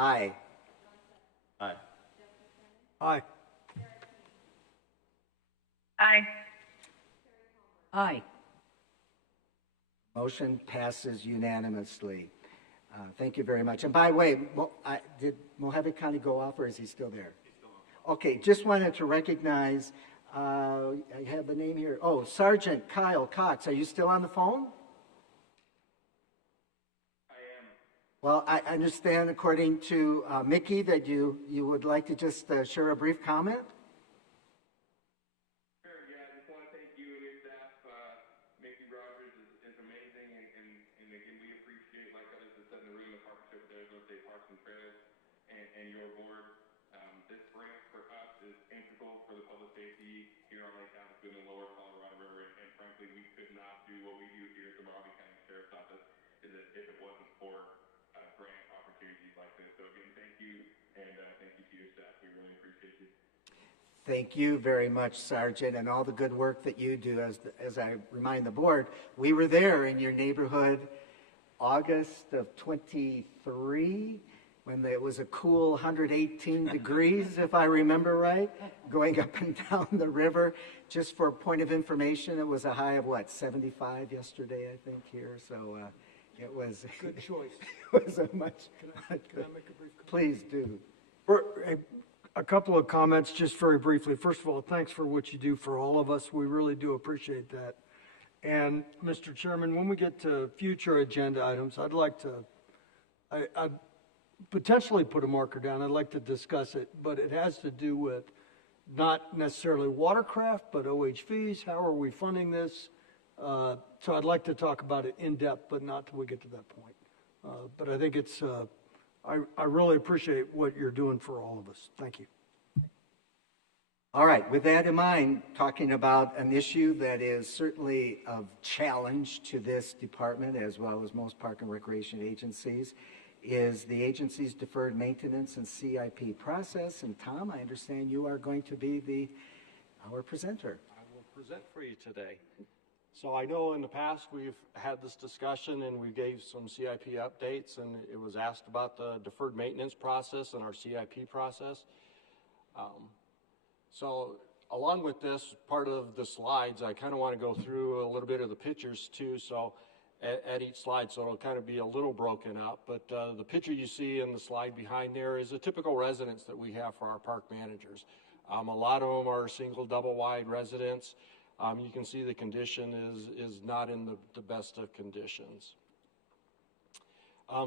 Aye. Aye. Aye. Aye. Aye. Motion passes unanimously. Thank you very much. And by the way, did Mohave County go off, or is he still there? He's still on. Okay, just wanted to recognize, I have the name here. Oh, Sergeant Kyle Cox, are you still on the phone? I am. Well, I understand, according to Mickey, that you would like to just share a brief comment. Sure, yeah, I just want to thank you and your staff. Mickey Rogers is amazing, and again, we appreciate, like others have said in the room, the partnership with Arizona State Parks and Trails and your board. This grant for us is integral for the public safety here on Lake Havasu and the lower Colorado River, and frankly, we could not do what we do here at the Mohave County Sheriff's Office if it wasn't for grant opportunities like this. So again, thank you, and thank you to your staff. We really appreciate you. Thank you very much, Sergeant, and all the good work that you do. As I remind the board, we were there in your neighborhood August of 23, when it was a cool 118 degrees, if I remember right, going up and down the river. Just for a point of information, it was a high of, 75 yesterday, I think, here. So it was... Good choice. It was a much... Can I make a brief comment? Please do. A couple of comments, just very briefly. First of all, thanks for what you do for all of us. We really do appreciate that. And, Mr. Chairman, when we get to future agenda items, I'd like to... I'd potentially put a marker down. I'd like to discuss it, but it has to do with not necessarily watercraft, but OHVs. How are we funding this? So I'd like to talk about it in depth, but not till we get to that point. But I think it's, I really appreciate what you're doing for all of us. Thank you. All right, with that in mind, talking about an issue that is certainly of challenge to this department, as well as most park and recreation agencies, is the agency's deferred maintenance and CIP process. And Tom, I understand you are going to be our presenter. I will present for you today. So I know in the past we've had this discussion and we gave some CIP updates, and it was asked about the deferred maintenance process and our CIP process. So along with this part of the slides, I kind of want to go through a little bit of the pictures too. So at each slide, so it'll kind of be a little broken up. But the picture you see in the slide behind there is a typical residence that we have for our park managers. A lot of them are single, double wide residents. You can see the condition is not in the best of conditions.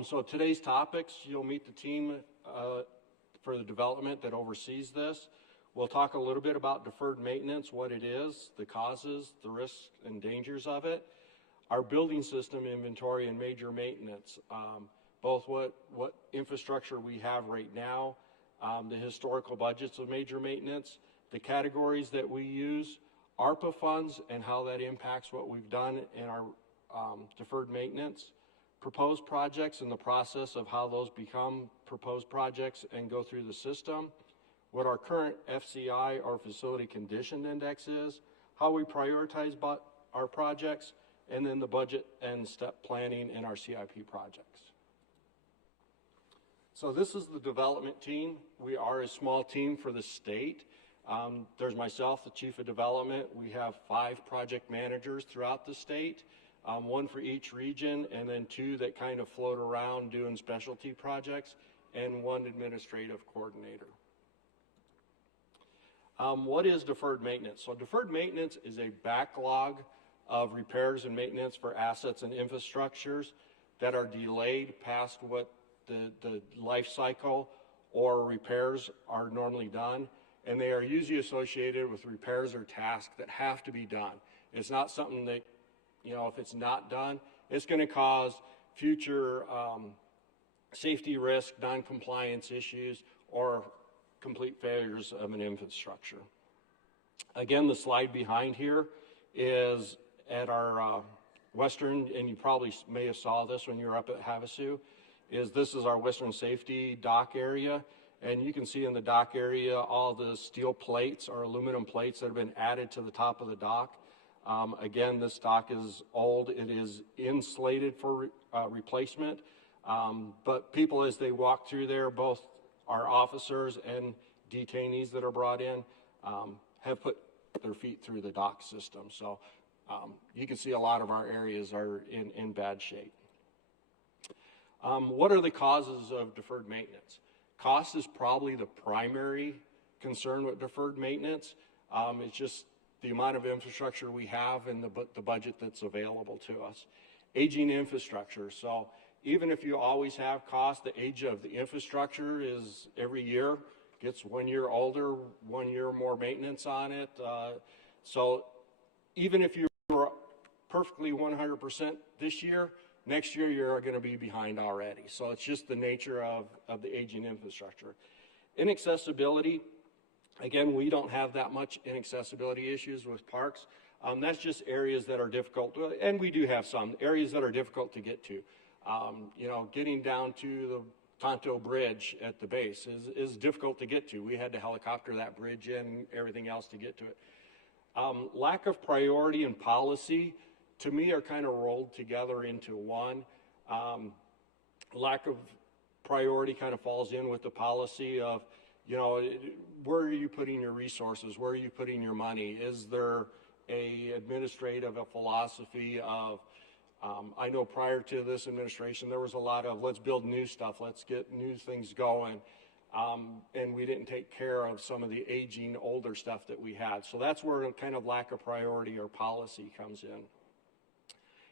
So today's topics, you'll meet the team for the development that oversees this. We'll talk a little bit about deferred maintenance, what it is, the causes, the risks and dangers of it. Our building system inventory and major maintenance, both what infrastructure we have right now, the historical budgets of major maintenance, the categories that we use, ARPA funds and how that impacts what we've done in our deferred maintenance, proposed projects and the process of how those become proposed projects and go through the system, what our current FCI or facility condition index is, how we prioritize our projects, and then the budget and step planning in our CIP projects. So this is the development team. We are a small team for the state. There's myself, the Chief of Development. We have 5 project managers throughout the state, 1 for each region, and then 2 that kind of float around doing specialty projects, and 1 administrative coordinator. What is deferred maintenance? So deferred maintenance is a backlog of repairs and maintenance for assets and infrastructures that are delayed past what the life cycle or repairs are normally done, and they are usually associated with repairs or tasks that have to be done. It's not something that, if it's not done, it's going to cause future safety risk, non-compliance issues, or complete failures of an infrastructure. Again, the slide behind here is at our western, and you probably may have saw this when you were up at Havasu, this is our western safety dock area. And you can see in the dock area all the steel plates or aluminum plates that have been added to the top of the dock. Again, this dock is old. It is insulated for replacement. But people, as they walk through there, both our officers and detainees that are brought in, have put their feet through the dock system. So you can see a lot of our areas are in bad shape. What are the causes of deferred maintenance? Cost is probably the primary concern with deferred maintenance. It's just the amount of infrastructure we have and the budget that's available to us. Aging infrastructure. So even if you always have cost, the age of the infrastructure is every year gets 1 year older, 1 year more maintenance on it. So even if you were perfectly 100% this year, next year you're going to be behind already. So it's just the nature of the aging infrastructure. Inaccessibility, again, we don't have that much inaccessibility issues with parks. That's just areas that are difficult, and we do have some areas that are difficult to get to. You know, getting down to the Tonto Bridge at the base is difficult to get to. We had to helicopter that bridge in, everything else to get to it. Lack of priority and policy, to me, are kind of rolled together into one. Lack of priority kind of falls in with the policy of, you know, where are you putting your resources? Where are you putting your money? Is there a administrative philosophy of, I know prior to this administration, there was a lot of, let's build new stuff, let's get new things going. And we didn't take care of some of the aging, older stuff that we had. So that's where a kind of lack of priority or policy comes in.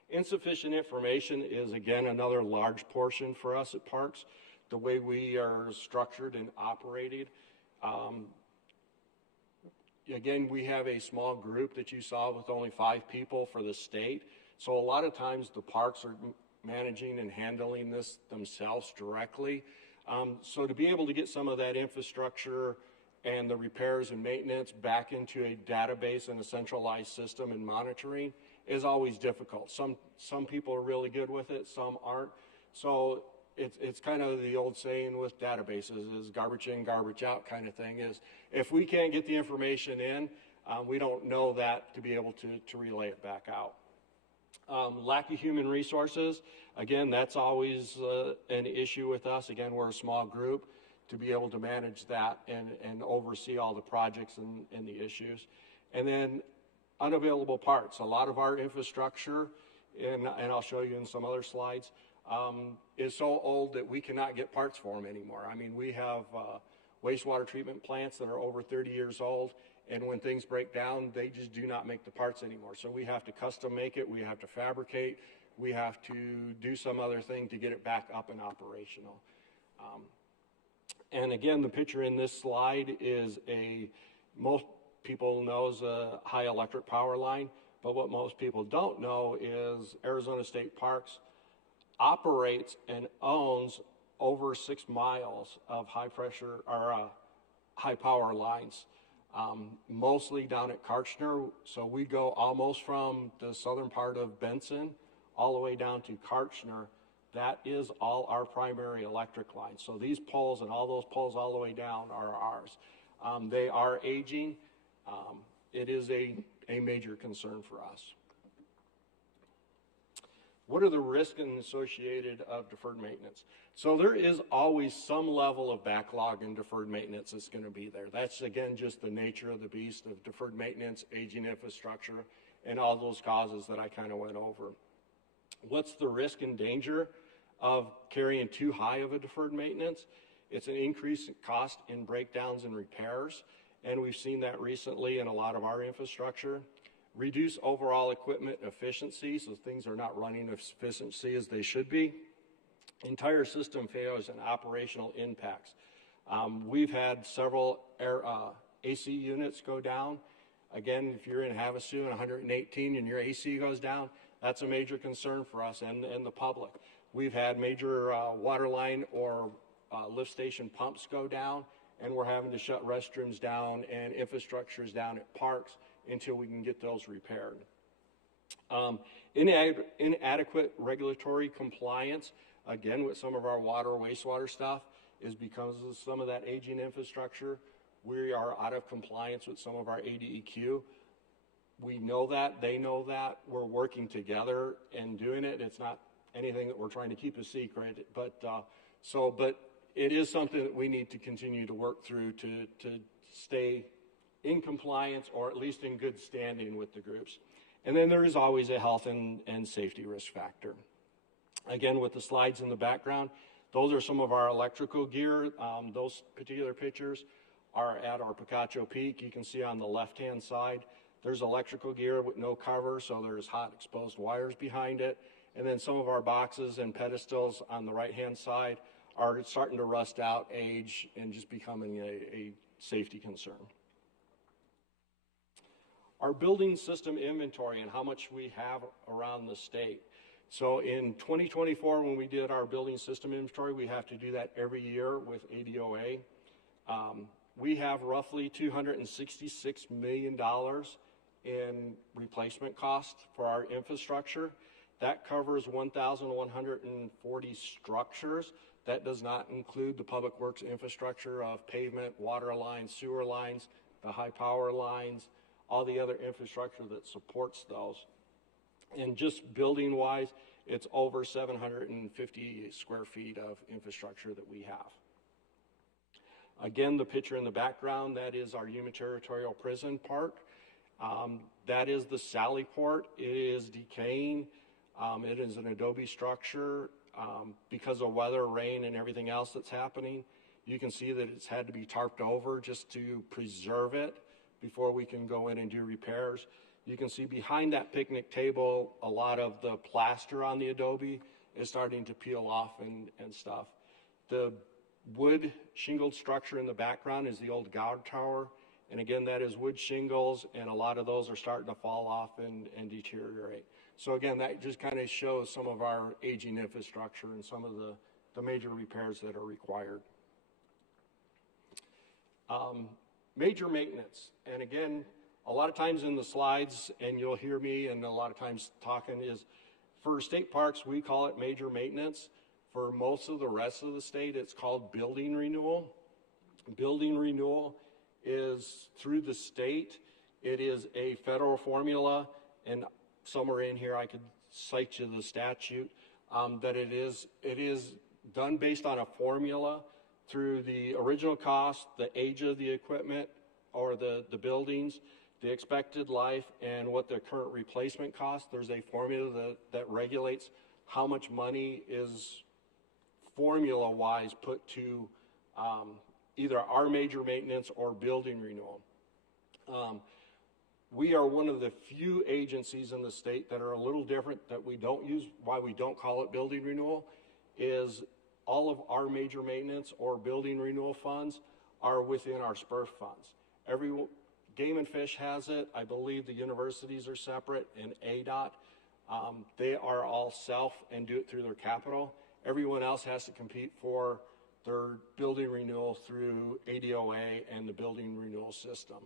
Insufficient information is, again, another large portion for us at Parks. The way we are structured and operated. Again, we have a small group that you saw with only 5 people for the state. So a lot of times the parks are managing and handling this themselves directly. So to be able to get some of that infrastructure and the repairs and maintenance back into a database and a centralized system and monitoring is always difficult. Some people are really good with it, some aren't. So it's kind of the old saying with databases is garbage in, garbage out kind of thing, is if we can't get the information in, we don't know that to be able to relay it back out. Lack of human resources, again, that's always an issue with us. Again, we're a small group to be able to manage that and oversee all the projects and the issues. And then unavailable parts. A lot of our infrastructure, and I'll show you in some other slides, is so old that we cannot get parts for them anymore. I mean, we have wastewater treatment plants that are over 30 years old, and when things break down, they just do not make the parts anymore. So we have to custom make it, we have to fabricate, we have to do some other thing to get it back up and operational. And again, the picture in this slide is most people knows a high electric power line, but what most people don't know is Arizona State Parks operates and owns over 6 miles of high pressure or high power lines, mostly down at Kartchner. So we go almost from the southern part of Benson all the way down to Kartchner. That is all our primary electric lines. So these poles and all those poles all the way down are ours. They are aging. It is a major concern for us. What are the risks associated of deferred maintenance? So there is always some level of backlog in deferred maintenance that's going to be there. That's, again, just the nature of the beast of deferred maintenance, aging infrastructure, and all those causes that I kind of went over. What's the risk and danger of carrying too high of a deferred maintenance? It's an increase in cost in breakdowns and repairs, and we've seen that recently in a lot of our infrastructure. Reduce overall equipment efficiency, so things are not running as efficiently as they should be. Entire system failures and operational impacts. We've had several AC units go down. Again, if you're in Havasu and 118 and your AC goes down, that's a major concern for us and the public. We've had major water line or lift station pumps go down, and we're having to shut restrooms down and infrastructures down at parks until we can get those repaired. Inadequate regulatory compliance, again, with some of our water wastewater stuff, is because of some of that aging infrastructure. We are out of compliance with some of our ADEQ. We know that, they know that, we're working together and doing it. It's not anything that we're trying to keep a secret. But it is something that we need to continue to work through to stay in compliance, or at least in good standing with the groups. And then there is always a health and safety risk factor. Again, with the slides in the background, those are some of our electrical gear. Those particular pictures are at our Picacho Peak. You can see on the left-hand side, there's electrical gear with no cover, so there's hot exposed wires behind it. And then some of our boxes and pedestals on the right-hand side are starting to rust out, age, and just becoming a safety concern. Our building system inventory and how much we have around the state. So in 2024, when we did our building system inventory, we have to do that every year with ADOA. We have roughly $266 million in replacement cost for our infrastructure. That covers 1,140 structures. That does not include the public works infrastructure of pavement, water lines, sewer lines, the high power lines, all the other infrastructure that supports those. And just building wise, it's over 750 square feet of infrastructure that we have. Again, the picture in the background, that is our Yuma Territorial Prison Park. That is the Sally Port. It is decaying. It is an adobe structure. Because of weather, rain, and everything else that's happening, you can see that it's had to be tarped over just to preserve it before we can go in and do repairs. You can see behind that picnic table, a lot of the plaster on the adobe is starting to peel off and stuff. The wood shingled structure in the background is the old guard tower. And again, that is wood shingles, and a lot of those are starting to fall off and deteriorate. So again, that just kind of shows some of our aging infrastructure and some of the major repairs that are required. Major maintenance, and again, a lot of times in the slides, and you'll hear me and a lot of times talking, is for state parks, we call it major maintenance. For most of the rest of the state, it's called building renewal. Building renewal is through the state. It is a federal formula, and somewhere in here I could cite you the statute, that it is done based on a formula through the original cost, the age of the equipment or the buildings, the expected life, and what the current replacement cost. There's a formula that regulates how much money is formula-wise put to either our major maintenance or building renewal. We are one of the few agencies in the state that are a little different, that we don't use, why we don't call it building renewal, is all of our major maintenance or building renewal funds are within our SPRF funds. Every Game and Fish has it. I believe the universities are separate, and ADOT. They are all self and do it through their capital. Everyone else has to compete for their building renewal through ADOA and the building renewal system.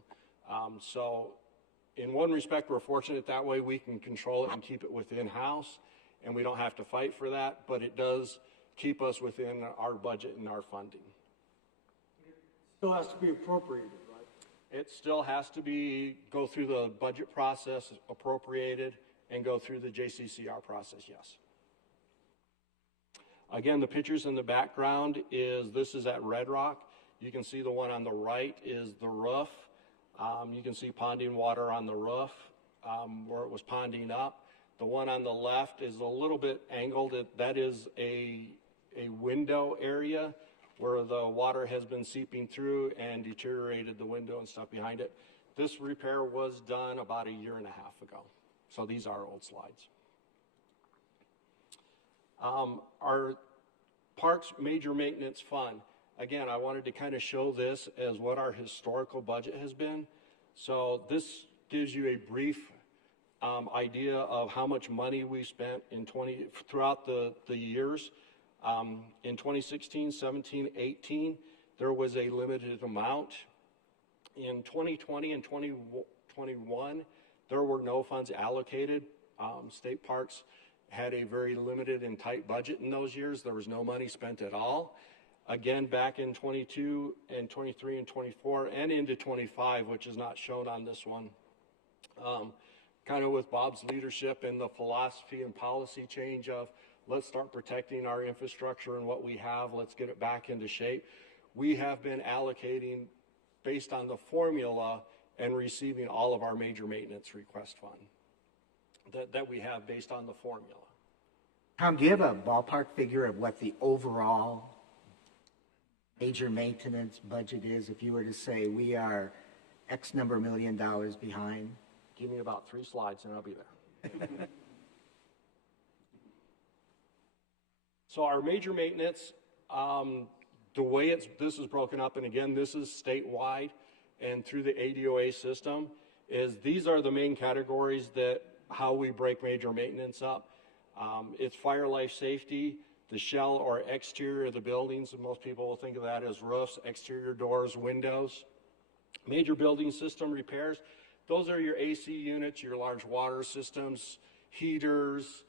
So in one respect, we're fortunate that way. We can control it and keep it within house, and we don't have to fight for that, but it does keep us within our budget and our funding. Still has to be appropriated, right? It still has to go through the budget process, appropriated, and go through the JCCR process, yes. Again, the pictures in the background this is at Red Rock. You can see the one on the right is the roof. You can see ponding water on the roof where it was ponding up. The one on the left is a little bit angled. That is a window area where the water has been seeping through and deteriorated the window and stuff behind it. This repair was done about 1.5 years ago. So these are old slides. Our parks major maintenance fund. Again, I wanted to kind of show this as what our historical budget has been. So this gives you a brief idea of how much money we spent throughout the years. In 2016, 17, 18, there was a limited amount. In 2020 and 2021, there were no funds allocated. State parks had a very limited and tight budget in those years. There was no money spent at all. Again, back in 22 and 23 and 24 and into 25, which is not shown on this one, kind of with Bob's leadership and the philosophy and policy change of let's start protecting our infrastructure and what we have. Let's get it back into shape. We have been allocating based on the formula and receiving all of our major maintenance request fund that we have based on the formula. Tom, do you have a ballpark figure of what the overall major maintenance budget is? If you were to say we are X number of $1 million behind? Give me about 3 slides and I'll be there. So our major maintenance, the way this is broken up, and again, this is statewide and through the ADOA system, is these are the main categories that how we break major maintenance up. It's fire life safety, the shell or exterior of the buildings, and most people will think of that as roofs, exterior doors, windows. Major building system repairs, those are your AC units, your large water systems, heaters,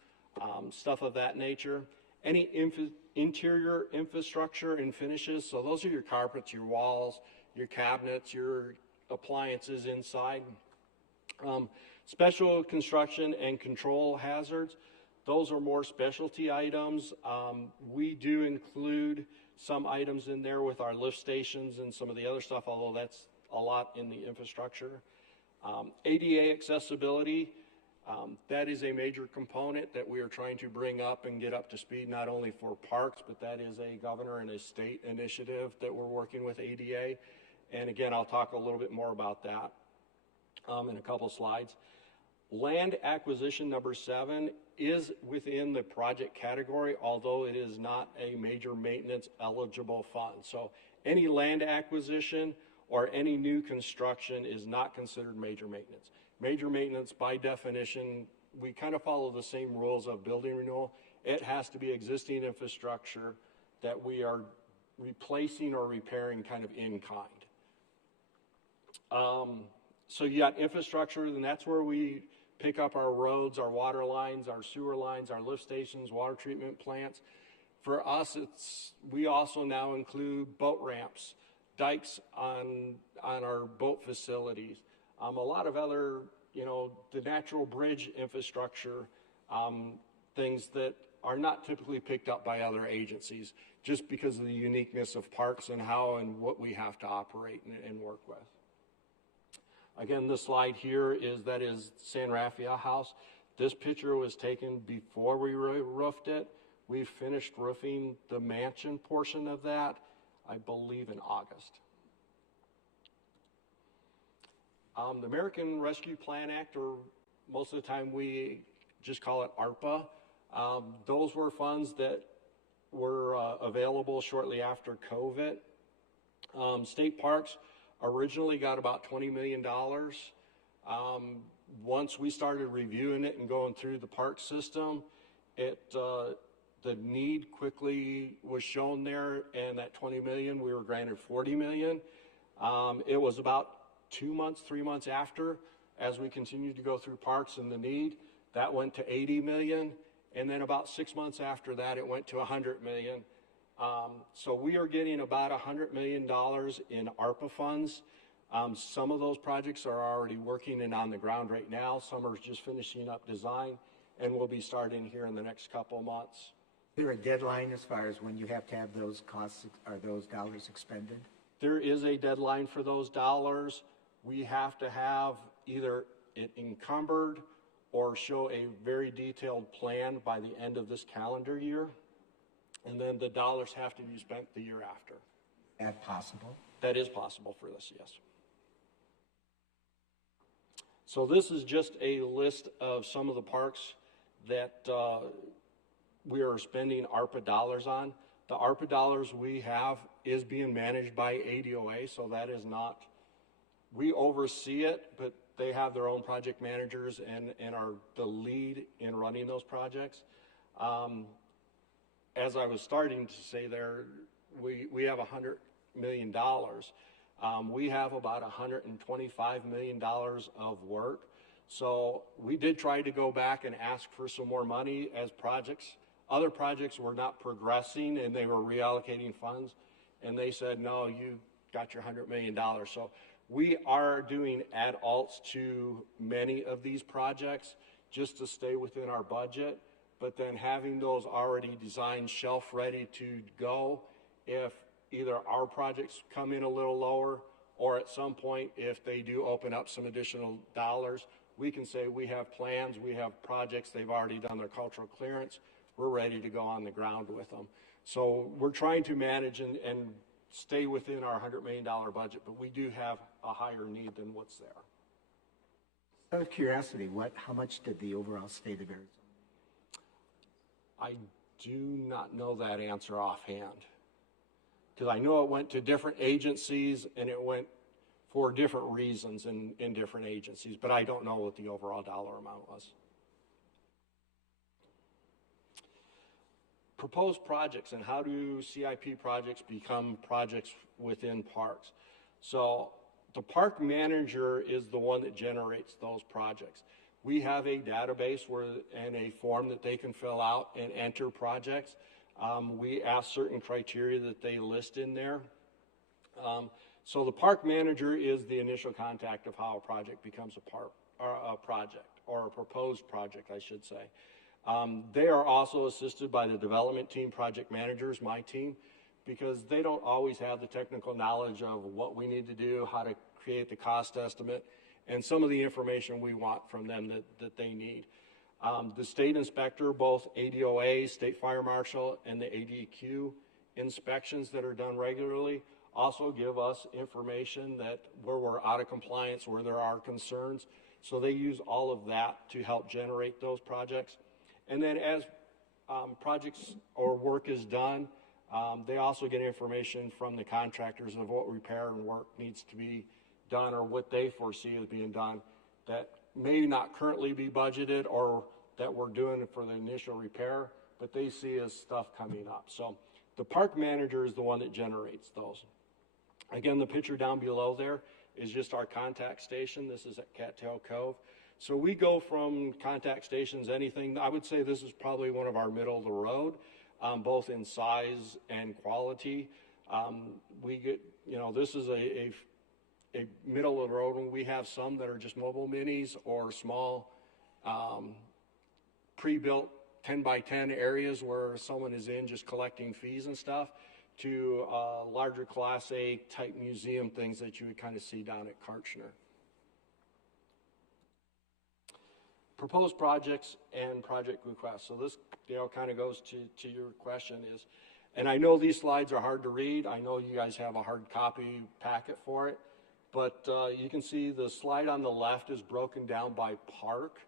stuff of that nature. Any interior infrastructure and finishes, so those are your carpets, your walls, your cabinets, your appliances inside. Special construction and control hazards, those are more specialty items. We do include some items in there with our lift stations and some of the other stuff, although that's a lot in the infrastructure. ADA accessibility, that is a major component that we are trying to bring up and get up to speed, not only for parks, but that is a governor and a state initiative that we're working with ADA. And again, I'll talk a little bit more about that in a couple slides. Land acquisition number 7 is within the project category, although it is not a major maintenance eligible fund. So any land acquisition or any new construction is not considered major maintenance. Major maintenance, by definition, we kind of follow the same rules of building renewal. It has to be existing infrastructure that we are replacing or repairing kind of in kind. So you got infrastructure, and that's where we pick up our roads, our water lines, our sewer lines, our lift stations, water treatment plants. For us, we also now include boat ramps, dikes on our boat facilities, a lot of other, the natural bridge infrastructure, things that are not typically picked up by other agencies, just because of the uniqueness of parks and how and what we have to operate and work with. Again, this slide here is San Rafael House. This picture was taken before we roofed it. We finished roofing the mansion portion of that, I believe, in August. The American Rescue Plan Act, or most of the time we just call it ARPA, those were funds that were available shortly after COVID. State parks originally got about $20 million. Once we started reviewing it and going through the park system, the need quickly was shown there, and that $20 million, we were granted $40 million. It was about 2 months, 3 months after, as we continued to go through parks and the need, that went to $80 million. And then about 6 months after that, it went to $100 million. So we are getting about $100 million in ARPA funds. Some of those projects are already working and on the ground right now. Some are just finishing up design, and we'll be starting here in the next couple months. Is there a deadline as far as when you have to have those costs or those dollars expended? There is a deadline for those dollars. We have to have either it encumbered or show a very detailed plan by the end of this calendar year. And then the dollars have to be spent the year after. Is that possible? That is possible for this, yes. So this is just a list of some of the parks that we are spending ARPA dollars on. The ARPA dollars we have is being managed by ADOA, so that is not, we oversee it, but they have their own project managers and are the lead in running those projects. As I was starting to say there, we have $100 million. We have about $125 million of work. So we did try to go back and ask for some more money as other projects were not progressing and they were reallocating funds. And they said, no, you got your $100 million. So we are doing add-alts to many of these projects just to stay within our budget. but then having those already designed, shelf-ready to go if either our projects come in a little lower, or at some point, if they do open up some additional dollars, we can say we have plans, we have projects, they've already done their cultural clearance, we're ready to go on the ground with them. So we're trying to manage and stay within our $100 million budget, but we do have a higher need than what's there. Out of curiosity, how much did the overall state of Arizona? I do not know that answer offhand, because I know it went to different agencies and it went for different reasons in different agencies, but I don't know what the overall dollar amount was. Proposed projects, and how do CIP projects become projects within parks? So the park manager is the one that generates those projects. We have a database and a form that they can fill out and enter projects. We ask certain criteria that they list in there. So the park manager is the initial contact of how a project becomes a project, or a proposed project, I should say. They are also assisted by the development team, project managers, my team, because they don't always have the technical knowledge of what we need to do, how to create the cost estimate, and some of the information we want from them that they need. The state inspector, both ADOA, State Fire Marshal, and the ADQ inspections that are done regularly also give us information that where we're out of compliance, where there are concerns. So they use all of that to help generate those projects. And then as projects or work is done, they also get information from the contractors of what repair and work needs to be done, or what they foresee as being done that may not currently be budgeted, or that we're doing for the initial repair, but they see as stuff coming up. So the park manager is the one that generates those. Again, the picture down below there is just our contact station. This is at Cattail Cove. So we go from contact stations, anything, I would say this is probably one of our middle of the road, both in size and quality. We get, this is a middle of the road, and we have some that are just mobile minis or small pre-built 10 by 10 areas where someone is in just collecting fees and stuff, to larger Class A type museum things that you would kind of see down at Kartchner. Proposed projects and project requests. So this, kind of goes to your question is, and I know these slides are hard to read. I know you guys have a hard copy packet for it, but you can see the slide on the left is broken down by park.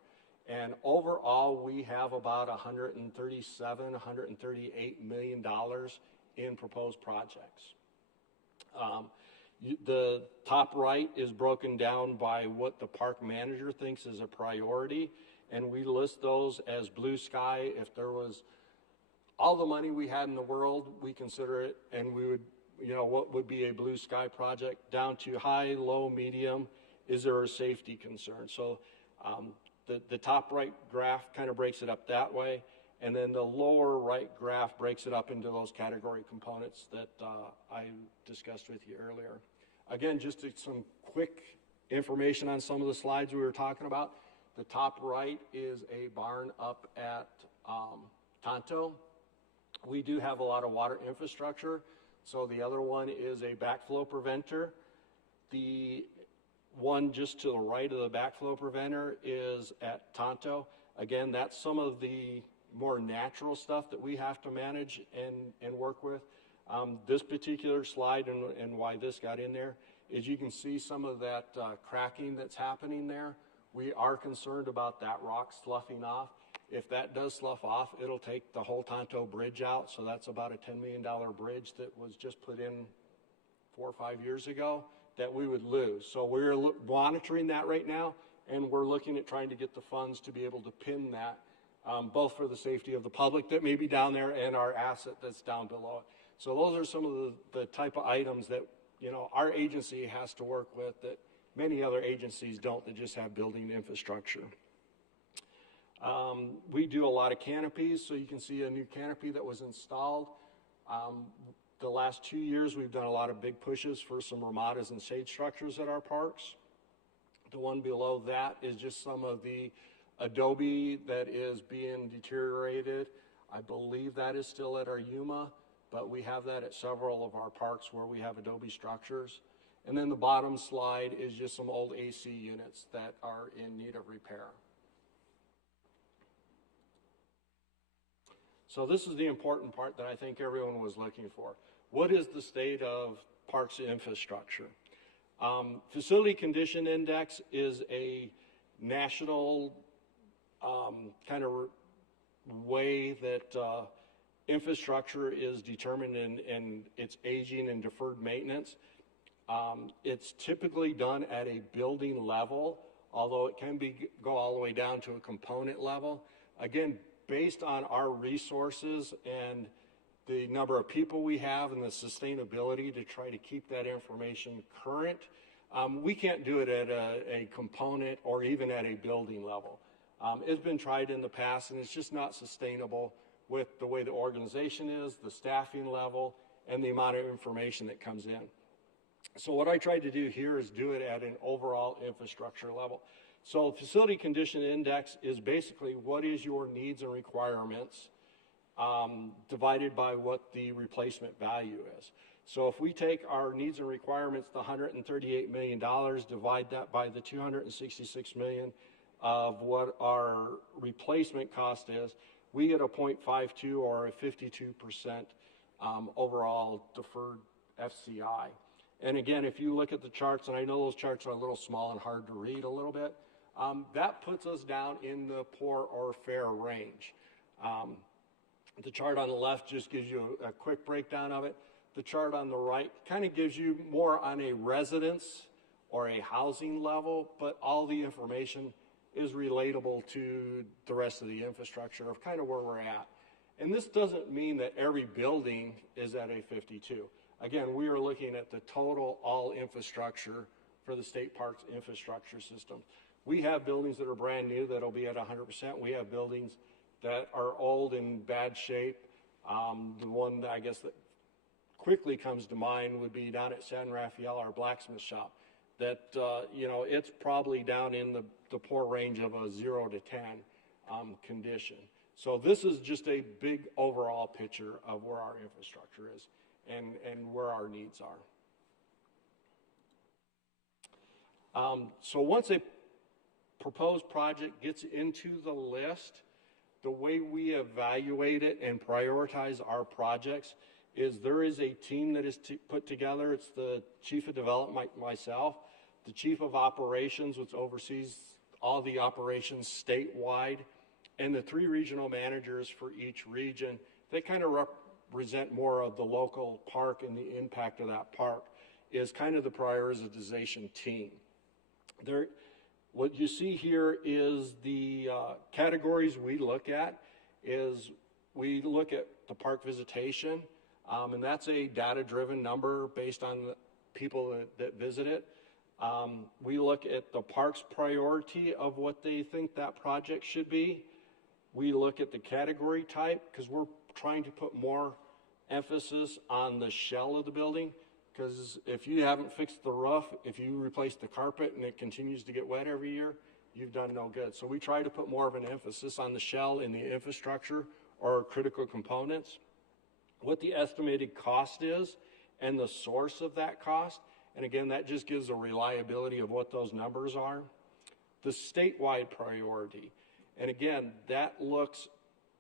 And overall, we have about $137, $138 million in proposed projects. The top right is broken down by what the park manager thinks is a priority, and we list those as blue sky. If there was all the money we had in the world, we consider it, and we would, what would be a blue sky project, down to high, low, medium. Is there a safety concern? So the top right graph kind of breaks it up that way, and then the lower right graph breaks it up into those category components that I discussed with you earlier. Again, just some quick information on some of the slides we were talking about. The top right is a barn up at Tonto. We do have a lot of water infrastructure, so the other one is a backflow preventer. The one just to the right of the backflow preventer is at Tonto. Again, that's some of the more natural stuff that we have to manage and work with. This particular slide and why this got in there is you can see some of that cracking that's happening there. We are concerned about that rock sloughing off. If that does slough off, it'll take the whole Tonto Bridge out. So that's about a $10 million bridge that was just put in 4 or 5 years ago that we would lose. So we're monitoring that right now, and we're looking at trying to get the funds to be able to pin that, both for the safety of the public that may be down there and our asset that's down below it. So those are some of the type of items that, our agency has to work with that many other agencies don't, that just have building infrastructure. We do a lot of canopies, so you can see a new canopy that was installed. The last 2 years, we've done a lot of big pushes for some ramadas and shade structures at our parks. The one below that is just some of the Adobe that is being deteriorated. I believe that is still at our Yuma, but we have that at several of our parks where we have Adobe structures. And then the bottom slide is just some old AC units that are in need of repair. So this is the important part that I think everyone was looking for. What is the state of parks infrastructure? Facility Condition Index is a national kind of way that infrastructure is determined in its aging and deferred maintenance. It's typically done at a building level, although it can go all the way down to a component level. Again, based on our resources and the number of people we have and the sustainability to try to keep that information current, we can't do it at a component or even at a building level. It's been tried in the past, and it's just not sustainable with the way the organization is, the staffing level, and the amount of information that comes in. So what I tried to do here is do it at an overall infrastructure level. So Facility Condition Index is basically what is your needs and requirements divided by what the replacement value is. So if we take our needs and requirements, the $138 million, divide that by the $266 million of what our replacement cost is, we get a 0.52 or a 52% overall deferred FCI. And again, if you look at the charts, and I know those charts are a little small and hard to read a little bit, that puts us down in the poor or fair range. The chart on the left just gives you a quick breakdown of it. The chart on the right kind of gives you more on a residence or a housing level, but all the information is relatable to the rest of the infrastructure of kind of where we're at. And this doesn't mean that every building is at a 52. Again, we are looking at the total all infrastructure for the state parks infrastructure system. We have buildings that are brand new that'll be at 100%. We have buildings that are old in bad shape. The one that I guess that quickly comes to mind would be down at San Rafael, our blacksmith shop. That, it's probably down in the poor range of a 0 to 10 condition. So this is just a big overall picture of where our infrastructure is and where our needs are. So once a proposed project gets into the list, the way we evaluate it and prioritize our projects is there is a team that is put together. It's the chief of development, myself, the chief of operations, which oversees all the operations statewide, and the 3 regional managers for each region. They kind of represent more of the local park and the impact of that park is kind of the prioritization team. What you see here is the categories we look at is we look at the park visitation, and that's a data-driven number based on the people that visit it. We look at the park's priority of what they think that project should be. We look at the category type because we're trying to put more emphasis on the shell of the building, because if you haven't fixed the roof, if you replace the carpet and it continues to get wet every year, you've done no good. So we try to put more of an emphasis on the shell in the infrastructure or critical components, what the estimated cost is and the source of that cost. And again, that just gives a reliability of what those numbers are. The statewide priority. And again, that looks,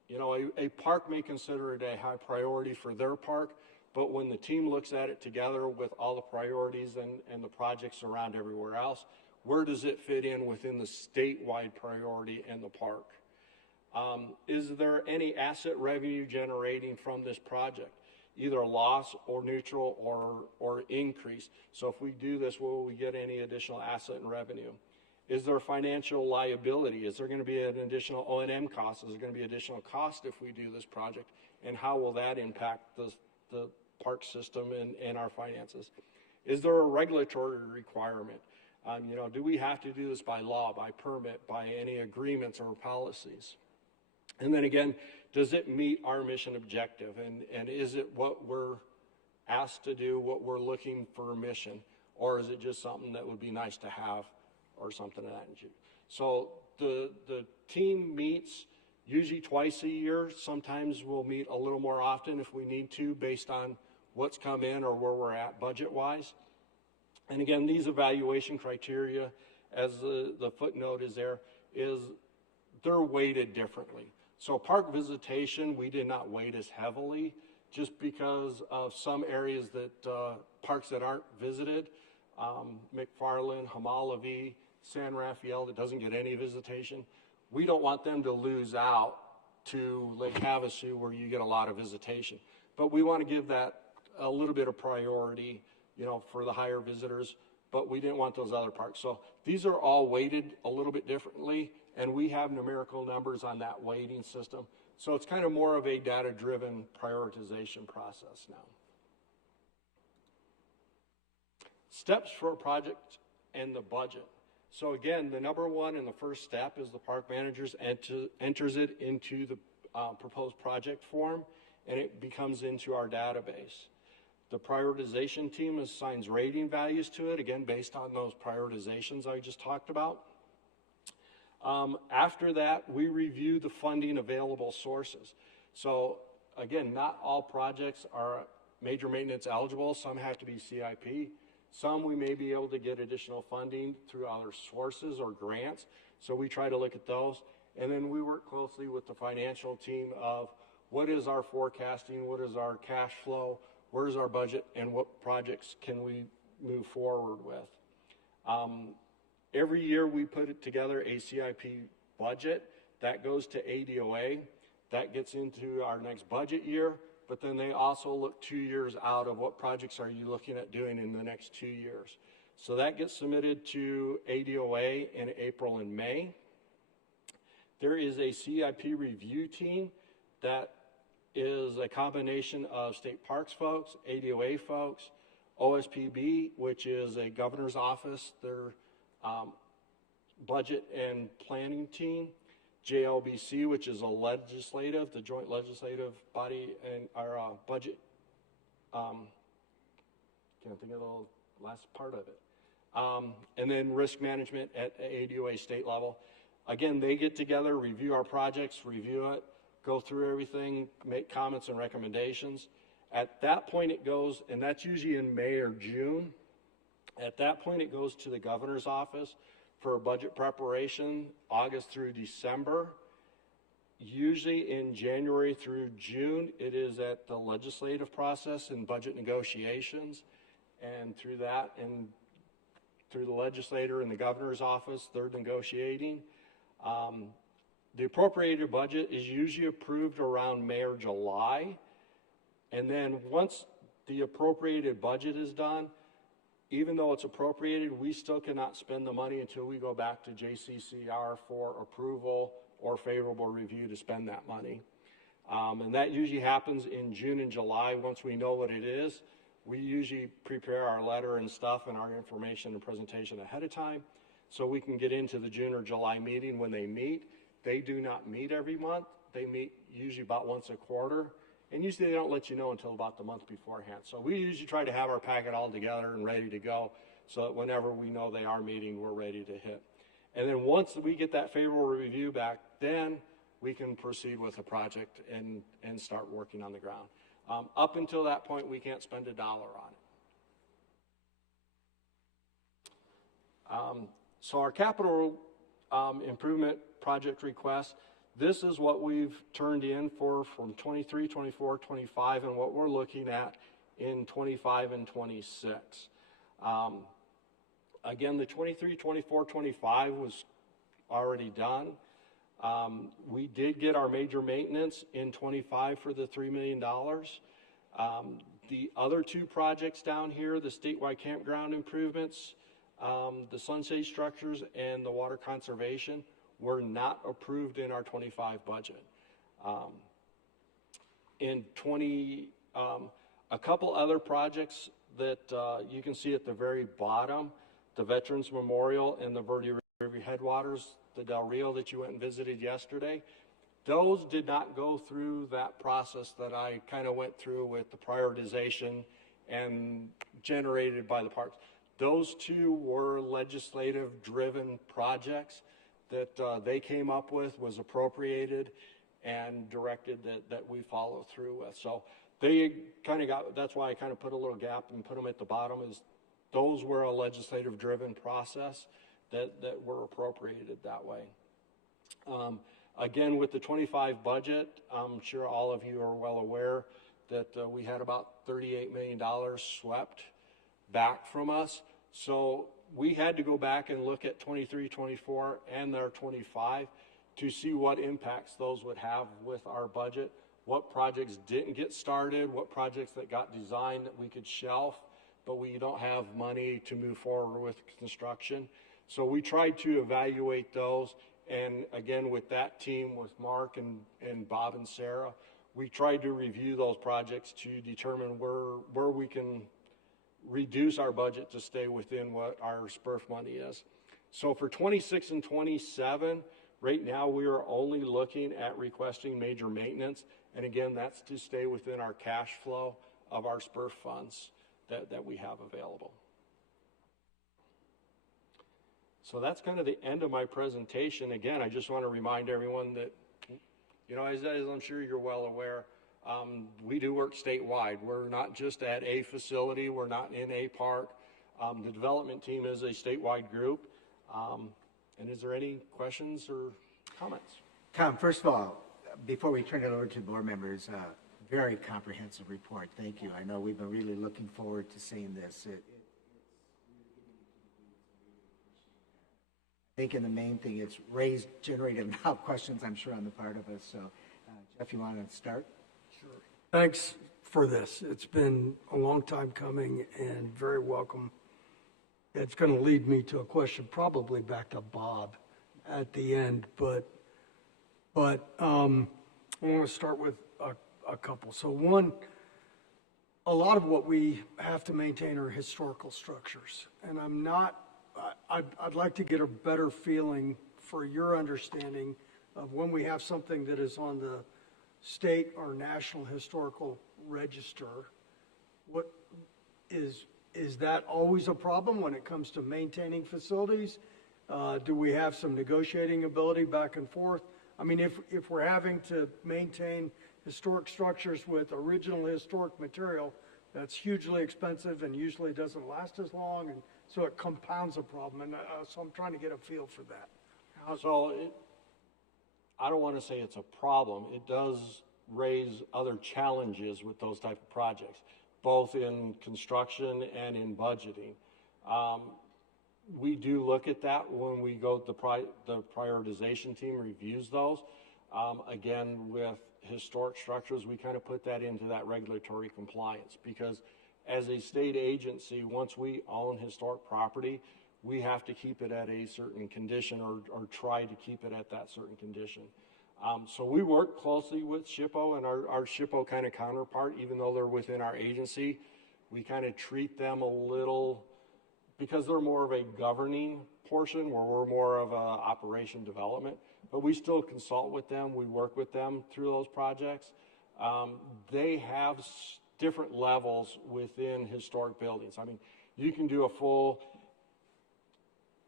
a park may consider it a high priority for their park, but when the team looks at it together with all the priorities and the projects around everywhere else, where does it fit in within the statewide priority and the park? Is there any asset revenue generating from this project? Either loss or neutral or increase. So if we do this, will we get any additional asset and revenue? Is there financial liability? Is there going to be an additional O&M cost? Is there going to be additional cost if we do this project? And how will that impact the park system and our finances? Is there a regulatory requirement? Do we have to do this by law, by permit, by any agreements or policies? And then again, does it meet our mission objective? And is it what we're asked to do, what we're looking for a mission? Or is it just something that would be nice to have or something of that nature? So the team meets usually twice a year. Sometimes we'll meet a little more often if we need to, based on what's come in or where we're at budget-wise. And again, these evaluation criteria, as the footnote is there, is they're weighted differently. So park visitation, we did not weight as heavily just because of some areas that, parks that aren't visited, McFarland, Hamalavi, San Rafael, that doesn't get any visitation. We don't want them to lose out to Lake Havasu where you get a lot of visitation. But we want to give that a little bit of priority, you know, for the higher visitors, but we didn't want those other parks. So these are all weighted a little bit differently, and we have numerical numbers on that weighting system. So it's kind of more of a data-driven prioritization process now. Steps for a project and the budget. So again, the number one and the first step is the park managers enters it into the proposed project form, and it becomes into our database. The prioritization team assigns rating values to it, again, based on those prioritizations I just talked about. After that, we review the funding available sources. So again, not all projects are major maintenance eligible. Some have to be CIP. Some we may be able to get additional funding through other sources or grants. So we try to look at those. And then we work closely with the financial team of what is our forecasting, what is our cash flow, where's our budget, and what projects can we move forward with. Every year we put together a CIP budget that goes to ADOA. That gets into our next budget year, but then they also look 2 years out of what projects are you looking at doing in the next 2 years. So that gets submitted to ADOA in April and May. There is a CIP review team that is a combination of state parks folks, ADOA folks, OSPB, which is a governor's office, their budget and planning team, JLBC, which is a legislative, the joint legislative body, and our budget, can't think of the last part of it. And then risk management at ADOA state level. Again, they get together, review our projects, review it, go through everything, make comments and recommendations. At that point it goes, and that's usually in May or June, at that point it goes to the governor's office for budget preparation, August through December. Usually in January through June, it is at the legislative process and budget negotiations. And through that and through the legislator and the governor's office, they're negotiating. The appropriated budget is usually approved around May or July. And then once the appropriated budget is done, even though it's appropriated, we still cannot spend the money until we go back to JCCR for approval or favorable review to spend that money. And that usually happens in June and July. Once we know what it is, we usually prepare our letter and stuff and our information and presentation ahead of time so we can get into the June or July meeting when they meet. They do not meet every month. They meet usually about once a quarter. And usually they don't let you know until about the month beforehand. So we usually try to have our packet all together and ready to go so that whenever we know they are meeting, we're ready to hit. And then once we get that favorable review back, then we can proceed with the project and start working on the ground. Up until that point, we can't spend $1 on it. So our capital improvement project request, this is what we've turned in for from 23, 24, 25, and what we're looking at in 25 and 26. Again, the 23, 24, 25 was already done. We did get our major maintenance in 25 for the $3 million. The other two projects down here, the statewide campground improvements, the sunshade structures, and the water conservation, were not approved in our 25 budget. In 20, a couple other projects that you can see at the very bottom, the Veterans Memorial and the Verde River Headwaters, the Del Rio that you went and visited yesterday, those did not go through that process that I kind of went through with the prioritization and generated by the parks. Those two were legislative driven projects that they came up with was appropriated and directed that we follow through with. So they kind of got, that's why I kind of put a little gap and put them at the bottom, is those were a legislative driven process that were appropriated that way. Again, with the 25 budget, I'm sure all of you are well aware that we had about $38 million swept back from us. So we had to go back and look at 23, 24, and their 25 to see what impacts those would have with our budget, what projects didn't get started, what projects that got designed that we could shelf, but we don't have money to move forward with construction. So we tried to evaluate those. And again, with that team, with Mark and Bob and Sarah, we tried to review those projects to determine where we can reduce our budget to stay within what our SPRF money is. So for 26 and 27, right now we are only looking at requesting major maintenance. And again, that's to stay within our cash flow of our SPRF funds that we have available. So that's kind of the end of my presentation. Again, I just want to remind everyone that, you know, as I'm sure you're well aware, we do work statewide. We're not just at a facility. We're not in a park. The development team is a statewide group. And is there any questions or comments? Tom, first of all, before we turn it over to the board members, very comprehensive report. Thank you. I know we've been really looking forward to seeing this. I think in the main thing, it's generated enough questions, I'm sure, on the part of us. So, Jeff, you want to start? Sure. Thanks for this. It's been a long time coming and very welcome. It's going to lead me to a question probably back to Bob at the end, but I want to start with a couple. So one, a lot of what we have to maintain are historical structures, and I'd like to get a better feeling for your understanding of when we have something that is on the state or national historical register, what is that always a problem when it comes to maintaining facilities? Do we have some negotiating ability back and forth? I mean, if we're having to maintain historic structures with original historic material, that's hugely expensive and usually doesn't last as long, and so it compounds a problem. And so I'm trying to get a feel for that. So I don't want to say it's a problem. It does raise other challenges with those type of projects, both in construction and in budgeting. We do look at that when we go, the prioritization team reviews those. Again, with historic structures, we kind of put that into that regulatory compliance, because as a state agency, once we own historic property, we have to keep it at a certain condition or try to keep it at that certain condition. So we work closely with SHPO and our SHPO kind of counterpart, even though they're within our agency. We kind of treat them a little, because they're more of a governing portion where we're more of a operation development, but we still consult with them. We work with them through those projects. They have different levels within historic buildings. I mean, you can do a full,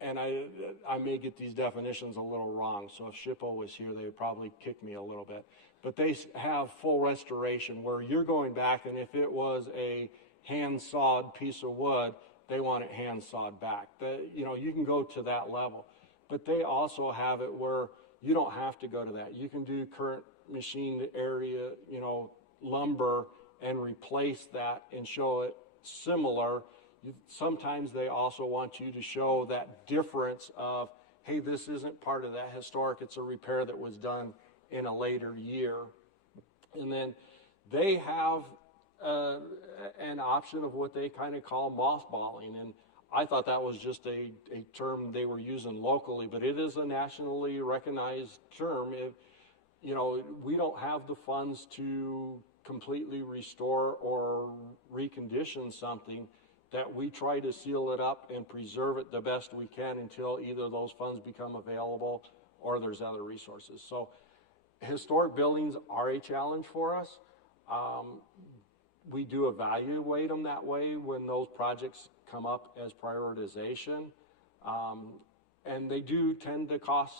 and I may get these definitions a little wrong, so if SHPO was here, they would probably kick me a little bit. But they have full restoration where you're going back, and if it was a hand-sawed piece of wood, they want it hand-sawed back. You can go to that level. But they also have it where you don't have to go to that. You can do current machined area, lumber, and replace that and show it similar. Sometimes they also want you to show that difference of, hey, this isn't part of that historic, it's a repair that was done in a later year. And then they have an option of what they kind of call mothballing. And I thought that was just a term they were using locally, but it is a nationally recognized term. We don't have the funds to completely restore or recondition something, that we try to seal it up and preserve it the best we can until either those funds become available or there's other resources. So historic buildings are a challenge for us. We do evaluate them that way when those projects come up as prioritization. And they do tend to cost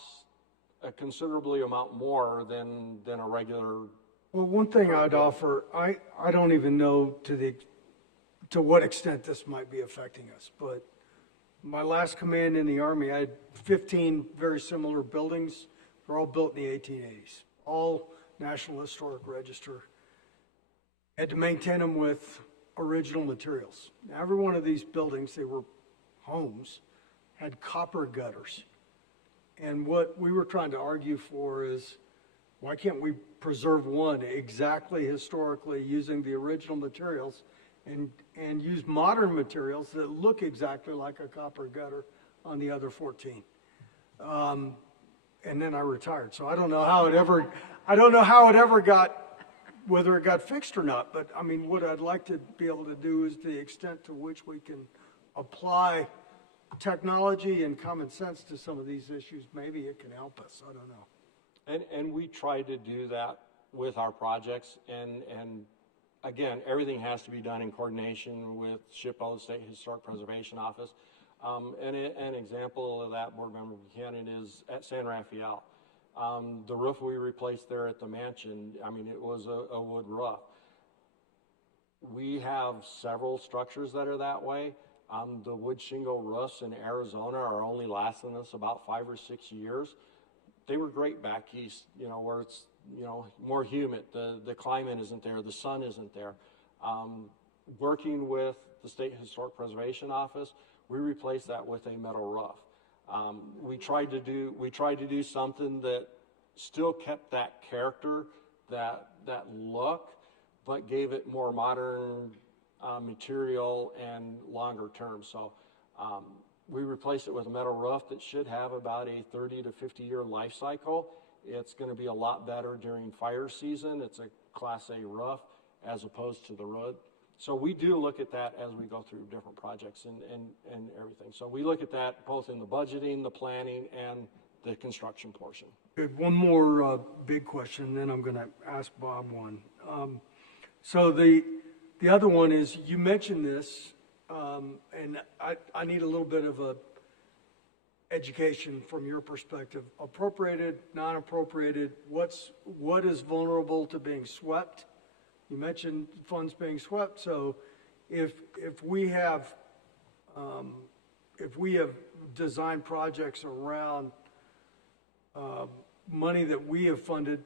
a considerably amount more than a regular. Well, one thing I'd offer, I don't even know to what extent this might be affecting us, but my last command in the Army, I had 15 very similar buildings. They're all built in the 1880s, all National Historic Register. Had to maintain them with original materials. Now, every one of these buildings, they were homes, had copper gutters. And what we were trying to argue for is, why can't we preserve one exactly historically using the original materials and use modern materials that look exactly like a copper gutter on the other 14? And then I retired, so I don't know how it ever got, whether it got fixed or not. But I mean, what I'd like to be able to do is the extent to which we can apply technology and common sense to some of these issues, maybe it can help us. I don't know. And we try to do that with our projects, and again, everything has to be done in coordination with SHPO, State Historic Preservation Office. And an example of that, Board Member Buchanan, is at San Rafael. The roof we replaced there at the mansion, I mean, it was a wood roof. We have several structures that are that way. The wood shingle roofs in Arizona are only lasting us about 5 or 6 years. They were great back east, where it's, more humid. The climate isn't there. The sun isn't there. Working with the State Historic Preservation Office, we replaced that with a metal roof. We tried to do something that still kept that character, that look, but gave it more modern material and longer term. So we replaced it with a metal roof that should have about a 30 to 50 year life cycle. It's going to be a lot better during fire season. It's a Class A roof as opposed to the wood. So we do look at that as we go through different projects and everything. So we look at that both in the budgeting, the planning, and the construction portion. Good. One more big question, then I'm going to ask Bob one. So the other one is, you mentioned this, and I need a little bit of a education from your perspective. Appropriated, non-appropriated, what is vulnerable to being swept? You mentioned funds being swept, so if we have designed projects around money that we have funded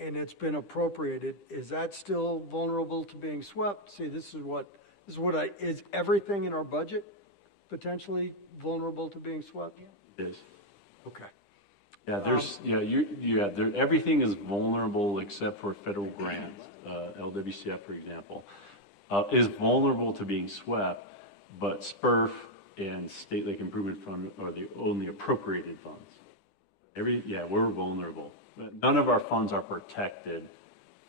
and it's been appropriated, is that still vulnerable to being swept? See, is everything in our budget potentially vulnerable to being swept? It is. Okay. Yeah, everything is vulnerable except for federal grants. LWCF, for example, is vulnerable to being swept, but SPRF and State Lake Improvement Fund are the only appropriated funds. We're vulnerable. None of our funds are protected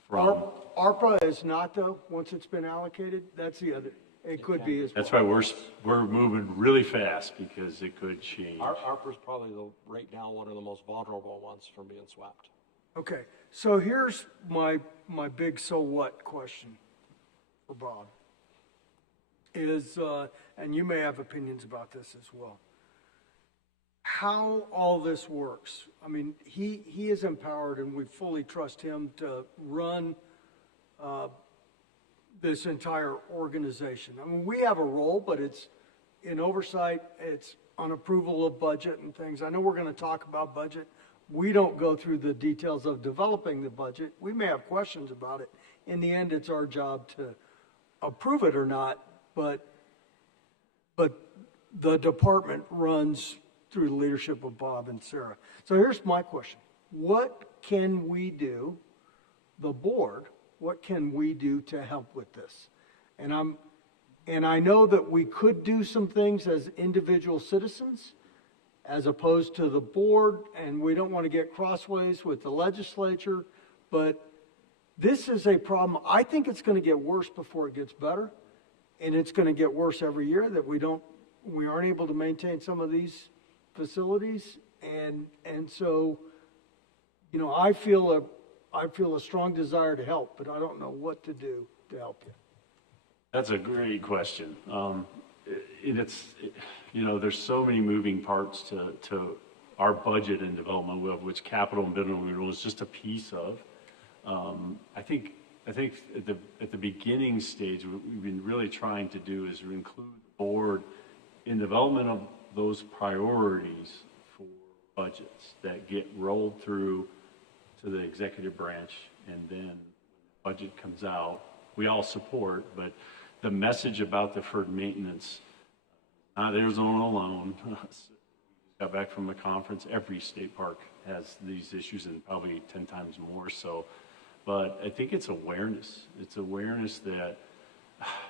from. ARPA is not, though, once it's been allocated. That's the other. It could be as well. That's why we're moving really fast, because it could change. ARPA's probably right now one of the most vulnerable ones from being swept. Okay, so here's my big so what question for Bob is, and you may have opinions about this as well, how all this works. I mean, he is empowered, and we fully trust him to run this entire organization. I mean, we have a role, but it's in oversight, it's on approval of budget and things. I know we're going to talk about budget. We don't go through the details of developing the budget. We may have questions about it. In the end, it's our job to approve it or not, but the department runs through the leadership of Bob and Sarah. So here's my question. What can we do, the board, what can we do to help with this? And I know that we could do some things as individual citizens as opposed to the board, and we don't want to get crossways with the legislature, but this is a problem. I think it's going to get worse before it gets better, and it's going to get worse every year that we aren't able to maintain some of these facilities, and so, I feel a strong desire to help, but I don't know what to do to help you. That's a great question. You know, there's so many moving parts to our budget and development, of which capital and building renewal is just a piece of. I think at the beginning stage, what we've been really trying to do is include the board in development of those priorities for budgets that get rolled through to the executive branch, and then when the budget comes out, we all support, but the message about deferred maintenance, not Arizona alone. Got back from a conference, every state park has these issues and probably 10 times more so. But I think it's awareness. It's awareness that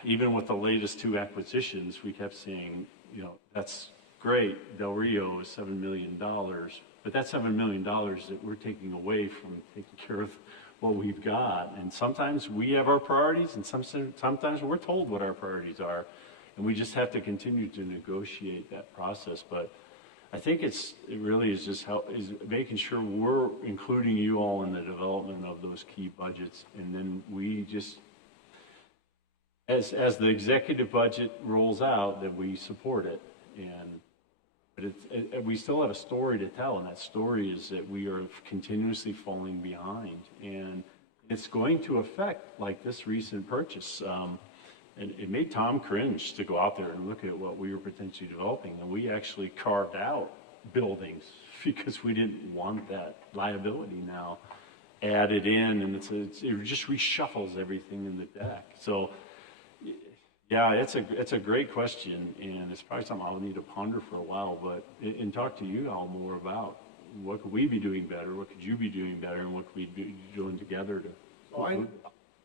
even with the latest 2 acquisitions, we kept saying, you know, that's great. Del Rio is $7 million, but that's $7 million that we're taking away from taking care of what we've got. And sometimes we have our priorities, and sometimes we're told what our priorities are, and we just have to continue to negotiate that process. But I think it really is just making sure we're including you all in the development of those key budgets, and then we just, as the executive budget rolls out, that we support it. But we still have a story to tell, and that story is that we are continuously falling behind, and it's going to affect, like this recent purchase. It made Tom cringe to go out there and look at what we were potentially developing, and we actually carved out buildings because we didn't want that liability now added in, and it just reshuffles everything in the deck. So, yeah, it's a great question, and it's probably something I'll need to ponder for a while, and talk to you all more about what could we be doing better, what could you be doing better, and what could we be doing together to.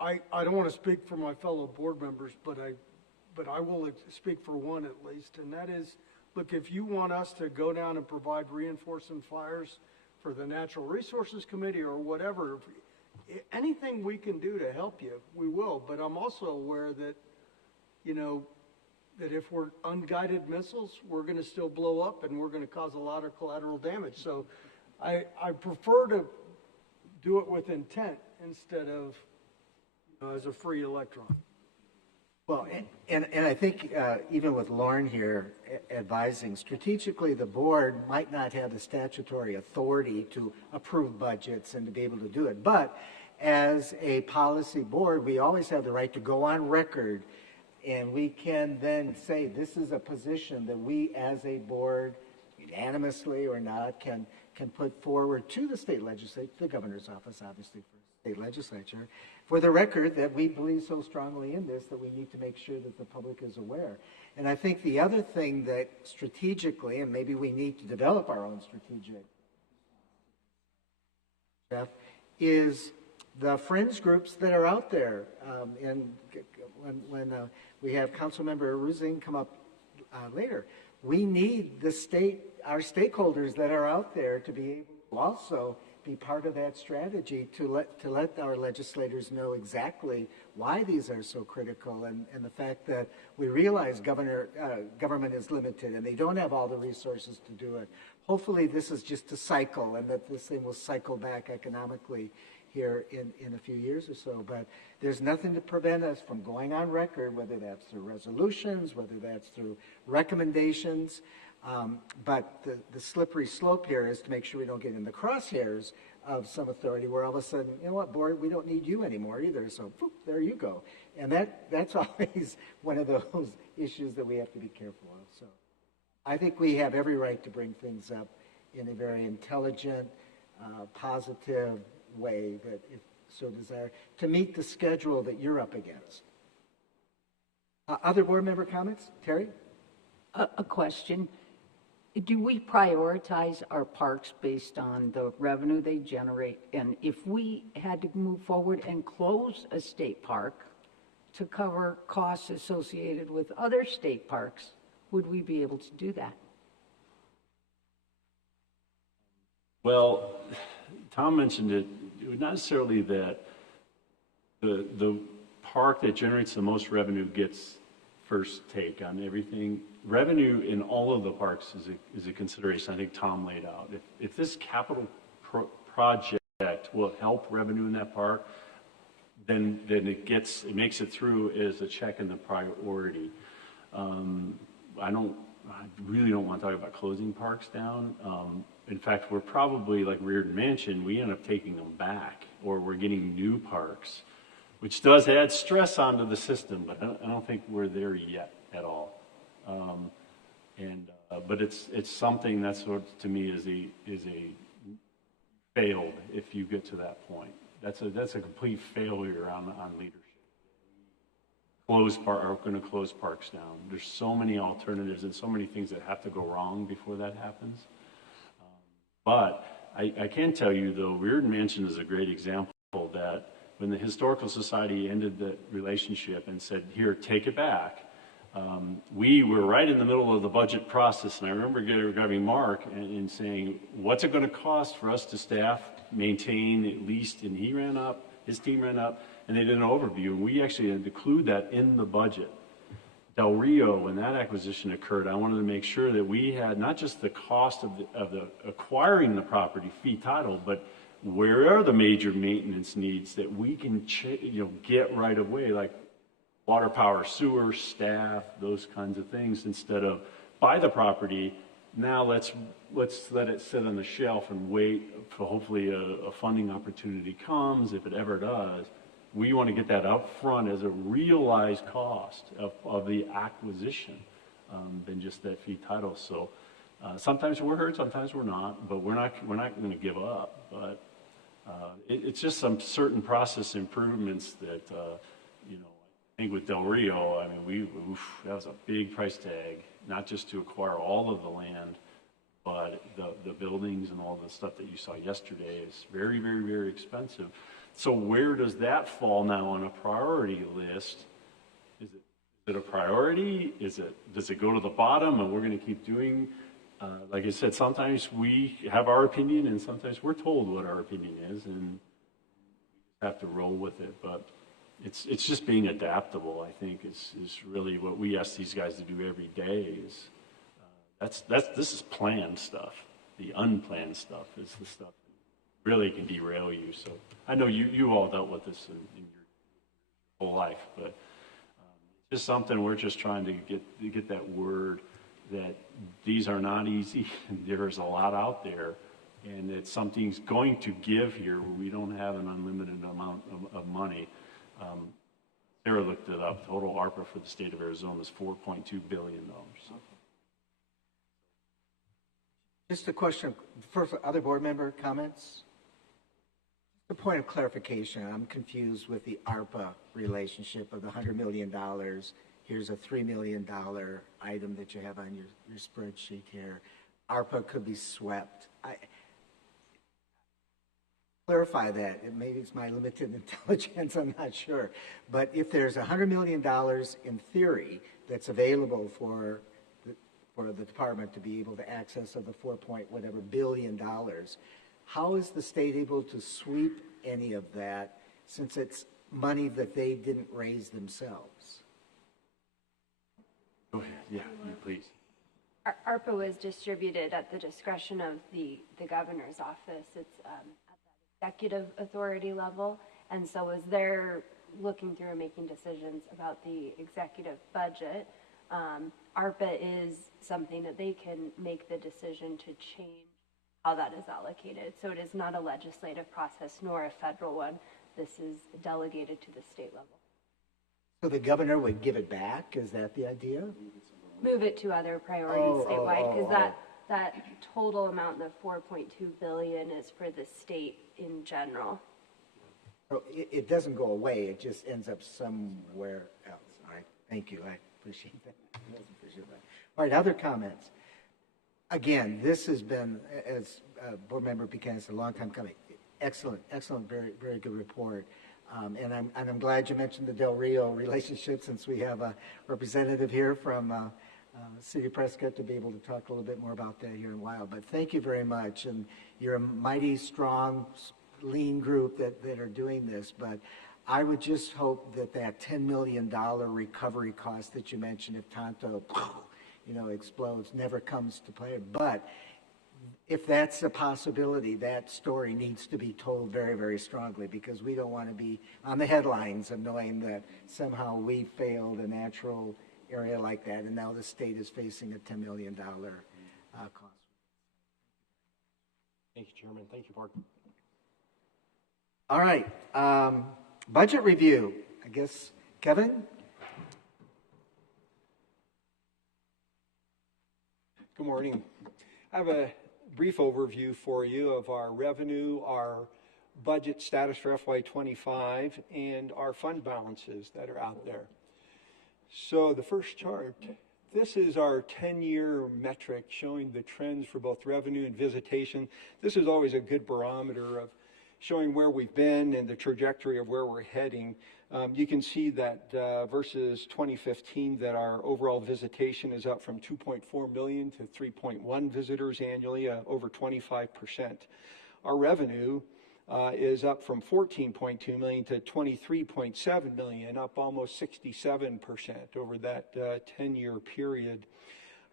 I don't want to speak for my fellow board members, but I will speak for one at least, and that is, look, if you want us to go down and provide reinforcement fires for the Natural Resources Committee or whatever, anything we can do to help you, we will. But I'm also aware that, you know, that if we're unguided missiles, we're going to still blow up and we're going to cause a lot of collateral damage. So I prefer to do it with intent instead of as a free electron. Well, and I think even with Lauren here advising, strategically the board might not have the statutory authority to approve budgets and to be able to do it. But as a policy board, we always have the right to go on record, and we can then say this is a position that we as a board, unanimously or not, can put forward to the state legislature, the governor's office, obviously, for state legislature, for the record that we believe so strongly in this that we need to make sure that the public is aware. And I think the other thing that strategically, and maybe we need to develop our own strategic, Jeff, is the friends groups that are out there. And when we have Councilmember Ruzing come up later, we need our stakeholders that are out there to be able to also be part of that strategy to let our legislators know exactly why these are so critical, and the fact that we realize government is limited and they don't have all the resources to do it. Hopefully this is just a cycle, and that this thing will cycle back economically here in a few years or so. But there's nothing to prevent us from going on record, whether that's through resolutions, whether that's through recommendations. But the slippery slope here is to make sure we don't get in the crosshairs of some authority where all of a sudden, you know what, board, we don't need you anymore either. So poof, there you go. And that's always one of those issues that we have to be careful of. So I think we have every right to bring things up in a very intelligent, positive way that if so desired, to meet the schedule that you're up against. Other board member comments? Terry? A question. Do we prioritize our parks based on the revenue they generate? And if we had to move forward and close a state park to cover costs associated with other state parks, would we be able to do that? Well, Tom mentioned it, not necessarily that the park that generates the most revenue gets first take on everything. Revenue in all of the parks is a consideration I think Tom laid out. If this capital project will help revenue in that park, then it makes it through as a check in the priority. really don't want to talk about closing parks down. In fact, we're probably like Reardon Mansion, we end up taking them back, or we're getting new parks, which does add stress onto the system, but I don't think we're there yet at all. But it's something that's what to me is a failed if you get to that point. That's a complete failure on leadership. Are going to close parks down. There's so many alternatives and so many things that have to go wrong before that happens. But I can tell you though, Reardon Mansion is a great example that when the Historical Society ended the relationship and said, here, take it back, we were right in the middle of the budget process, and I remember grabbing Mark and saying, what's it going to cost for us to staff, maintain at least, and he ran up, his team ran up, and they did an overview, and we actually had to include that in the budget. Del Rio, when that acquisition occurred, I wanted to make sure that we had not just the cost of the acquiring the property, fee title, but where are the major maintenance needs that we can get right away, like water, power, sewer, staff, those kinds of things, instead of buy the property. Now let's let it sit on the shelf and wait for hopefully a funding opportunity comes, if it ever does. We want to get that up front as a realized cost of the acquisition than just that fee title. So sometimes we're hurt, sometimes we're not, but we're not going to give up. But it's just some certain process improvements that I think with Del Rio, I mean, that was a big price tag, not just to acquire all of the land, but the buildings and all the stuff that you saw yesterday is very, very, very expensive. So where does that fall now on a priority list? Is it a priority? Does it go to the bottom and we're going to keep doing? Like I said, sometimes we have our opinion and sometimes we're told what our opinion is and we have to roll with it. But it's just being adaptable, I think, is really what we ask these guys to do every day. This is planned stuff. The unplanned stuff is the stuff that really can derail you. So I know you all dealt with this in your whole life, but it's just something we're just trying to get that word that these are not easy. There's a lot out there, and that something's going to give here where we don't have an unlimited amount of money. Sarah looked it up. Total ARPA for the state of Arizona is $4.2 billion. Just a question, first, other board member comments? A point of clarification, I'm confused with the ARPA relationship of the $100 million. Here's a $3 million item that you have on your spreadsheet here. ARPA could be swept. Clarify that. Maybe it's my limited intelligence, I'm not sure. But if there's $100 million in theory that's available for the department to be able to access of the $4.whatever billion, how is the state able to sweep any of that since it's money that they didn't raise themselves? Go ahead. Yeah, you please. ARPA was distributed at the discretion of the governor's office. It's at the executive authority level. And so as they're looking through and making decisions about the executive budget, ARPA is something that they can make the decision to change how that is allocated. So it is not a legislative process nor a federal one. This is delegated to the state level. So the governor would give it back? Is that the idea? Move it to other priorities statewide, because that total amount, the $4.2 billion, is for the state in general. So it doesn't go away, it just ends up somewhere else. All right, thank you, I appreciate that. All right, other comments? Again, this has been, as Board Member Buchanan said, a long time coming. Excellent, very, very good report. And I'm glad you mentioned the Del Rio relationship, since we have a representative here from City of Prescott to be able to talk a little bit more about that here in a while. But thank you very much. And you're a mighty strong, lean group that are doing this. But I would just hope that $10 million recovery cost that you mentioned, if Tonto, explodes, never comes to play. But if that's a possibility, that story needs to be told very, very strongly, because we don't want to be on the headlines of knowing that somehow we failed a natural area like that, and now the state is facing a $10 million cost. Thank you, Chairman. Thank you, Park. All right, budget review. I guess, Kevin? Good morning. I have a brief overview for you of our revenue, our budget status for FY25, and our fund balances that are out there. So the first chart, this is our 10-year metric showing the trends for both revenue and visitation. This is always a good barometer of showing where we've been and the trajectory of where we're heading. You can see that versus 2015 that our overall visitation is up from 2.4 million to 3.1 visitors annually, over 25%. Our revenue is up from 14.2 million to 23.7 million, up almost 67% over that 10-year period.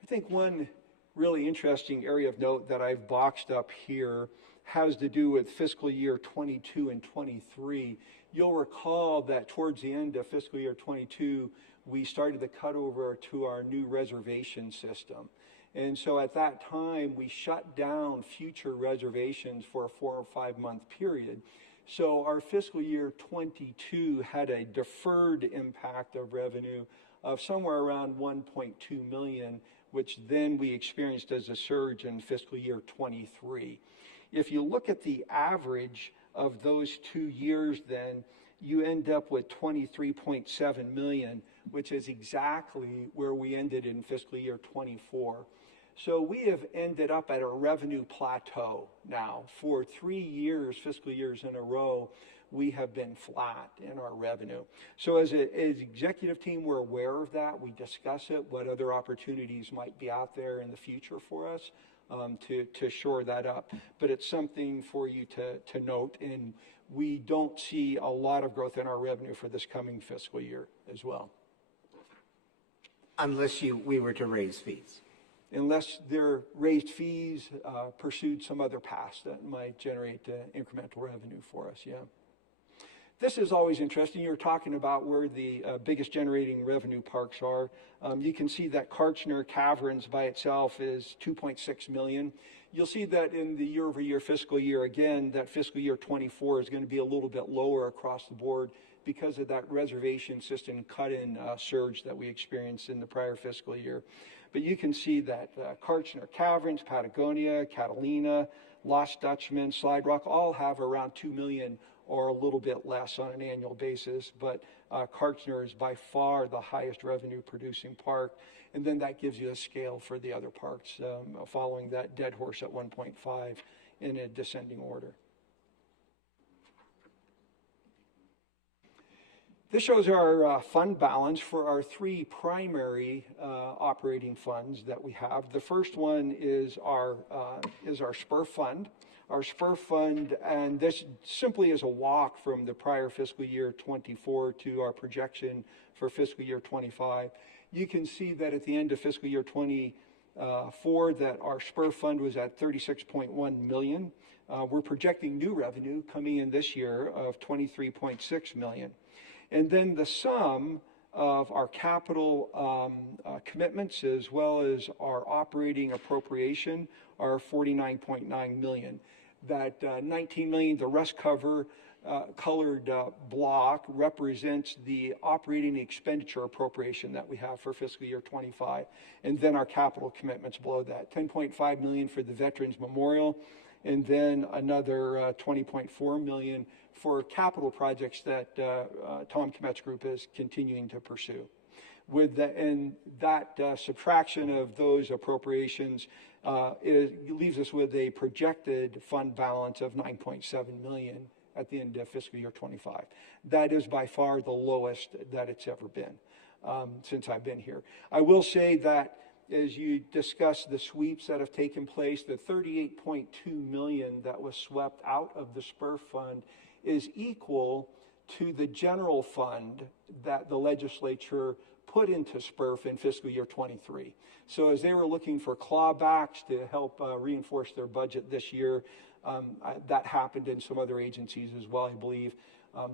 I think one really interesting area of note that I've boxed up here has to do with fiscal year 22 and 23. You'll recall that towards the end of fiscal year 22, we started the cutover to our new reservation system. And so at that time, we shut down future reservations for a 4 or 5 month period. So our fiscal year 22 had a deferred impact of revenue of somewhere around 1.2 million, which then we experienced as a surge in fiscal year 23. If you look at the average of those 2 years, then you end up with 23.7 million, which is exactly where we ended in fiscal year 24. So we have ended up at a revenue plateau now. For 3 years, fiscal years in a row, we have been flat in our revenue. So as an executive team, we're aware of that. We discuss it, what other opportunities might be out there in the future for us to shore that up. But it's something for you to note, and we don't see a lot of growth in our revenue for this coming fiscal year as well. Unless we were to raise fees. Unless they're raised fees, pursued some other paths that might generate incremental revenue for us, yeah. This is always interesting. You're talking about where the biggest generating revenue parks are. You can see that Kartchner Caverns by itself is 2.6 million. You'll see that in the year-over-year fiscal year, again, that fiscal year 24 is going to be a little bit lower across the board because of that reservation system cut-in surge that we experienced in the prior fiscal year. But you can see that Kartchner Caverns, Patagonia, Catalina, Lost Dutchman, Slide Rock all have around 2 million or a little bit less on an annual basis. But Kartchner is by far the highest revenue producing park. And then that gives you a scale for the other parks following that dead horse at 1.5 in a descending order. This shows our fund balance for our 3 primary operating funds that we have. The first one is our SPURF fund. Our SPURF fund, and this simply is a walk from the prior fiscal year 24 to our projection for fiscal year 25. You can see that at the end of fiscal year 24 that our SPURF fund was at 36.1 million. We're projecting new revenue coming in this year of 23.6 million. And then the sum of our capital commitments as well as our operating appropriation are 49.9 million. That 19 million, the rust cover colored block represents the operating expenditure appropriation that we have for fiscal year 25. And then our capital commitments below that, 10.5 million for the Veterans Memorial, and then another 20.4 million for capital projects that Tom Kmetz Group is continuing to pursue. And that subtraction of those appropriations leaves us with a projected fund balance of 9.7 million at the end of fiscal year 25. That is by far the lowest that it's ever been since I've been here. I will say that as you discuss the sweeps that have taken place, the 38.2 million that was swept out of the SPURF fund is equal to the general fund that the legislature put into SPURF in fiscal year 23. So as they were looking for clawbacks to help reinforce their budget this year, that happened in some other agencies as well, I believe.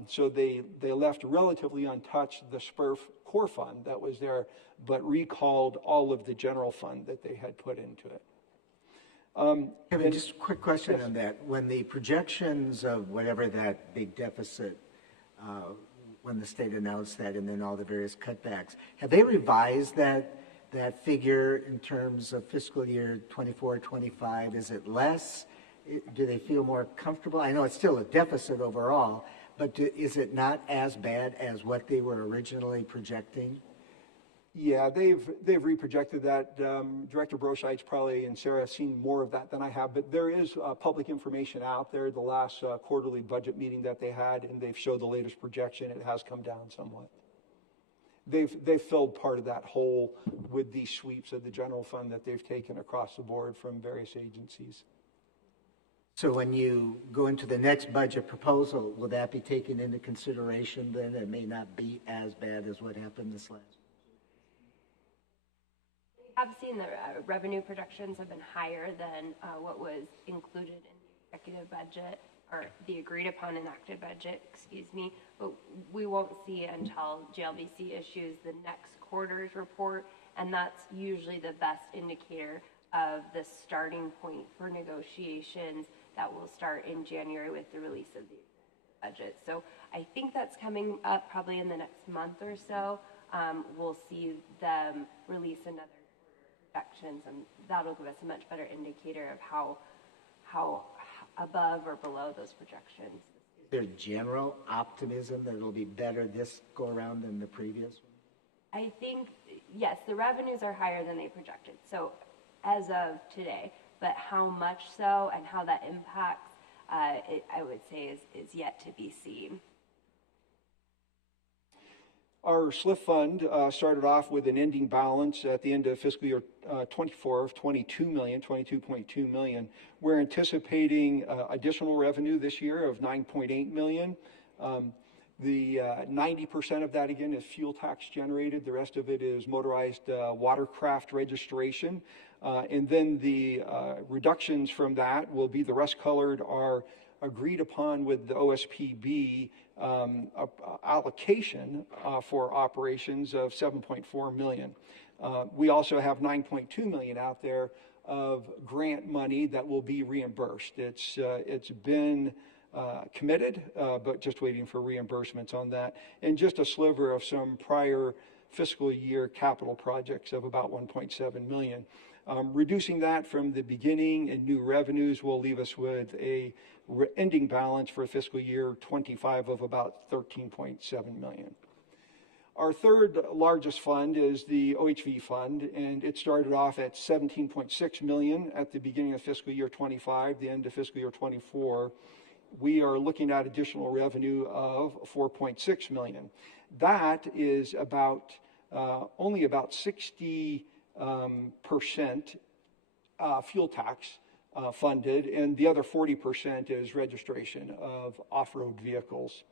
So they left relatively untouched the SPRF core fund that was there, but recalled all of the general fund that they had put into it. Kevin, just a quick question on that. When the projections of whatever that big deficit, when the state announced that and then all the various cutbacks, have they revised that figure in terms of fiscal year 24, 25? Is it less? Do they feel more comfortable? I know it's still a deficit overall, but is it not as bad as what they were originally projecting? Yeah, they've reprojected that. Director Broscheid's probably, and Sarah, have seen more of that than I have, but there is public information out there. The last quarterly budget meeting that they had, and they've showed the latest projection. It has come down somewhat. They've filled part of that hole with these sweeps of the general fund that they've taken across the board from various agencies. So when you go into the next budget proposal, will that be taken into consideration then? It may not be as bad as what happened this last. I've seen the revenue projections have been higher than what was included in the executive budget or the agreed upon enacted budget, excuse me. But we won't see until JLBC issues the next quarter's report, and that's usually the best indicator of the starting point for negotiations that will start in January with the release of the budget. So I think that's coming up probably in the next month or so. We'll see them release another projections, and that'll give us a much better indicator of how above or below those projections. Is there general optimism that it'll be better this go around than the previous one? I think, yes, the revenues are higher than they projected. So as of today, but how much so and how that impacts, I would say is yet to be seen. Our SLIF fund started off with an ending balance at the end of fiscal year 24 of $22.2 million. We're anticipating additional revenue this year of $9.8 million. The 90% of that, again, is fuel tax generated. The rest of it is motorized watercraft registration. And then the reductions from that will be the rust-colored are agreed upon with the OSPB allocation for operations of $7.4 million. We also have $9.2 million out there of grant money that will be reimbursed. It's been committed, but just waiting for reimbursements on that. And just a sliver of some prior fiscal year capital projects of about $1.7 million. Reducing that from the beginning and new revenues will leave us with a ending balance for fiscal year 25 of about $13.7 million. Our third largest fund is the OHV fund, and it started off at $17.6 million at the beginning of fiscal year 25, the end of fiscal year 24. We are looking at additional revenue of $4.6 million. That is about only about 60% fuel tax funded, and the other 40% is registration of off-road vehicles.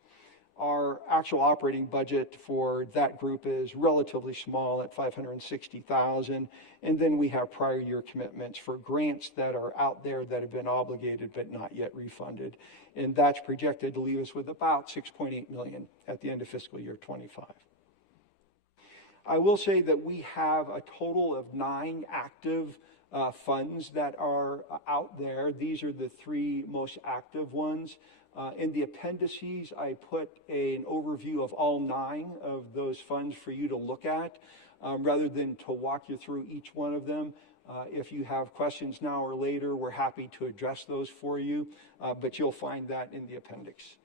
Our actual operating budget for that group is relatively small at $560,000, and then we have prior year commitments for grants that are out there that have been obligated but not yet refunded, and that's projected to leave us with about $6.8 million at the end of fiscal year 25. I will say that we have a total of 9 active funds that are out there. These are the 3 most active ones. In the appendices, I put an overview of all 9 of those funds for you to look at, rather than to walk you through each one of them. If you have questions now or later, we're happy to address those for you, but you'll find that in the appendix.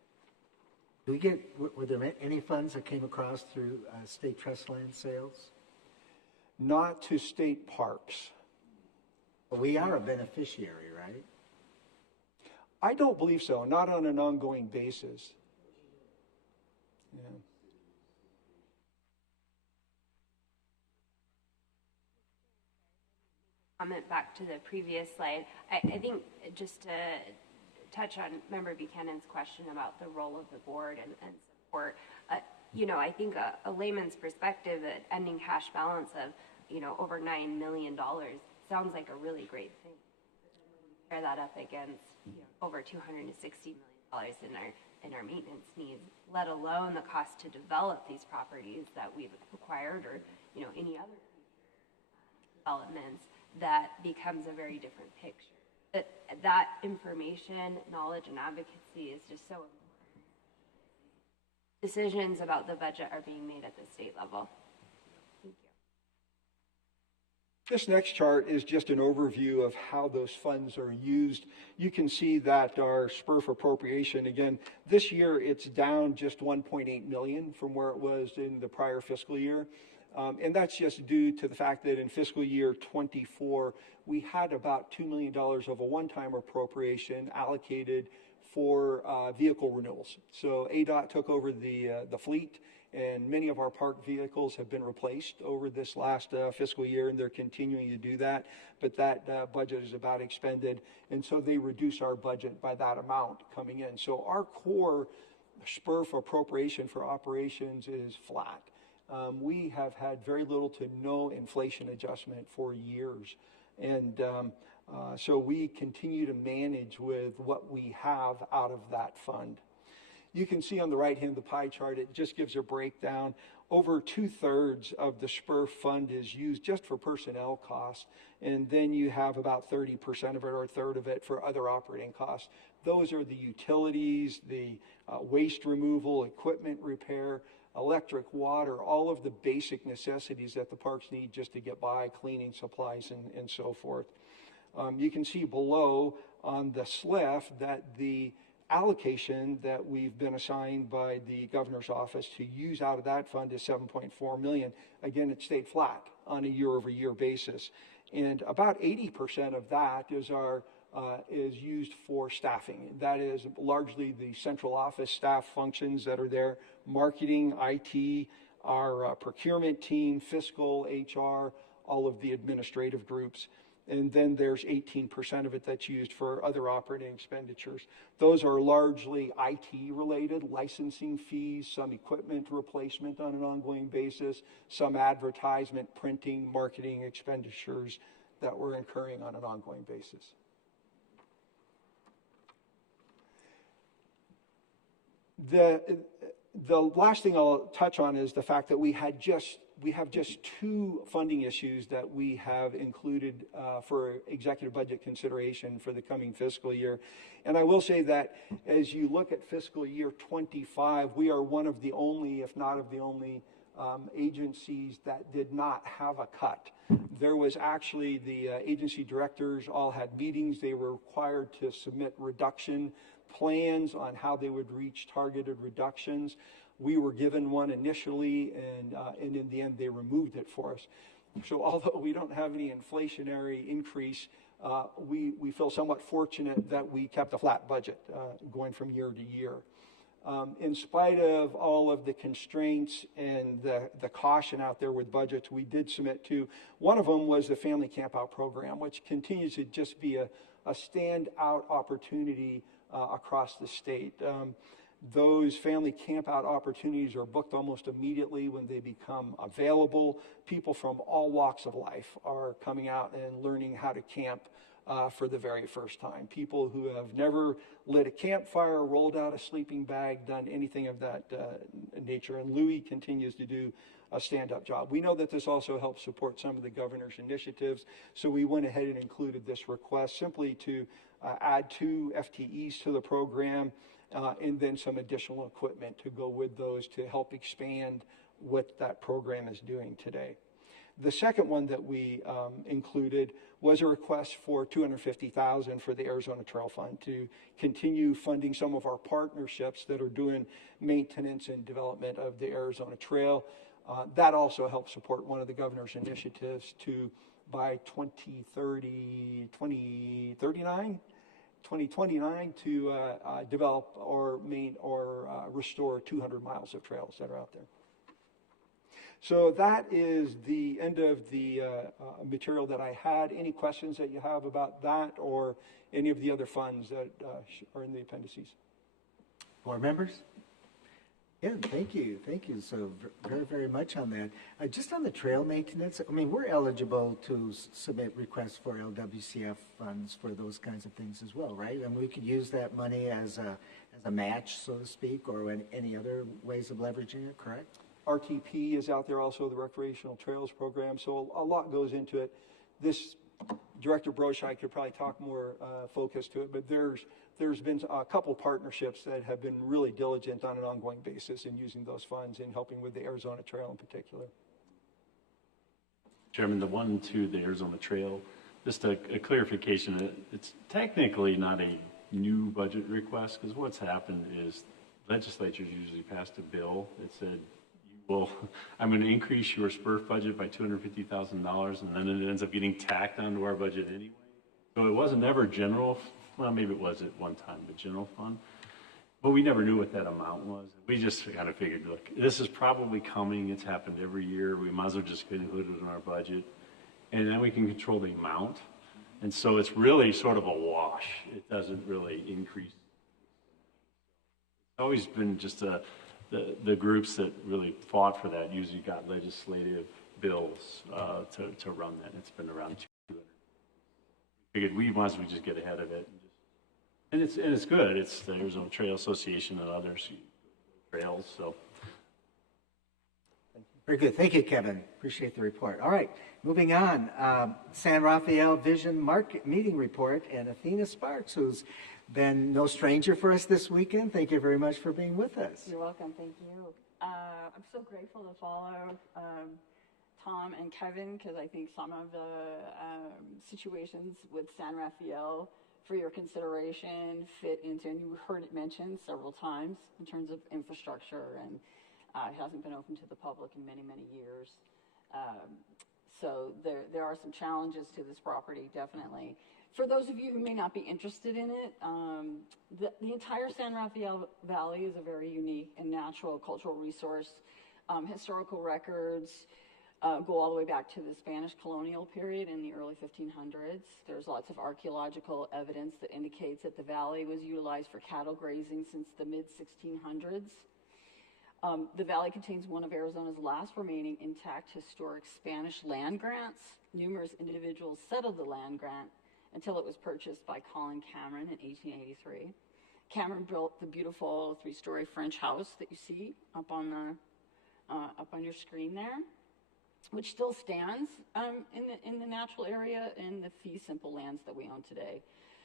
Were there any funds that came across through state trust land sales? Not to state parks. But we are a beneficiary, right? I don't believe so, not on an ongoing basis. Yeah. Comment back to the previous slide. I think just to touch on Member Buchanan's question about the role of the board and support, I think a layman's perspective at ending cash balance of, over $9 million sounds like a really great thing. Pair that up against over $260 million in our and our maintenance needs, let alone the cost to develop these properties that we've acquired or, any other developments, that becomes a very different picture. That information, knowledge, and advocacy is just so important. Decisions about the budget are being made at the state level. Thank you. This next chart is just an overview of how those funds are used. You can see that our SPRF appropriation, again, this year it's down just 1.8 million from where it was in the prior fiscal year. And that's just due to the fact that in fiscal year 24, we had about $2 million of a one-time appropriation allocated for vehicle renewals. So ADOT took over the fleet, and many of our park vehicles have been replaced over this last fiscal year, and they're continuing to do that. But that budget is about expended, and so they reduce our budget by that amount coming in. So our core SPRF appropriation for operations is flat. We have had very little to no inflation adjustment for years. And so we continue to manage with what we have out of that fund. You can see on the right hand the pie chart, it just gives a breakdown. Over 2/3 of the SPRF fund is used just for personnel costs. And then you have about 30% of it or a third of it for other operating costs. Those are the utilities, the waste removal, equipment repair, electric, water, all of the basic necessities that the parks need just to get by, cleaning supplies and so forth. You can see below on the SLIF that the allocation that we've been assigned by the governor's office to use out of that fund is 7.4 million. Again, it stayed flat on a year-over-year basis. And about 80% of that is used for staffing. That is largely the central office staff functions that are there, marketing, IT, our procurement team, fiscal, HR, all of the administrative groups. And then there's 18% of it that's used for other operating expenditures. Those are largely IT related, licensing fees, some equipment replacement on an ongoing basis, some advertisement, printing, marketing expenditures that we're incurring on an ongoing basis. The last thing I'll touch on is the fact that we have just two funding issues that we have included for executive budget consideration for the coming fiscal year. And I will say that as you look at fiscal year 25, we are one of the only, if not of the only, agencies that did not have a cut. There was actually the agency directors all had meetings. They were required to submit reduction plans on how they would reach targeted reductions. We were given one initially, and in the end, they removed it for us. So although we don't have any inflationary increase, we feel somewhat fortunate that we kept a flat budget going from year to year. In spite of all of the constraints and the caution out there with budgets, we did submit to. One of them was the Family Campout Program, which continues to just be a standout opportunity across the state. Those family campout opportunities are booked almost immediately when they become available. People from all walks of life are coming out and learning how to camp for the very first time. People who have never lit a campfire, rolled out a sleeping bag, done anything of that nature. And Louis continues to do a stand-up job. We know that this also helps support some of the governor's initiatives, so we went ahead and included this request simply to add 2 FTEs to the program and then some additional equipment to go with those to help expand what that program is doing today. The second one that we included was a request for $250,000 for the Arizona Trail Fund to continue funding some of our partnerships that are doing maintenance and development of the Arizona Trail. That also helps support one of the governor's initiatives to by 2029 to develop or restore 200 miles of trails that are out there. So that is the end of the material that I had. Any questions that you have about that or any of the other funds that are in the appendices? Board members? Yeah, thank you so very, very much on that. Just on the trail maintenance, I mean, we're eligible to submit requests for LWCF funds for those kinds of things as well, right? And we could use that money as as a match, so to speak, or any other ways of leveraging it, correct? RTP is out there also, the Recreational Trails Program, so a lot goes into it. This, Director Broschei could probably talk more focus to it, but there's been a couple partnerships that have been really diligent on an ongoing basis in using those funds in helping with the Arizona Trail in particular. Chairman, the one to the Arizona Trail, just a clarification, it's technically not a new budget request, because what's happened is legislatures usually passed a bill that said, well, I'm going to increase your SPURF budget by $250,000, and then it ends up getting tacked onto our budget anyway. So it wasn't ever general, well, maybe it was at one time, the general fund, but we never knew what that amount was. We just kind of figured, look, this is probably coming, it's happened every year, we might as well just include it in our budget, and then we can control the amount. And so it's really sort of a wash. It doesn't really increase. It's always been just the groups that really fought for that usually got legislative bills to run that. It's been around 200. Figured we might as well just get ahead of it. And it's good. It's the Arizona Trail Association and others trails. So. Very good. Thank you, Kevin. Appreciate the report. All right, moving on. San Rafael Vision Market Meeting Report, and Athena Sparks, who's been no stranger for us this weekend. Thank you very much for being with us. You're welcome. Thank you. I'm so grateful to follow Tom and Kevin, because I think some of the situations with San Rafael for your consideration fit into, and you heard it mentioned several times in terms of infrastructure, and it hasn't been open to the public in many, many years. So there are some challenges to this property, definitely. For those of you who may not be interested in it, the entire San Rafael Valley is a very unique and natural cultural resource. Historical records go all the way back to the Spanish colonial period in the early 1500s. There's lots of archaeological evidence that indicates that the valley was utilized for cattle grazing since the mid-1600s. The valley contains one of Arizona's last remaining intact historic Spanish land grants. Numerous individuals settled the land grant until it was purchased by Colin Cameron in 1883. Cameron built the beautiful 3-story French house that you see up on your screen there, which still stands in the natural area in the fee simple lands that we own today.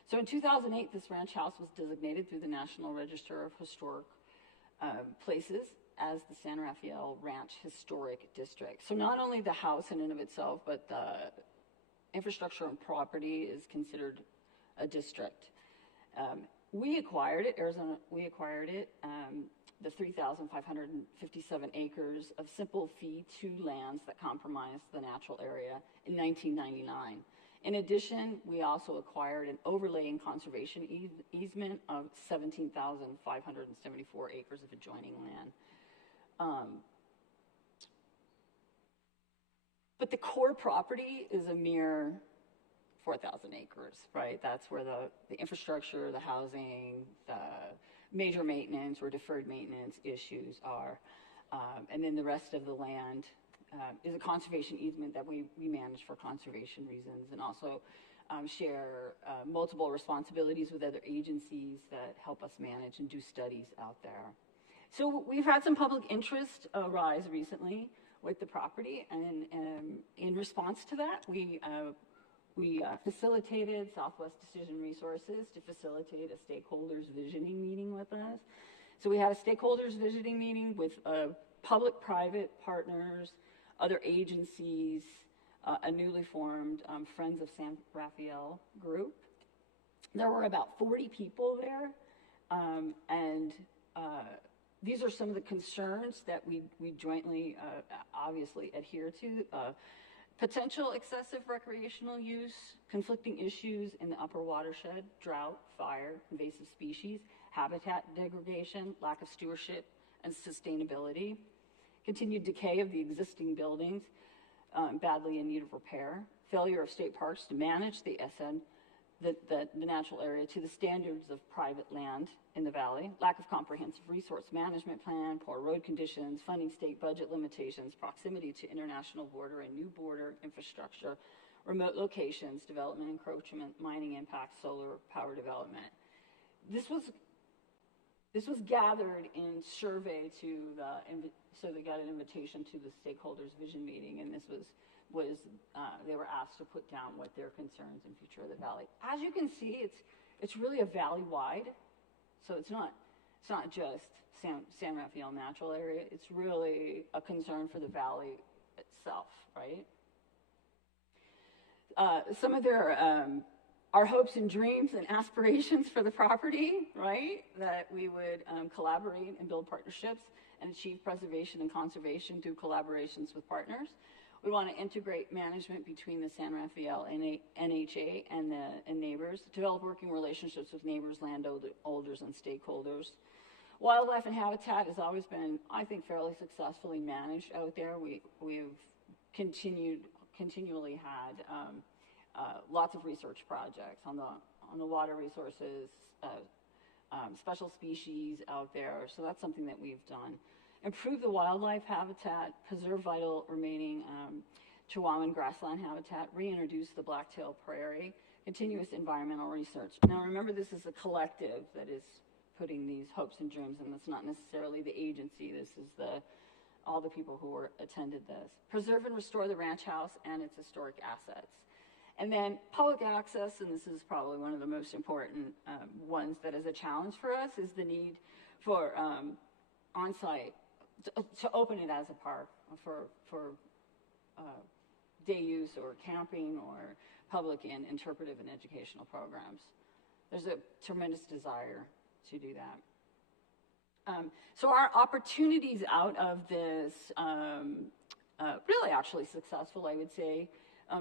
So in 2008, this ranch house was designated through the National Register of Historic Places as the San Rafael Ranch Historic District. So not only the house in and of itself, but the infrastructure and property is considered a district. We acquired it, Arizona, the 3,557 acres of simple fee 2 lands that comprise the natural area in 1999. In addition, we also acquired an overlay and conservation easement of 17,574 acres of adjoining land. But the core property is a mere 4,000 acres, right? That's where the infrastructure, the housing, the major maintenance or deferred maintenance issues are. And then the rest of the land is a conservation easement that we manage for conservation reasons, and also share multiple responsibilities with other agencies that help us manage and do studies out there. So we've had some public interest arise recently with the property, and in response to that, we facilitated Southwest Decision Resources to facilitate a stakeholders visioning meeting with us. So we had a stakeholders visioning meeting with public-private partners, other agencies, a newly formed Friends of San Rafael group. There were about 40 people there, and these are some of the concerns that we jointly obviously adhere to. Potential excessive recreational use, conflicting issues in the upper watershed, drought, fire, invasive species, habitat degradation, lack of stewardship and sustainability, continued decay of the existing buildings, badly in need of repair, failure of state parks to manage the SN, the natural area to the standards of private land in the valley, lack of comprehensive resource management plan, poor road conditions, funding state budget limitations, proximity to international border and new border infrastructure, remote locations, development encroachment, mining impact, solar power development. This was this was gathered in survey to so they got an invitation to the stakeholders vision meeting, and this was they were asked to put down what their concerns in future of the valley. As you can see, it's really a valley-wide, so it's not just San Rafael Natural Area. It's really a concern for the valley itself, right? Some of their our hopes and dreams and aspirations for the property, right? That we would collaborate and build partnerships and achieve preservation and conservation through collaborations with partners. We want to integrate management between the San Rafael NHA and neighbors, develop working relationships with neighbors, landowners, and stakeholders. Wildlife and habitat has always been, I think, fairly successfully managed out there. We've continually had lots of research projects on the water resources, special species out there. So that's something that we've done. Improve the wildlife habitat, preserve vital remaining Chihuahuan grassland habitat, reintroduce the blacktail prairie, continuous environmental research. Now remember, this is a collective that is putting these hopes and dreams, and it's not necessarily the agency. This is all the people who attended this. Preserve and restore the ranch house and its historic assets. And then public access, and this is probably one of the most important ones that is a challenge for us, is the need for on-site, to open it as a park for day use or camping or public and interpretive and educational programs. There's a tremendous desire to do that. So our opportunities out of this really actually successful, I would say,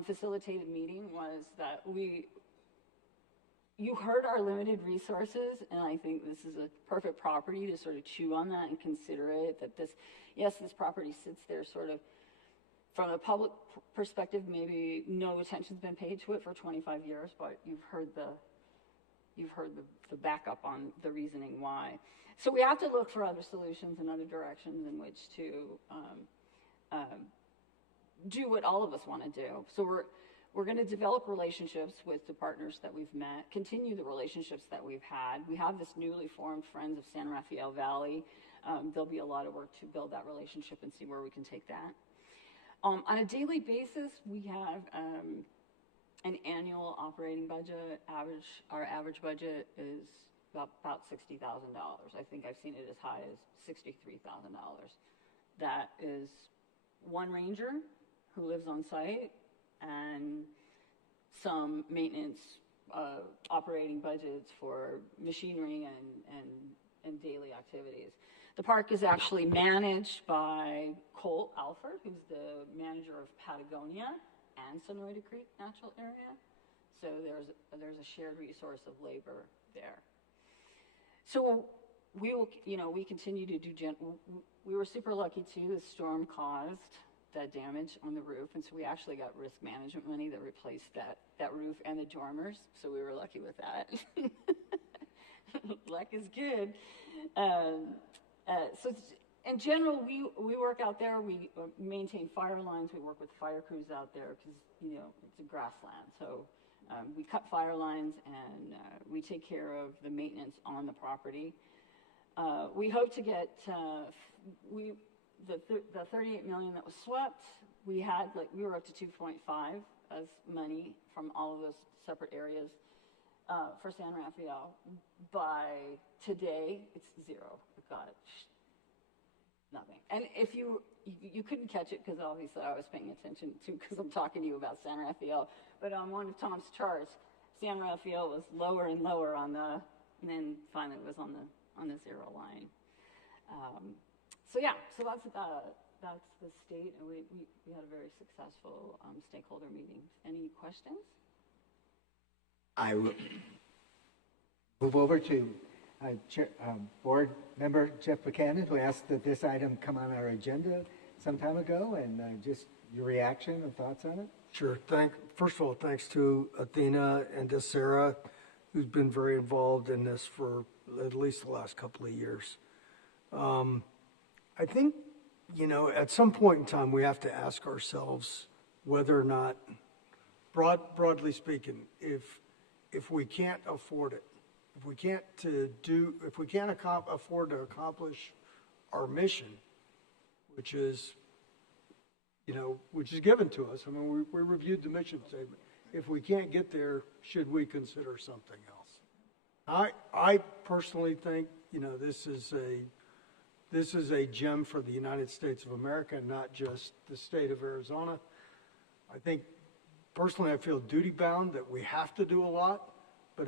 facilitated meeting was that you heard our limited resources, and I think this is a perfect property to sort of chew on that and consider it, that this property sits there sort of from a public perspective, maybe no attention's been paid to it for 25 years, but you've heard the backup on the reasoning why. So we have to look for other solutions and other directions in which to do what all of us want to do. So we're going to develop relationships with the partners that we've met, continue the relationships that we've had. We have this newly formed Friends of San Rafael Valley. There'll be a lot of work to build that relationship and see where we can take that. On a daily basis, we have an annual operating budget. Our average budget is about $60,000. I think I've seen it as high as $63,000. That is one ranger who lives on site and some maintenance operating budgets for machinery and daily activities. The park is actually managed by Colt Alford, who's the manager of Patagonia and Sonoyta Creek Natural Area. So there's a shared resource of labor there. So we continue to do, we were super lucky too. The storm caused that damage on the roof, and so we actually got risk management money that replaced that roof and the dormers, so we were lucky with that. Luck is good. So in general, we work out there, we maintain fire lines, we work with fire crews out there because, it's a grassland. So we cut fire lines and we take care of the maintenance on the property. We hope to get, the $38 million that was swept, we were up to 2.5 as money from all of those separate areas for San Rafael. By today, it's zero. We've got nothing. And if you couldn't catch it because obviously I was paying attention to, because I'm talking to you about San Rafael, but on one of Tom's charts, San Rafael was lower and lower and then finally it was on the zero line. So that's the state, and we had a very successful stakeholder meeting. Any questions? I will move over to board member Jeff Buchanan, who asked that this item come on our agenda some time ago, and just your reaction and thoughts on it. Sure. First of all, thanks to Athena and to Sarah, who's been very involved in this for at least the last couple of years. I think, at some point in time, we have to ask ourselves whether or not, broadly speaking, if we can't afford it, if we can't afford to accomplish our mission, which is, which is given to us. I mean, we reviewed the mission statement. If we can't get there, should we consider something else? I personally think, this is a gem for the United States of America, not just the state of Arizona. I think, personally, I feel duty-bound that we have to do a lot, but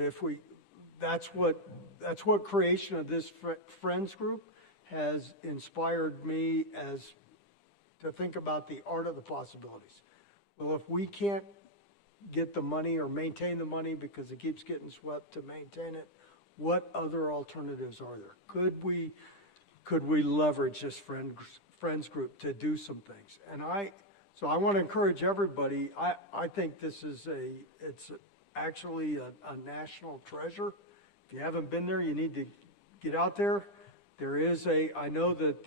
that's what creation of this Friends group has inspired me to think about the art of the possibilities. Well, if we can't get the money or maintain the money because it keeps getting swept to maintain it, what other alternatives are there? Could we leverage this friends group to do some things? And so I want to encourage everybody. I think this is it's actually a national treasure. If you haven't been there, you need to get out there. I know that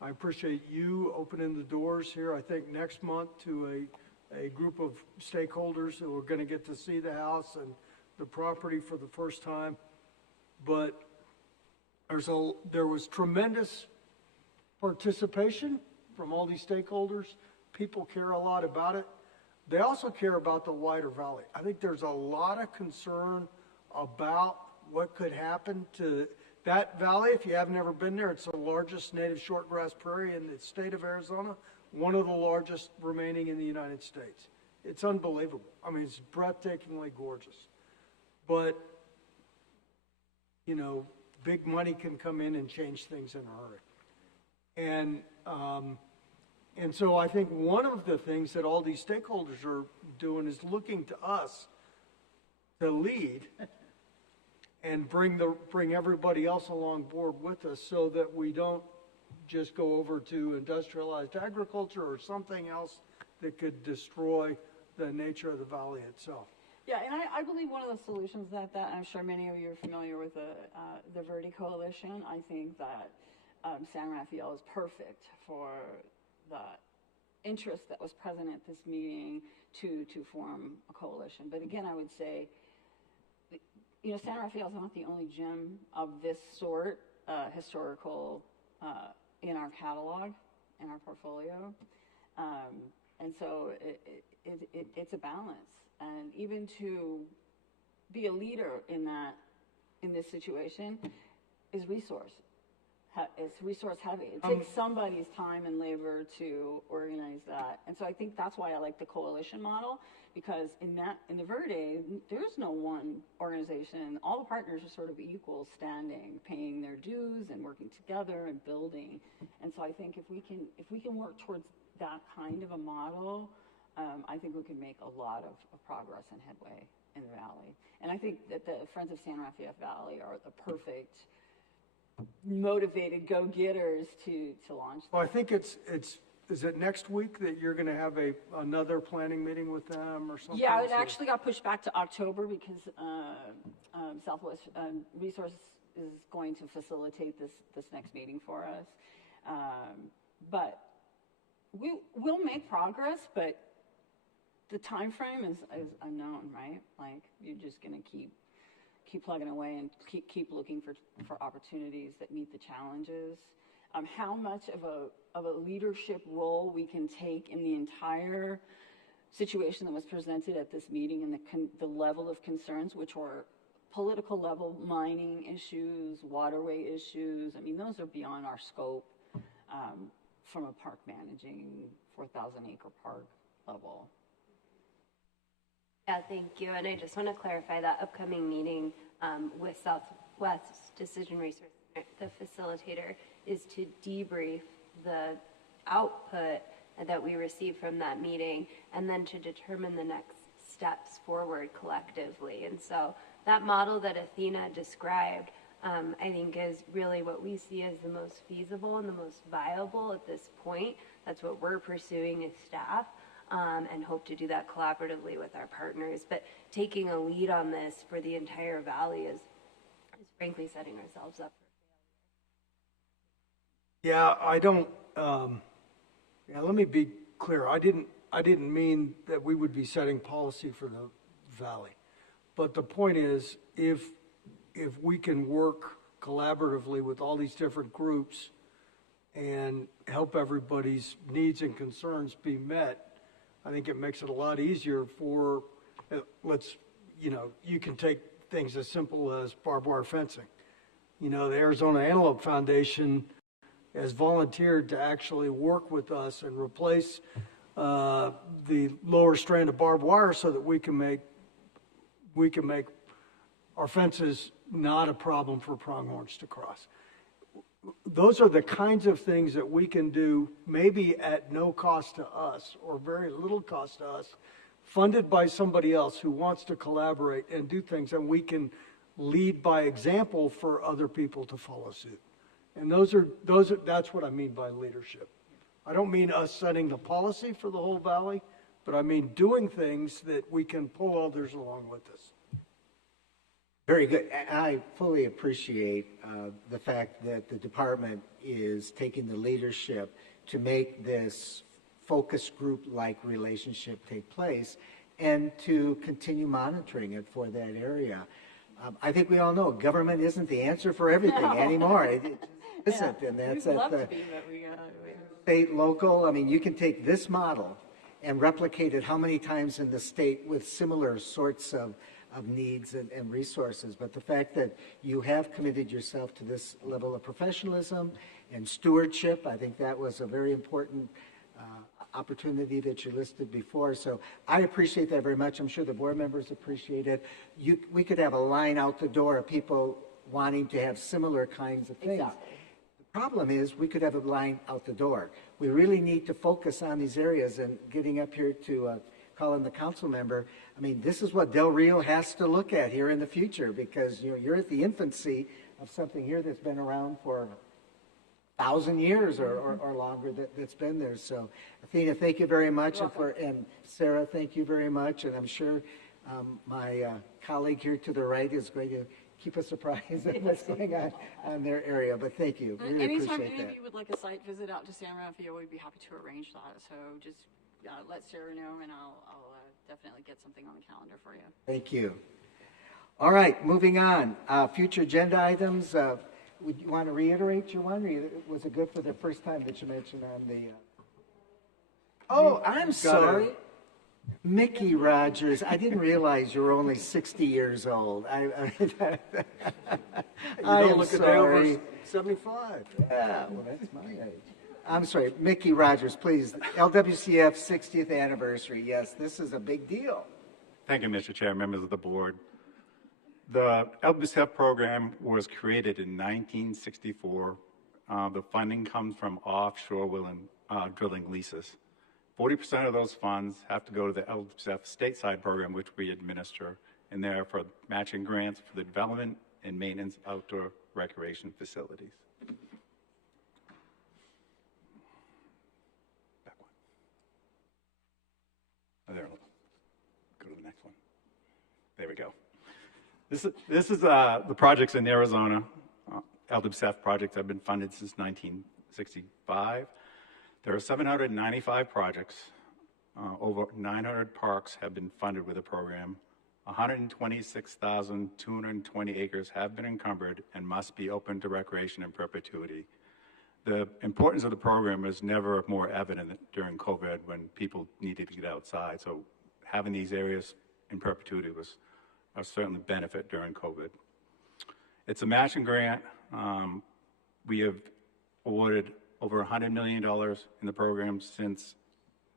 I appreciate you opening the doors here, I think next month, to a group of stakeholders who are going to get to see the house and the property for the first time. But there was tremendous participation from all these stakeholders. People care a lot about it. They also care about the wider valley. I think there's a lot of concern about what could happen to that valley. If you have never been there, it's the largest native shortgrass prairie in the state of Arizona, one of the largest remaining in the United States. It's unbelievable. I mean, it's breathtakingly gorgeous. But, big money can come in and change things in a hurry. And so I think one of the things that all these stakeholders are doing is looking to us to lead and bring everybody else along board with us, so that we don't just go over to industrialized agriculture or something else that could destroy the nature of the valley itself. Yeah, and I believe one of the solutions that I'm sure many of you are familiar with the Verde Coalition. I think that San Rafael is perfect for the interest that was present at this meeting to form a coalition. But again, I would say, San Rafael is not the only gem of this sort, historical, in our catalog, in our portfolio. And so it's a balance. And even to be a leader in this situation is it's resource heavy. It takes somebody's time and labor to organize that. And so I think that's why I like the coalition model, because in the Verde, there's no one organization. All the partners are sort of equal standing, paying their dues and working together and building. And so I think if we can work towards that kind of a model, I think we can make a lot of progress and headway in the valley. And I think that the Friends of San Rafael Valley are the perfect motivated go-getters to launch that. Well, I think is it next week that you're going to have another planning meeting with them or something? Yeah, it actually got pushed back to October because Southwest Resource is going to facilitate this next meeting for us. But we'll make progress, but the time frame is unknown, right? Like, you're just going to keep plugging away and keep looking for opportunities that meet the challenges. How much of a leadership role we can take in the entire situation that was presented at this meeting, and the level of concerns, which were political level, mining issues, waterway issues. I mean, those are beyond our scope from a park managing 4,000 acre park level. Yeah, thank you. And I just want to clarify that upcoming meeting with Southwest Decision Resource, the facilitator, is to debrief the output that we received from that meeting and then to determine the next steps forward collectively. And so that model that Athena described, I think, is really what we see as the most feasible and the most viable at this point. That's what we're pursuing as staff. And hope to do that collaboratively with our partners. But taking a lead on this for the entire valley is frankly setting ourselves up for failure. Yeah, I don't. Let me be clear. I didn't mean that we would be setting policy for the valley, but the point is, if if we can work collaboratively with all these different groups and help everybody's needs and concerns be met, I think it makes it a lot easier for, you can take things as simple as barbed wire fencing. The Arizona Antelope Foundation has volunteered to actually work with us and replace the lower strand of barbed wire so that we can make our fences not a problem for pronghorns to cross. Those are the kinds of things that we can do, maybe at no cost to us or very little cost to us, funded by somebody else who wants to collaborate and do things, and we can lead by example for other people to follow suit. And that's what I mean by leadership. I don't mean us setting the policy for the whole valley, but I mean doing things that we can pull others along with us. Very good. I fully appreciate the fact that the department is taking the leadership to make this focus group-like relationship take place and to continue monitoring it for that area. I think we all know government isn't the answer for everything anymore. It isn't, and that's We'd at love the to be, but we state, local. I mean, you can take this model and replicate it how many times in the state with similar sorts of needs and resources. But the fact that you have committed yourself to this level of professionalism and stewardship, I think that was a very important opportunity that you listed before. So I appreciate that very much. I'm sure the board members appreciate it. We could have a line out the door of people wanting to have similar kinds of things. Exactly. The problem is we could have a line out the door. We really need to focus on these areas, and getting up here to call in the council member, I mean, this is what Del Rio has to look at here in the future, because you're at the infancy of something here that's been around for 1,000 years or longer that's been there. So Athena, thank you very much. And Sarah, thank you very much. And I'm sure my colleague here to the right is going to keep us apprised of what's going on their area. But thank you. Really anytime appreciate any of that. you would like a site visit out to San Rafael, we'd be happy to arrange that. So just let Sarah know, and I'll definitely get something on the calendar for you. Thank you. All right, moving on. Future agenda items. Would you want to reiterate your one? Or was it good for the first time that you mentioned on the... Oh, I'm sorry. Mickey Rogers. I didn't realize you were only 60 years old. I am look sorry. at 75. Yeah, well, that's my age. I'm sorry, Mickey Rogers, please. LWCF 60th anniversary. Yes, this is a big deal. Thank you, Mr. Chair, members of the board. The LWCF program was created in 1964. The funding comes from offshore drilling leases. 40% of those funds have to go to the LWCF stateside program, which we administer, and they're for matching grants for the development and maintenance of outdoor recreation facilities. Back one. Oh, there. Go to the next one. There we go. This is the projects in Arizona. LWCF projects have been funded since 1965. There are 795 projects. Over 900 parks have been funded with the program. 126,220 acres have been encumbered and must be open to recreation in perpetuity. The importance of the program is never more evident during COVID when people needed to get outside. So having these areas in perpetuity was a certainly benefit during COVID. It's a matching grant. We have awarded over $100 million in the program since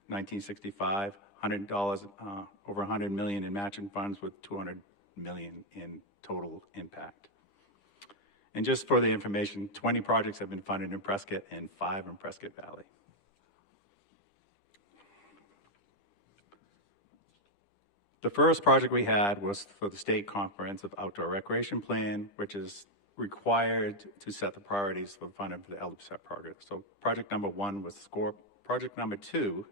1965. Over $100 million in matching funds with $200 million in total impact. And just for the information, 20 projects have been funded in Prescott and 5 in Prescott Valley. The first project we had was for the State Comprehensive Outdoor Recreation Plan, which is required to set the priorities for funding for the LWCF program. So project number 1 was SCORE. Project number 2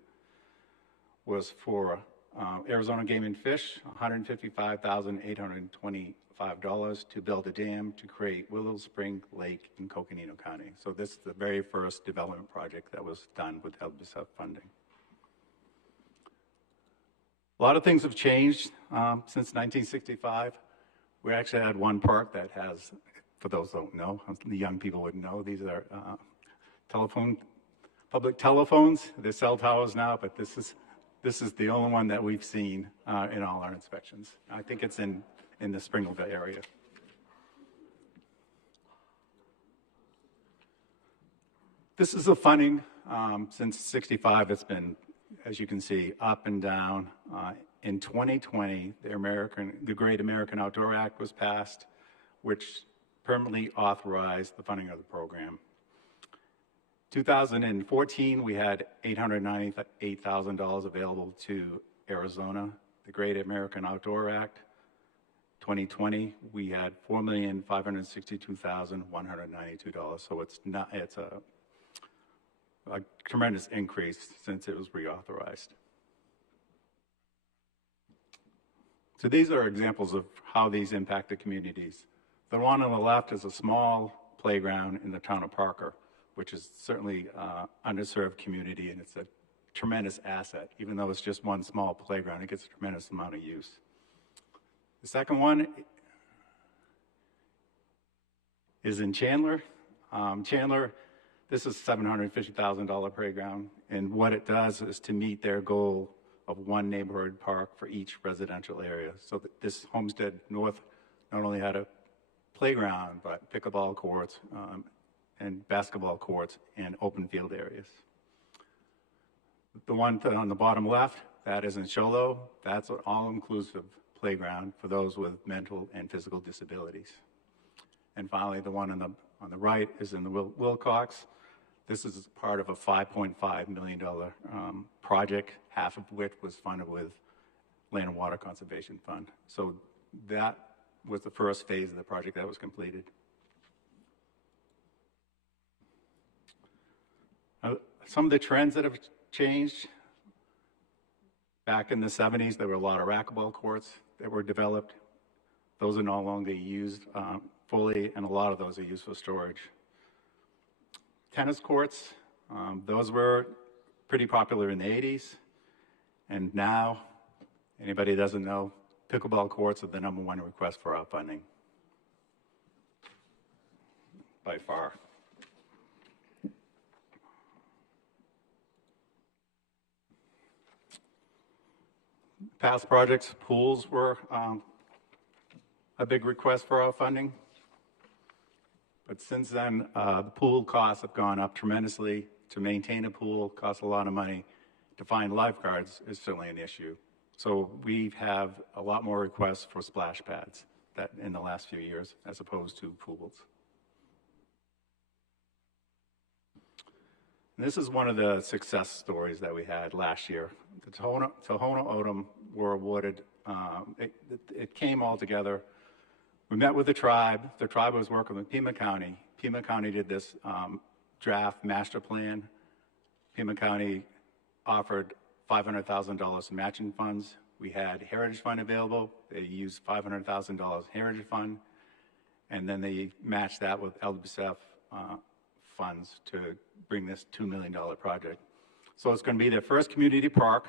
was for Arizona Game and Fish, $155,825 to build a dam to create Willow Spring Lake in Coconino County. So this is the very first development project that was done with LWCF funding. A lot of things have changed since 1965. We actually had one park that has, for those who don't know, the young people wouldn't know, these are public telephones. They're cell towers now, but this is the only one that we've seen in all our inspections. I think it's in the Springerville area. This is the funding. Since 65, it's been, as you can see, up and down. In 2020, the Great American Outdoor Act was passed, which permanently authorized the funding of the program. 2014, we had $898,000 available to Arizona, the Great American Outdoor Act. 2020, we had $4,562,192. So it's a tremendous increase since it was reauthorized. So these are examples of how these impact the communities. The one on the left is a small playground in the town of Parker, which is certainly underserved community, and it's a tremendous asset. Even though it's just one small playground, it gets a tremendous amount of use. The second one is in Chandler. Chandler, this is a $750,000 playground, and what it does is to meet their goal of one neighborhood park for each residential area. So that this Homestead North not only had a playground, but pickleball courts and basketball courts and open field areas. The one on the bottom left, that is in Sholo. That's an all-inclusive playground for those with mental and physical disabilities. And finally, the one on the right is in the Wilcox. This is part of a $5.5 million project, half of which was funded with Land and Water Conservation Fund. So that was the first phase of the project that was completed. Some of the trends that have changed, back in the 70s, there were a lot of racquetball courts that were developed. Those are no longer used fully, and a lot of those are used for storage. Tennis courts, those were pretty popular in the 80s, and now, anybody who doesn't know, pickleball courts are the #1 request for our funding, by far. Past projects, pools were a big request for our funding. But since then, the pool costs have gone up tremendously. To maintain a pool costs a lot of money. To find lifeguards is certainly an issue. So we have a lot more requests for splash pads that in the last few years as opposed to pools. And this is one of the success stories that we had last year. The Tohono O'odham were awarded, it came all together. We met with the tribe. The tribe was working with Pima County. Pima County did this draft master plan. Pima County offered $500,000 in matching funds. We had Heritage Fund available. They used $500,000 Heritage Fund, and then they matched that with LWCF funds to bring this $2 million project. So it's going to be their first community park.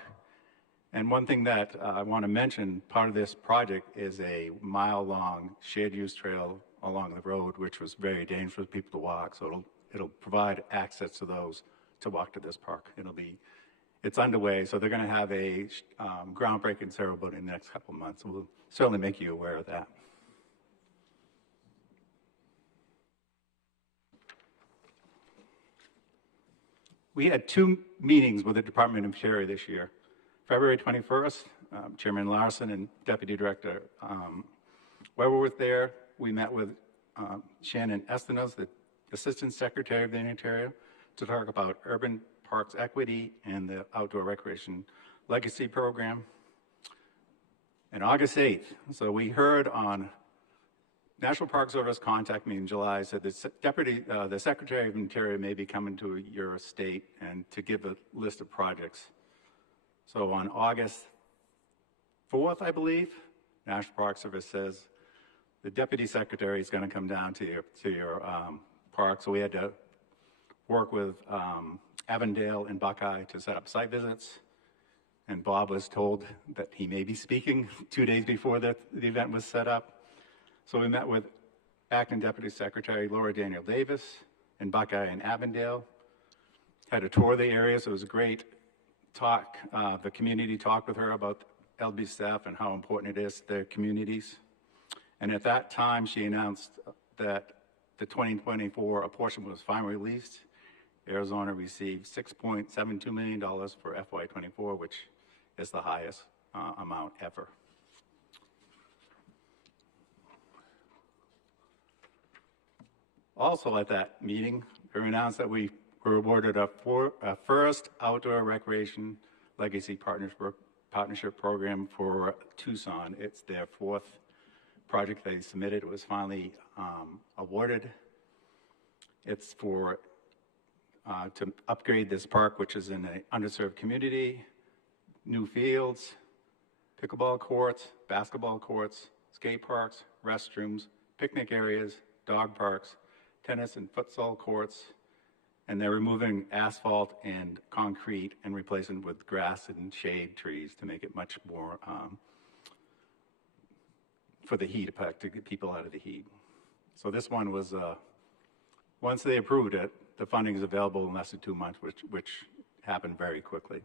And one thing that I want to mention, part of this project is a mile-long shared use trail along the road, which was very dangerous for people to walk. So it'll provide access to those to walk to this park. It's underway, so they're going to have a groundbreaking ceremony in the next couple of months. We'll certainly make you aware of that. We had 2 meetings with the Department of Interior this year. February 21st, Chairman Larson and Deputy Director Weber was there. We met with Shannon Estenos, the Assistant Secretary of the Interior, to talk about urban parks equity and the Outdoor Recreation Legacy Program. And August 8th, so we heard on National Park Service contact me in July, said the Secretary of Interior may be coming to your state and to give a list of projects. So on August 4th, I believe, National Park Service says the Deputy Secretary is going to come down to your park. So we had to work with Avondale and Buckeye to set up site visits. And Bob was told that he may be speaking 2 days before the event was set up. So we met with Acting Deputy Secretary Laura Daniel Davis in Buckeye and Avondale. Had a tour of the areas. It was a great talk. The community talked with her about LBCF and how important it is to their communities. And at that time, she announced that the 2024 apportionment was finally released. Arizona received $6.72 million for FY24, which is the highest amount ever. Also at that meeting, we announced that we were awarded a first outdoor recreation legacy partnership program for Tucson. It's their fourth project they submitted. It was finally awarded. It's for to upgrade this park, which is in an underserved community, new fields, pickleball courts, basketball courts, skate parks, restrooms, picnic areas, dog parks, tennis and futsal courts, and they're removing asphalt and concrete and replacing it with grass and shade trees to make it much more for the heat effect, to get people out of the heat. So this one was, once they approved it, the funding is available in less than 2 months, which happened very quickly.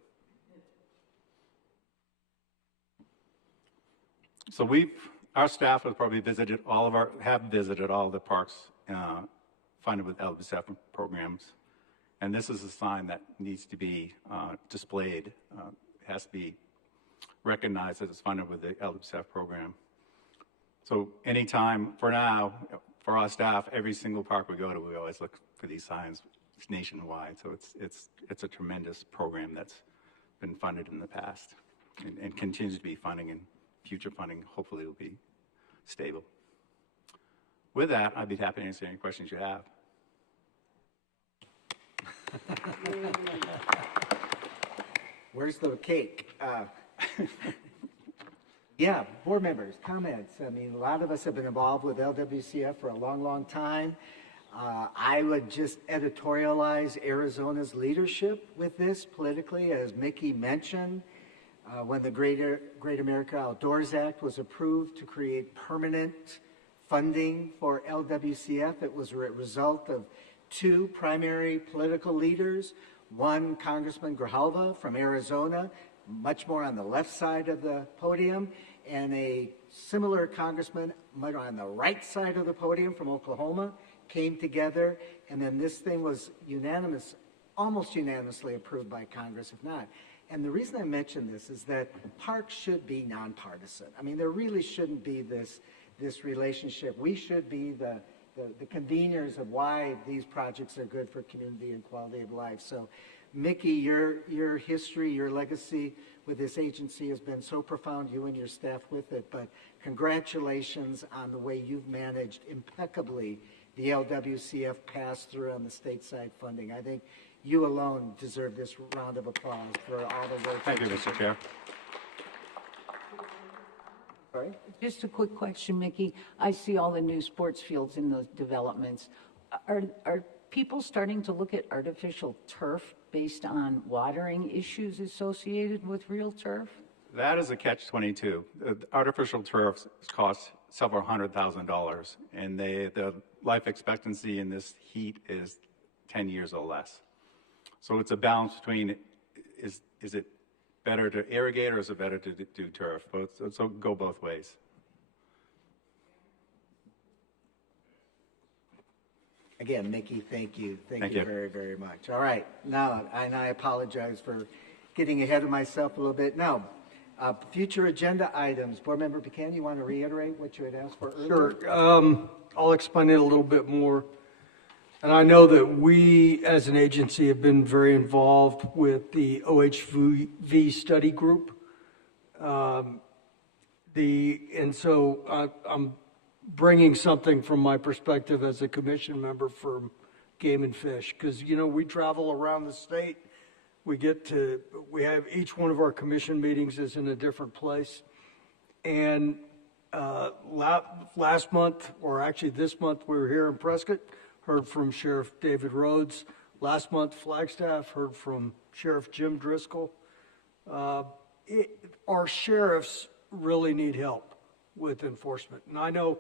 So our staff have probably visited have visited all the parks funded with LBCF programs. And this is a sign that needs to be displayed, has to be recognized that it's funded with the LBCF program. So anytime, for now, for our staff, every single park we go to, we always look for these signs. It's nationwide, so it's a tremendous program that's been funded in the past and continues to be funding, and future funding hopefully will be stable. With that, I'd be happy to answer any questions you have. Where's the cake? Yeah, board members, comments. I mean, a lot of us have been involved with LWCF for a long, long time. I would just editorialize Arizona's leadership with this politically, as Mickey mentioned. When the Great America Outdoors Act was approved to create permanent funding for LWCF, it was a result of two primary political leaders, one Congressman Grijalva from Arizona, much more on the left side of the podium, and a similar congressman on the right side of the podium from Oklahoma came together, and then this thing was almost unanimously approved by Congress, if not. And the reason I mention this is that parks should be nonpartisan. I mean, there really shouldn't be this relationship. We should be the conveners of why these projects are good for community and quality of life. So, Mickey, your history, your legacy with this agency has been so profound, you and your staff with it, but congratulations on the way you've managed impeccably the LWCF pass-through on the stateside funding. I think you alone deserve this round of applause for all the work. Thank you, Mr. Chair. Sorry? Just a quick question, Mickey. I see all the new sports fields in those developments. Are people starting to look at artificial turf based on watering issues associated with real turf? That is a catch-22. Artificial turf costs several $100,000, and the life expectancy in this heat is 10 years or less. So it's a balance between, is it better to irrigate or is it better to do turf? So go both ways. Again, Mickey, thank you. Thank you you. very, very much. All right. Now, and I apologize for getting ahead of myself a little bit. Now, future agenda items. Board Member Buchanan, you want to reiterate what you had asked for earlier? Sure. I'll explain it a little bit more. And I know that we, as an agency, have been very involved with the OHV study group. And so I'm bringing something from my perspective as a commission member for Game and Fish, because, we travel around the state. We have each one of our commission meetings is in a different place. And last month, or actually this month, we were here in Prescott, heard from Sheriff David Rhodes. Last month, Flagstaff heard from Sheriff Jim Driscoll. Our sheriffs really need help with enforcement. And I know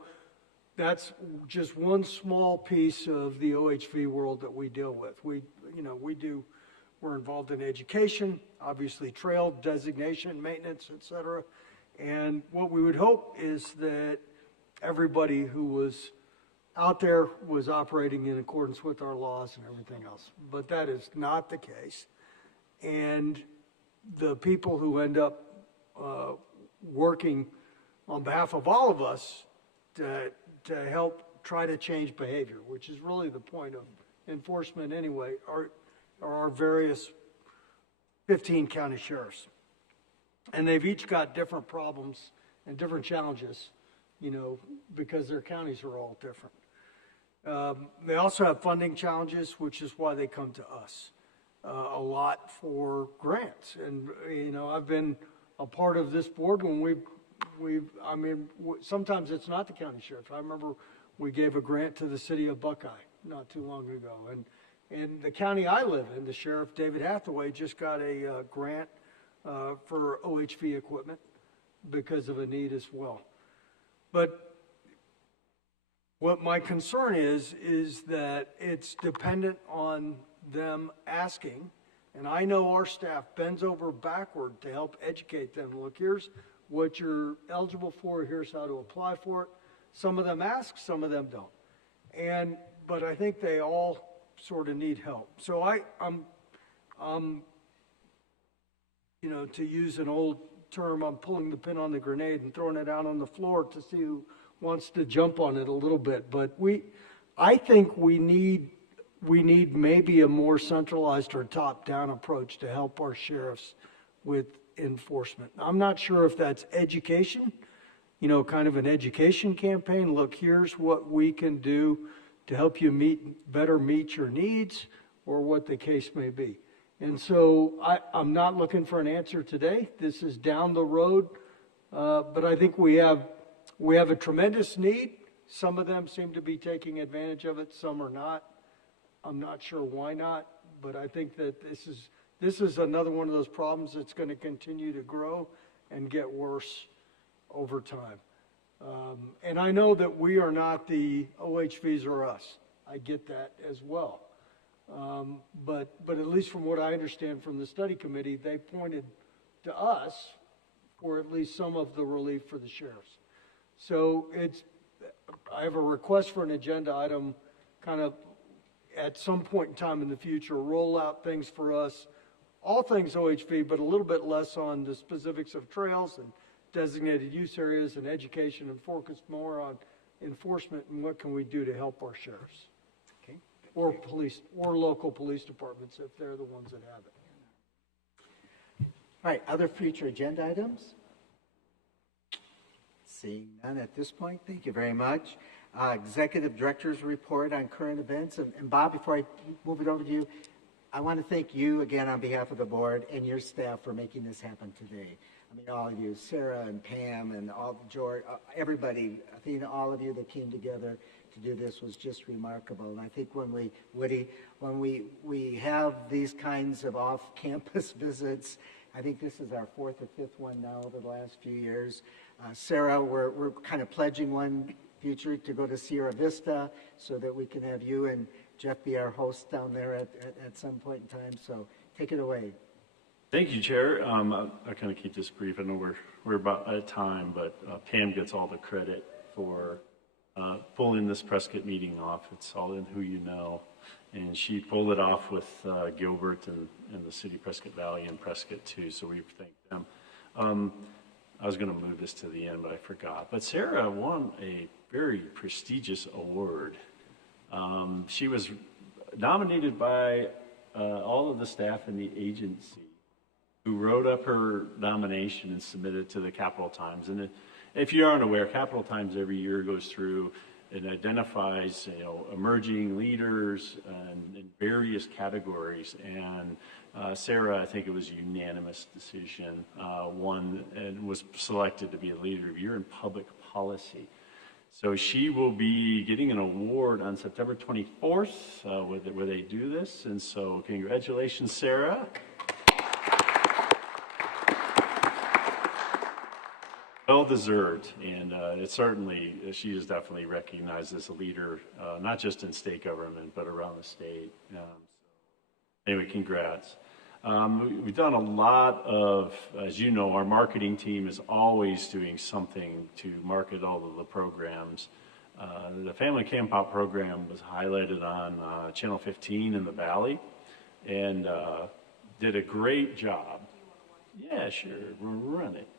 that's just one small piece of the OHV world that we deal with. We're involved in education, obviously trail designation, maintenance, et cetera. And what we would hope is that everybody who was out there was operating in accordance with our laws and everything else. But that is not the case. And the people who end up working on behalf of all of us to help try to change behavior, which is really the point of enforcement anyway, are our various 15 county sheriffs. And they've each got different problems and different challenges, because their counties are all different. They also have funding challenges, which is why they come to us a lot for grants. And, I've been a part of this board when sometimes it's not the county sheriff. I remember we gave a grant to the city of Buckeye not too long ago. And in the county I live in, the sheriff, David Hathaway, just got a grant for OHV equipment because of a need as well. But what my concern is that it's dependent on them asking, and I know our staff bends over backward to help educate them. Look, here's what you're eligible for, here's how to apply for it. Some of them ask, some of them don't. But I think they all sort of need help. So I'm to use an old term, I'm pulling the pin on the grenade and throwing it out on the floor to see who wants to jump on it a little bit. But I think we need maybe a more centralized or top-down approach to help our sheriffs with enforcement. I'm not sure if that's education, kind of an education campaign. Look, here's what we can do to help you better meet your needs, or what the case may be. And so I'm not looking for an answer today. This is down the road, but I think we have a tremendous need. Some of them seem to be taking advantage of it, some are not. I'm not sure why not, but I think that this is another one of those problems that's going to continue to grow and get worse over time. And I know that we are not the OHVs or us. I get that as well. But at least from what I understand from the study committee, they pointed to us for at least some of the relief for the sheriffs. So I have a request for an agenda item, kind of at some point in time in the future, roll out things for us, all things OHV, but a little bit less on the specifics of trails and designated use areas and education, and focus more on enforcement and what can we do to help our sheriffs. Okay. Or police, or local police departments if they're the ones that have it. All right, other future agenda items? Seeing none at this point, thank you very much. Executive Director's report on current events. And Bob, before I move it over to you, I want to thank you again on behalf of the board and your staff for making this happen today. I mean, all of you, Sarah and Pam and all George, everybody, Athena, all of you that came together to do this was just remarkable. And I think when we have these kinds of off-campus visits, I think this is our fourth or fifth one now over the last few years. Sarah, we're kind of pledging one future to go to Sierra Vista so that we can have you and Jeff be our host down there at some point in time. So take it away. Thank you, Chair. I'll kind of keep this brief. I know we're about out of time, but Pam gets all the credit for pulling this Prescott meeting off. It's all in who you know. And she pulled it off with Gilbert and the city of Prescott Valley and Prescott too, so we thank them. I was going to move this to the end, but I forgot. But Sarah won a very prestigious award. She was nominated by all of the staff in the agency, who wrote up her nomination and submitted it to the Capital Times. And if you aren't aware, Capital Times every year goes through and identifies, emerging leaders in various categories. And Sarah, I think it was a unanimous decision, won and was selected to be a Leader of the Year in Public Policy. So she will be getting an award on September 24th where they do this. And so congratulations, Sarah. Well deserved, and it certainly, she is definitely recognized as a leader, not just in state government, but around the state. Anyway, congrats. We've done a lot of, as you know, our marketing team is always doing something to market all of the programs. The Family Campout program was highlighted on Channel 15 in the Valley, and did a great job. Yeah, sure, run it.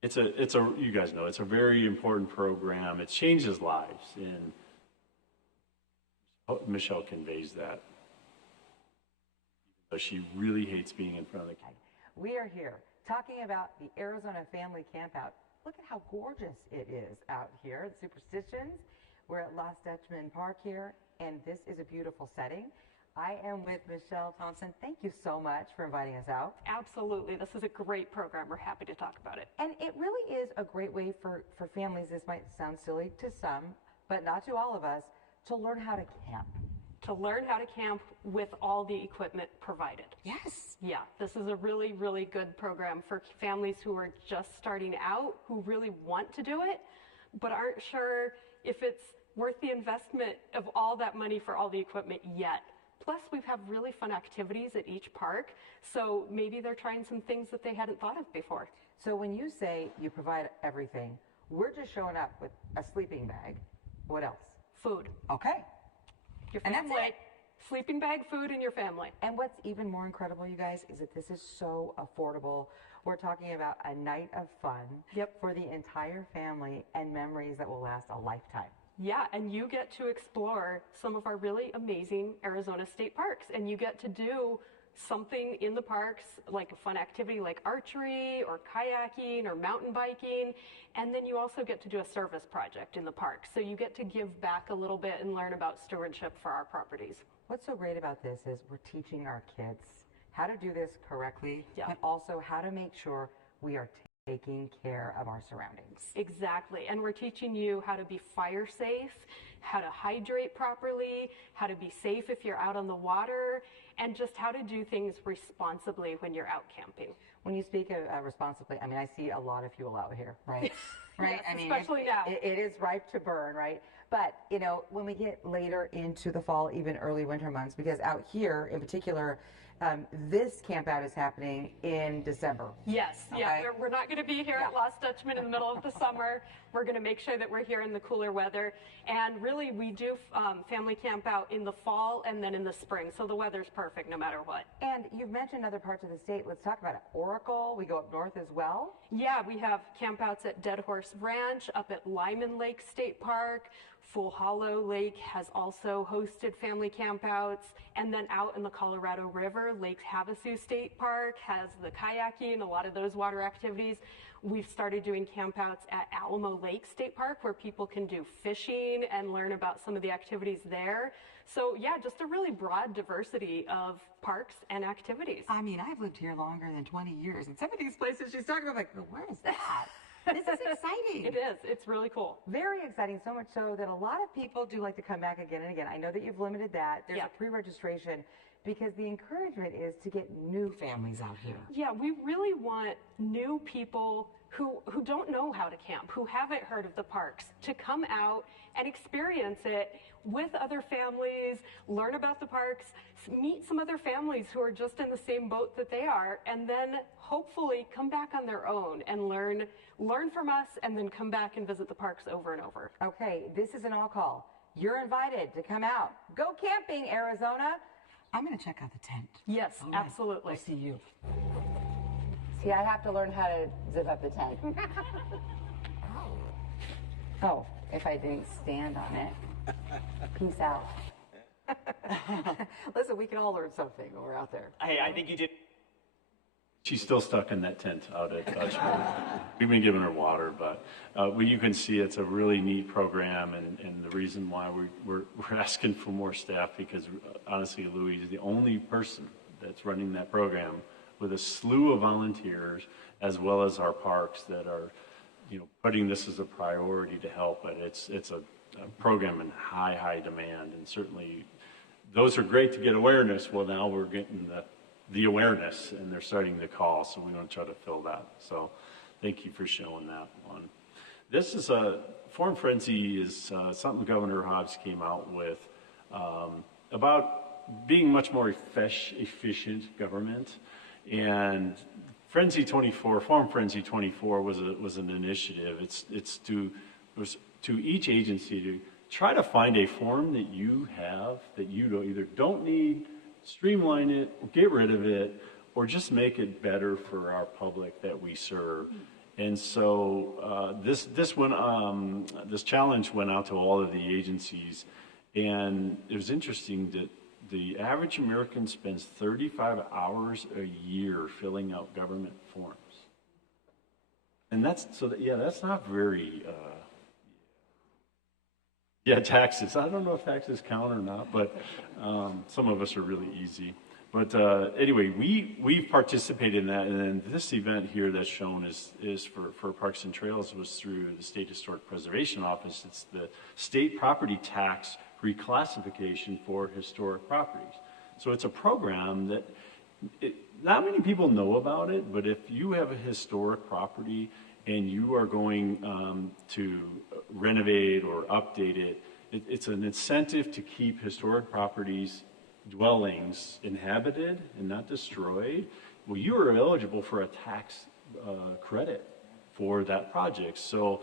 It's a, you guys know, it's a very important program. It changes lives, and Michelle conveys that. But she really hates being in front of the camera. We are here talking about the Arizona Family Campout. Look at how gorgeous it is out here at Superstitions. We're at Lost Dutchman Park here, and this is a beautiful setting. I am with Michelle Thompson. Thank you so much for inviting us out. Absolutely. This is a great program. We're happy to talk about it. And it really is a great way for families, this might sound silly to some, but not to all of us, to learn how to camp. To learn how to camp with all the equipment provided. Yes. Yeah, this is a really, really good program for families who are just starting out, who really want to do it, but aren't sure if it's worth the investment of all that money for all the equipment yet. Plus, we have really fun activities at each park, so maybe they're trying some things that they hadn't thought of before. So when you say you provide everything, we're just showing up with a sleeping bag. What else? Food. Okay. Your And family. that's it. Sleeping bag, food, and your family. And what's even more incredible, you guys, is that this is so affordable. We're talking about a night of fun for the entire family and memories that will last a lifetime. Yeah, and you get to explore some of our really amazing Arizona state parks, and you get to do something in the parks, like a fun activity like archery or kayaking or mountain biking, and then you also get to do a service project in the park. So you get to give back a little bit and learn about stewardship for our properties. What's so great about this is we're teaching our kids how to do this correctly, but also how to make sure we are taking care of our surroundings. Exactly, and we're teaching you how to be fire safe, how to hydrate properly, how to be safe if you're out on the water, and just how to do things responsibly when you're out camping. When you speak of responsibly, I mean, I see a lot of fuel out here, right? Right? Yes, I mean, especially now. It is ripe to burn, right? But, you know, when we get later into the fall, even early winter months, because out here in particular, this camp out is happening in December. Yes, yeah, we're not going to be here at Lost Dutchman in the middle of the summer. We're going to make sure that we're here in the cooler weather. And really, we do family camp out in the fall and then in the spring. So the weather's perfect no matter what. And you've mentioned other parts of the state. Let's talk about it. Oracle, we go up north as well. Yeah, we have campouts at Dead Horse Ranch, up at Lyman Lake State Park. Fool Hollow Lake has also hosted family campouts. And then out in the Colorado River, Lake Havasu State Park has the kayaking, a lot of those water activities. We've started doing campouts at Alamo Lake State Park where people can do fishing and learn about some of the activities there. So yeah, just a really broad diversity of parks and activities. I mean, I've lived here longer than 20 years, and some of these places she's talking about, like, where is that? This is exciting. It is. It's really cool. Very exciting, so much so that a lot of people do like to come back again and again. I know that you've limited that. There's a pre-registration because the encouragement is to get new families out here. Yeah, we really want new people who don't know how to camp, who haven't heard of the parks, to come out and experience it with other families, learn about the parks, meet some other families who are just in the same boat that they are, and then hopefully come back on their own and learn from us, and then come back and visit the parks over and over. Okay, this is an all call. You're invited to come out. Go camping, Arizona. I'm going to check out the tent. Yes, absolutely. I'll see you. See, I have to learn how to zip up the tent. Oh, if I didn't stand on it. Peace out. Listen, we can all learn something when we're out there. Hey, I think you did. She's still stuck in that tent out at Dutchman. We've been giving her water, but you can see it's a really neat program, and the reason why we're asking for more staff, because honestly, Louis is the only person that's running that program with a slew of volunteers, as well as our parks that are, putting this as a priority to help. But it's a program in high demand, and certainly those are great to get awareness. Well, now we're getting the the awareness, and they're starting to call, so we want to try to fill that. So thank you for showing that one. This is Foreign Frenzy is something Governor Hobbs came out with about being much more efficient government. And Frenzy 24, Foreign Frenzy 24 was an initiative. It's to each agency to try to find a form that you have that you either don't need, streamline it, or get rid of it, or just make it better for our public that we serve. And so this challenge went out to all of the agencies, and it was interesting that the average American spends 35 hours a year filling out government forms. And that's not very, taxes. I don't know if taxes count or not, but some of us are really easy. But anyway, we've participated in that, and then this event here that's shown is for Parks and Trails was through the State Historic Preservation Office. It's the state property tax reclassification for historic properties. So it's a program that not many people know about it, but if you have a historic property and you are going to renovate or update it, it's an incentive to keep historic properties, dwellings inhabited and not destroyed. Well, you are eligible for a tax credit for that project. So,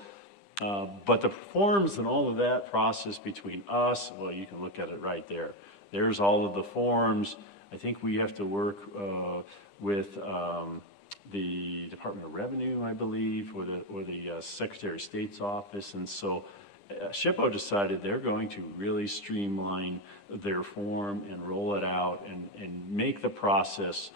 but the forms and all of that process between us, well, you can look at it right there. There's all of the forms. I think we have to work with the Department of Revenue, I believe, or the Secretary of State's office. And so SHPO decided they're going to really streamline their form and roll it out and make the process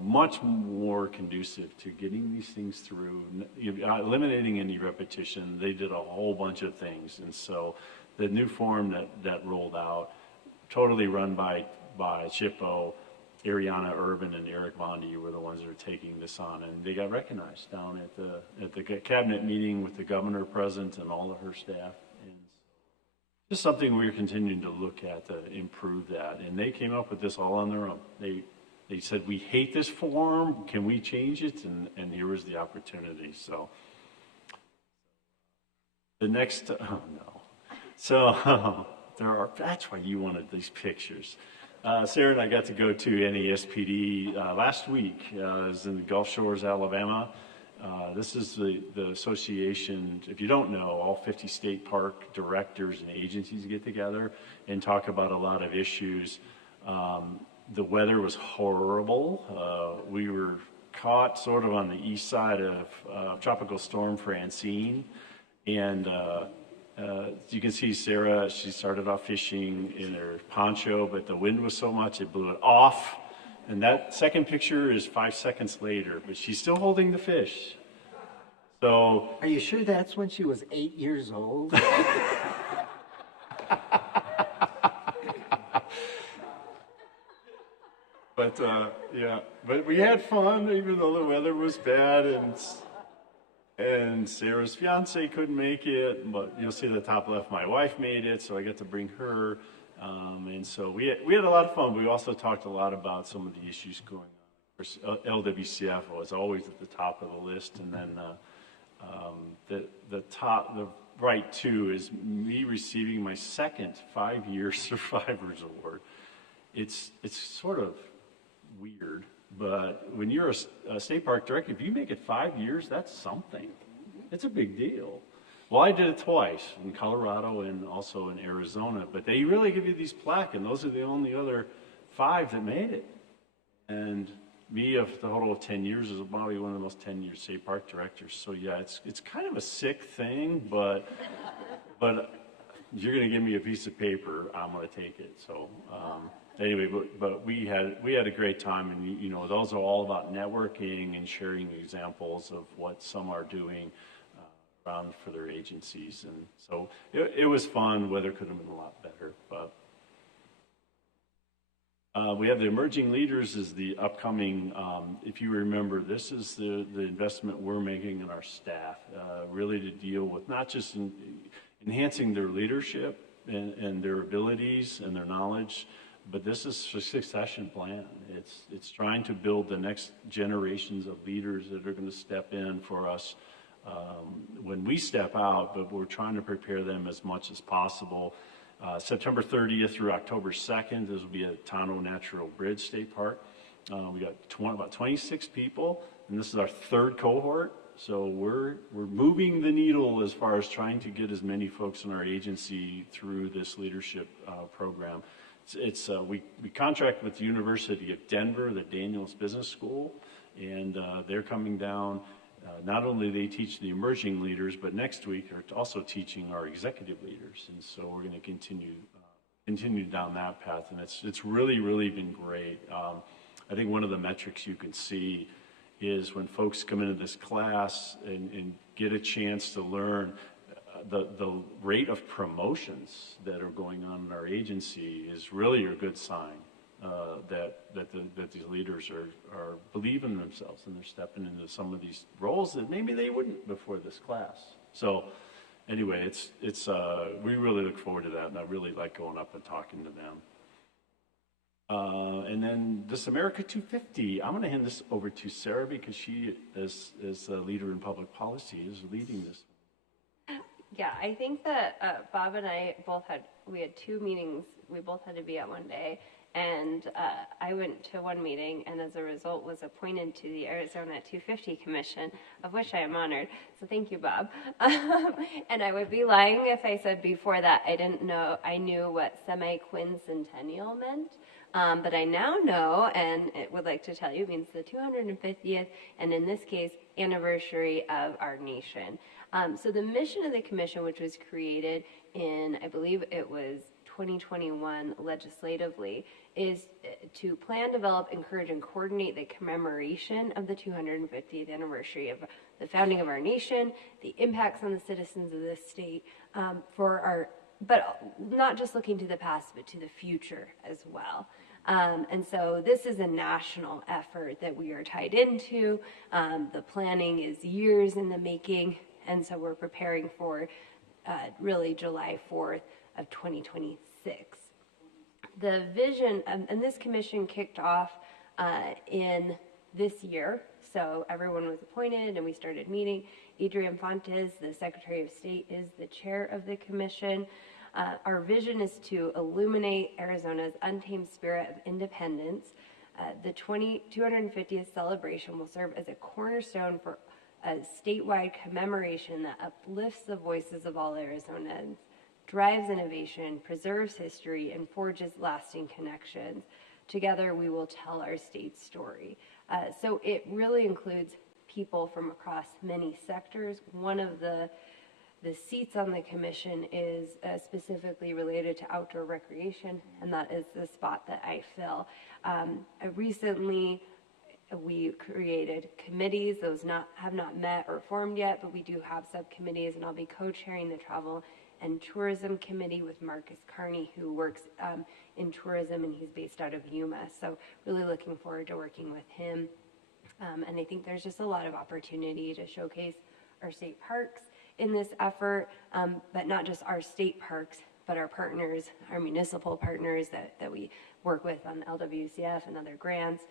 much more conducive to getting these things through, eliminating any repetition. They did a whole bunch of things. And so the new form that rolled out, totally run by SHPO, Ariana Urban and Eric Bondi were the ones that are taking this on, and they got recognized down at the cabinet meeting with the governor present and all of her staff. And just something we're continuing to look at to improve that. And they came up with this all on their own. They said, we hate this form, can we change it? And here was the opportunity. So the next, oh no. So that's why you wanted these pictures. Sarah and I got to go to NASPD last week. It was in the Gulf Shores, Alabama. This is the association. If you don't know, all 50 state park directors and agencies get together and talk about a lot of issues. The weather was horrible. We were caught sort of on the east side of Tropical Storm Francine. And you can see Sarah, she started off fishing in her poncho, but the wind was so much it blew it off. And that second picture is 5 seconds later, but she's still holding the fish. So, are you sure that's when she was 8 years old? But but we had fun even though the weather was bad, and Sarah's fiance couldn't make it, but you'll see the top left, my wife made it, so I got to bring her. And so we had a lot of fun. We also talked a lot about some of the issues going on. LWCF was always at the top of the list, and then the right two is me receiving my second 5-year Survivors Award. It's sort of weird, but when you're a state park director, if you make it 5 years, that's something. It's a big deal. Well, I did it twice, in Colorado and also in Arizona, but they really give you these plaques, and those are the only other 5 that made it. And me, of the total of 10 years, is probably one of the most tenured state park directors. So yeah, it's kind of a sick thing, but you're going to give me a piece of paper, I'm going to take it. So anyway, but we had a great time, and those are all about networking and sharing examples of what some are doing around for their agencies. And so it was fun. Weather could have been a lot better, but we have the Emerging Leaders is the upcoming, if you remember, this is the investment we're making in our staff, really to deal with not just enhancing their leadership and their abilities and their knowledge, But this is a succession plan. It's trying to build the next generations of leaders that are going to step in for us when we step out, but we're trying to prepare them as much as possible. September 30th through October 2nd, this will be at Tano Natural Bridge State Park. We got about 26 people, and this is our third cohort. So we're moving the needle as far as trying to get as many folks in our agency through this leadership program. We contract with the University of Denver, the Daniels Business School, and they're coming down. Not only they teach the emerging leaders, but next week they're also teaching our executive leaders, and so we're going to continue down that path, and it's really been great. I think one of the metrics you can see is when folks come into this class and get a chance to learn, the rate of promotions that are going on in our agency is really a good sign that these leaders are believing in themselves and they're stepping into some of these roles that maybe they wouldn't before this class. So anyway, we really look forward to that, and I really like going up and talking to them. And then this America 250, I'm going to hand this over to Sarah because she, as a leader in public policy, is leading this. Yeah, I think that Bob and I we had two meetings. We both had to be at one day. And I went to one meeting and as a result was appointed to the Arizona 250 Commission, of which I am honored. So thank you, Bob. And I would be lying if I said before that I knew what semi-quincentennial meant. But I now know, and it would like to tell you, it means the 250th, and in this case, anniversary of our nation. So the mission of the commission, which was created in, I believe it was 2021 legislatively, is to plan, develop, encourage, and coordinate the commemoration of the 250th anniversary of the founding of our nation, the impacts on the citizens of this state, but not just looking to the past, but to the future as well. And so this is a national effort that we are tied into. The planning is years in the making, and so we're preparing for really July 4th of 2026. The vision, and this commission kicked off in this year, so everyone was appointed and we started meeting. Adrian Fontes, the Secretary of State, is the chair of the commission. Our vision is to illuminate Arizona's untamed spirit of independence. The 250th celebration will serve as a cornerstone for a statewide commemoration that uplifts the voices of all Arizonans, drives innovation, preserves history, and forges lasting connections. Together, we will tell our state's story. So it really includes people from across many sectors. One of the seats on the commission is specifically related to outdoor recreation, and that is the spot that I fill. Recently, we created committees. Those have not met or formed yet, but we do have subcommittees, and I'll be co-chairing the Travel and Tourism Committee with Marcus Carney, who works in tourism, and he's based out of Yuma. So really looking forward to working with him. And I think there's just a lot of opportunity to showcase our state parks in this effort, but not just our state parks, but our partners, our municipal partners that we work with on LWCF and other grants.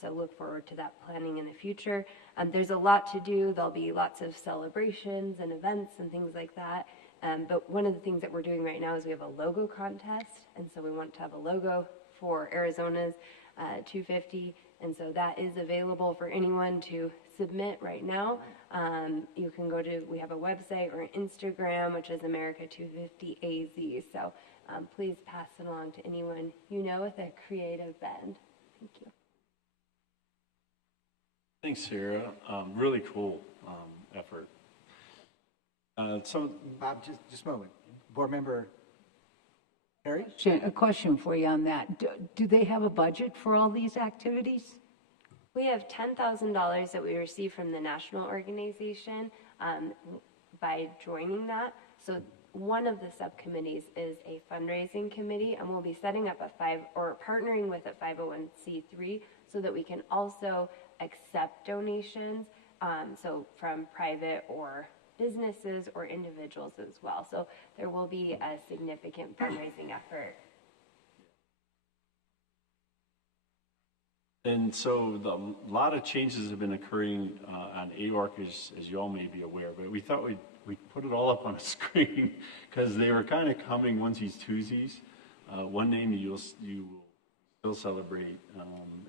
So look forward to that planning in the future. There's a lot to do. There'll be lots of celebrations and events and things like that. But one of the things that we're doing right now is we have a logo contest, and so we want to have a logo for Arizona's 250, and so that is available for anyone to submit right now. You can we have a website or an Instagram, which is America250AZ, so please pass it along to anyone you know with a creative bend. Thank you. Thanks, Sarah. Really cool effort. Bob, just a moment. Board Member Harry? A question for you on that. Do they have a budget for all these activities? We have $10,000 that we receive from the national organization by joining that. So one of the subcommittees is a fundraising committee, and we'll be setting up partnering with a 501c3 so that we can also accept donations, so from private or businesses or individuals as well. So there will be a significant fundraising effort. And so a lot of changes have been occurring on AORC, as you all may be aware, but we thought we'd put it all up on a screen because they were kind of coming onesies-twosies. One name you will still celebrate,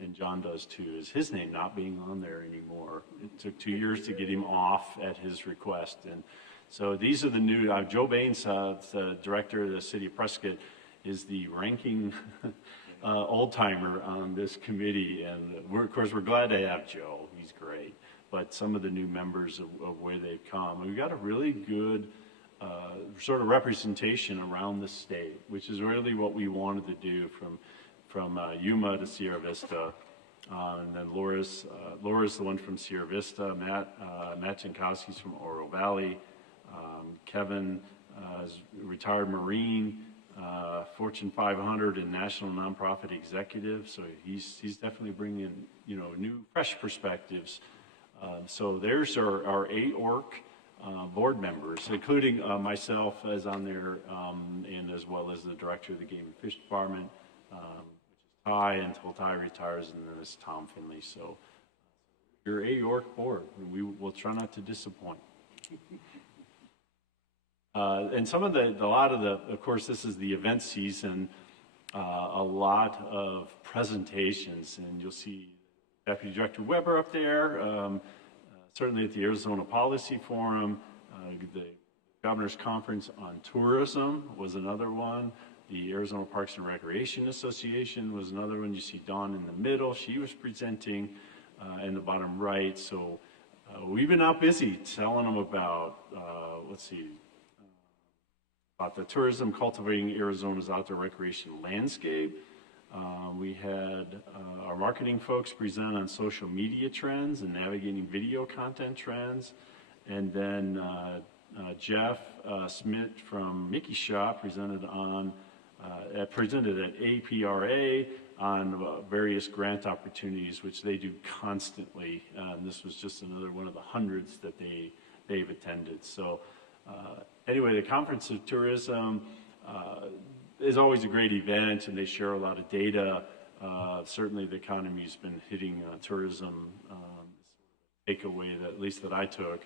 and John does too, is his name not being on there anymore. It took 2 years to get him off at his request. And so these are the new, Joe Baines, the director of the city of Prescott, is the ranking old-timer on this committee. And of course, we're glad to have Joe. He's great. But some of the new members of where they've come, we've got a really good sort of representation around the state, which is really what we wanted to do from Yuma to Sierra Vista. And then Laura's the one from Sierra Vista. Matt Jankowski's from Oro Valley. Kevin is a retired Marine, Fortune 500 and national nonprofit executive. So he's definitely bringing new, fresh perspectives. So there's our AORC board members, including myself as on there, and as well as the director of the Game and Fish Department, which is Ty, until Ty retires, and then it's Tom Finley. So your AORC board, we will try not to disappoint. And of course, this is the event season, a lot of presentations, and you'll see Deputy Director Weber up there, certainly at the Arizona Policy Forum, the Governor's Conference on Tourism was another one. The Arizona Parks and Recreation Association was another one. You see Dawn in the middle. She was presenting in the bottom right. So we've been out busy telling them about, about the tourism cultivating Arizona's outdoor recreation landscape. We had our marketing folks present on social media trends and navigating video content trends. And then Jeff Smith from Mickey Shop presented at APRA on various grant opportunities, which they do constantly. And this was just another one of the hundreds that they've attended. So anyway, the Conference of Tourism is always a great event, and they share a lot of data. Certainly the economy's been hitting tourism, takeaway that at least that I took,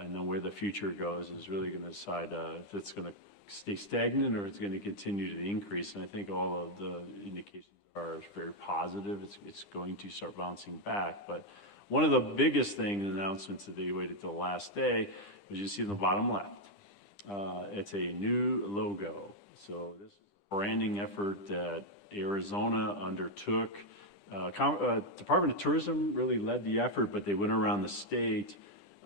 and then where the future goes is really going to decide if it's going to stay stagnant or it's going to continue to increase. And I think all of the indications are very positive. It's going to start bouncing back. But one of the biggest announcements that they waited till the last day was you see in the bottom left. It's a new logo. So this is a branding effort that Arizona undertook. Department of Tourism really led the effort, but they went around the state,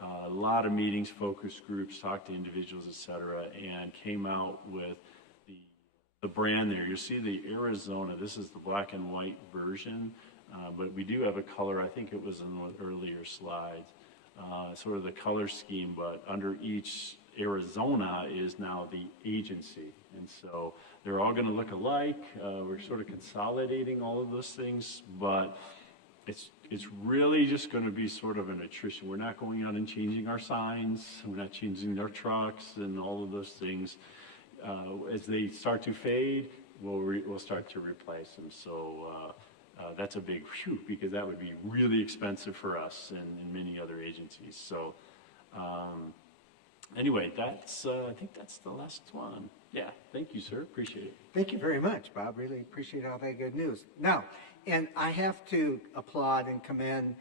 a lot of meetings, focus groups, talked to individuals, et cetera, and came out with the brand there. You see the Arizona, this is the black and white version, but we do have a color. I think it was in one of the earlier slides, sort of the color scheme, but under each Arizona is now the agency. And so they're all going to look alike. We're sort of consolidating all of those things, but it's really just going to be sort of an attrition. We're not going out and changing our signs. We're not changing our trucks and all of those things. As they start to fade, we'll start to replace them. So that's a big whew, because that would be really expensive for us and many other agencies. So anyway, I think that's the last one. Yeah, thank you, sir. Appreciate it. Thank you very much, Bob. Really appreciate all that good news. Now, and I have to applaud and commend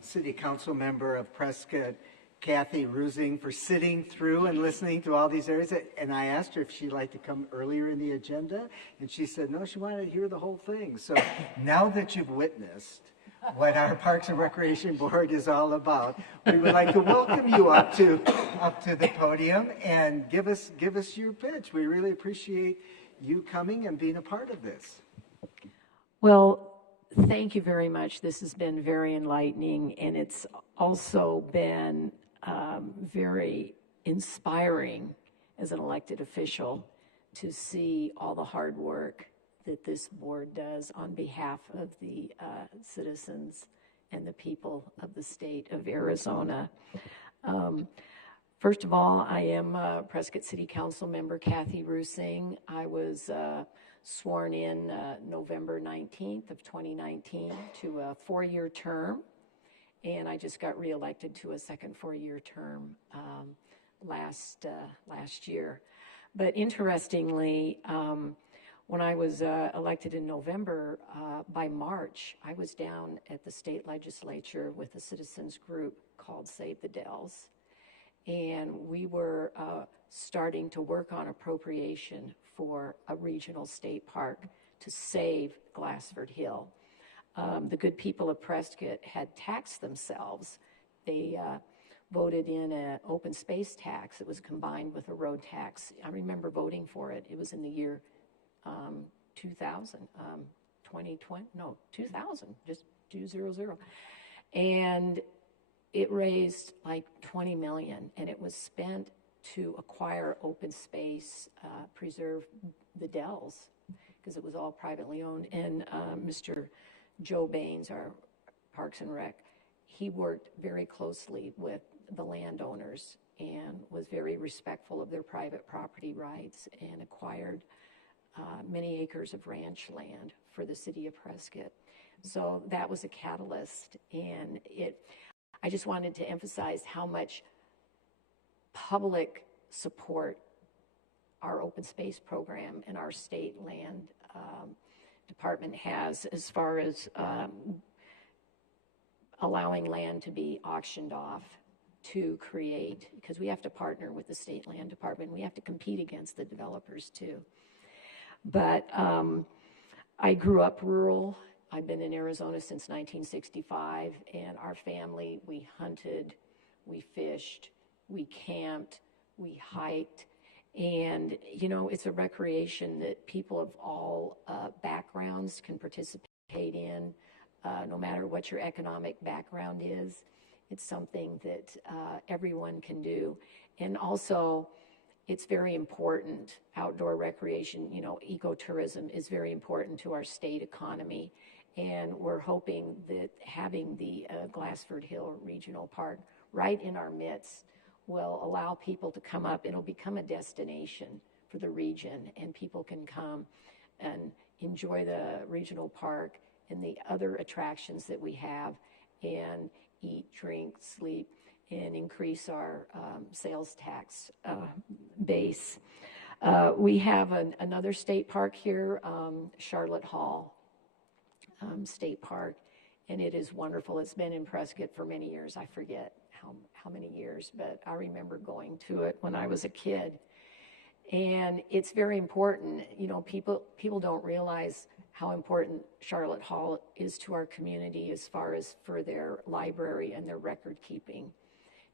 City Council member of Prescott, Kathy Rusing, for sitting through and listening to all these areas. And I asked her if she'd like to come earlier in the agenda, and she said no, she wanted to hear the whole thing. So now that you've witnessed what our Parks and Recreation Board is all about, we would like to welcome you up to the podium and give us your pitch. We really appreciate you coming and being a part of this. Well, thank you very much. This has been very enlightening, and it's also been very inspiring as an elected official to see all the hard work that this board does on behalf of the citizens and the people of the state of Arizona. First of all, I am Prescott City Council member Kathy Rusing. I was sworn in November 19th of 2019 to a 4-year term, and I just got reelected to a second 4-year term last year. But interestingly, when I was elected in November, by March, I was down at the state legislature with a citizens group called Save the Dells. And we were starting to work on appropriation for a regional state park to save Glassford Hill. The good people of Prescott had taxed themselves. They voted in an open space tax that was combined with a road tax. I remember voting for it. It was in the year 2000, just 200. And it raised like 20 million, and it was spent to acquire open space, preserve the Dells, because it was all privately owned. And Mr. Joe Baines, our Parks and Rec, he worked very closely with the landowners and was very respectful of their private property rights and acquired many acres of ranch land for the city of Prescott. So that was a catalyst, and I just wanted to emphasize how much public support our open space program and our state land department has as far as allowing land to be auctioned off to create, because we have to partner with the state land department. We have to compete against the developers too. But I grew up rural. I've been in Arizona since 1965, and our family, we hunted, we fished, we camped, we hiked, and it's a recreation that people of all backgrounds can participate in, no matter what your economic background is. It's something that everyone can do. And also, it's very important, outdoor recreation, ecotourism is very important to our state economy. And we're hoping that having the Glassford Hill Regional Park right in our midst will allow people to come up. It'll become a destination for the region, and people can come and enjoy the regional park and the other attractions that we have, and eat, drink, sleep, and increase our sales tax base. We have another state park here, Charlotte Hall State Park, and it is wonderful. It's been in Prescott for many years. I forget how many years, but I remember going to it when I was a kid. And it's very important. People don't realize how important Charlotte Hall is to our community as far as for their library and their record keeping,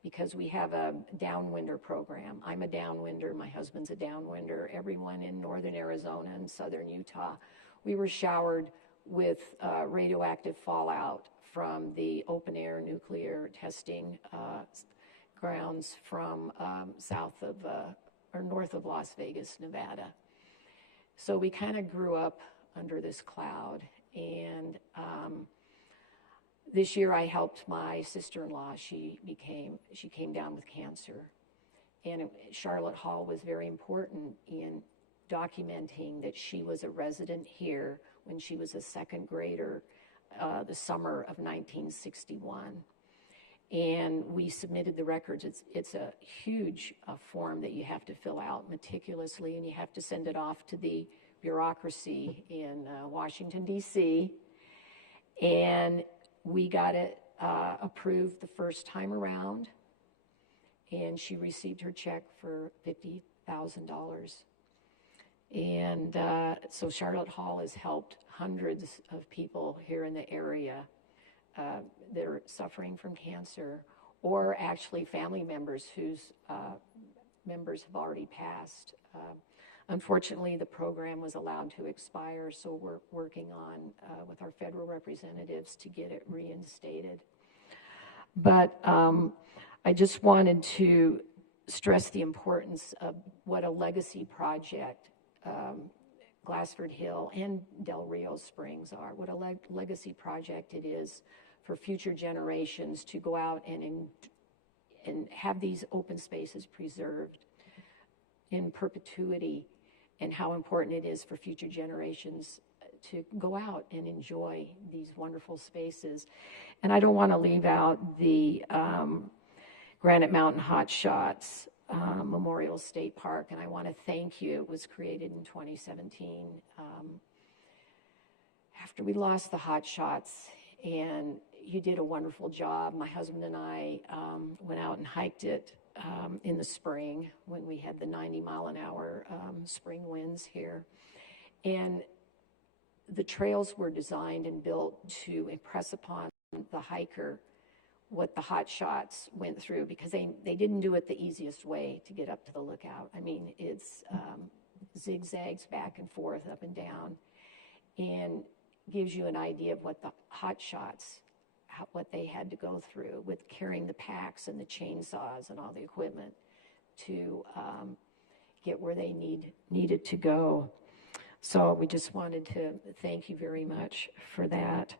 because we have a downwinder program. I'm a downwinder. My husband's a downwinder. Everyone in northern Arizona and southern Utah, we were showered with radioactive fallout from the open air nuclear testing grounds from north of Las Vegas, Nevada. So we kind of grew up under this cloud. And this year I helped my sister-in-law. She came down with cancer. And Charlotte Hall was very important in documenting that she was a resident here when she was a second grader the summer of 1961. And we submitted the records. It's a huge form that you have to fill out meticulously, and you have to send it off to the bureaucracy in Washington, D.C. And we got it approved the first time around, and she received her check for $50,000. And so Charlotte Hall has helped hundreds of people here in the area that are suffering from cancer, or actually family members whose members have already passed. Unfortunately, the program was allowed to expire, so we're working on with our federal representatives to get it reinstated. But I just wanted to stress the importance of what a legacy project Glassford Hill and Del Rio Springs are, what a legacy project it is for future generations to go out and have these open spaces preserved in perpetuity and how important it is for future generations to go out and enjoy these wonderful spaces. And I don't want to leave out the Granite Mountain Hot Shots Memorial State Park, and I want to thank you. It was created in 2017 after we lost the Hot Shots, and you did a wonderful job. My husband and I went out and hiked it in the spring when we had the 90-mile-an-hour spring winds here. And the trails were designed and built to impress upon the hiker what the Hot Shots went through, because they didn't do it the easiest way to get up to the lookout. I mean, it's zigzags back and forth, up and down, and gives you an idea of what the Hot Shots, what they had to go through with carrying the packs and the chainsaws and all the equipment to get where they needed to go. So we just wanted to thank you very much for that.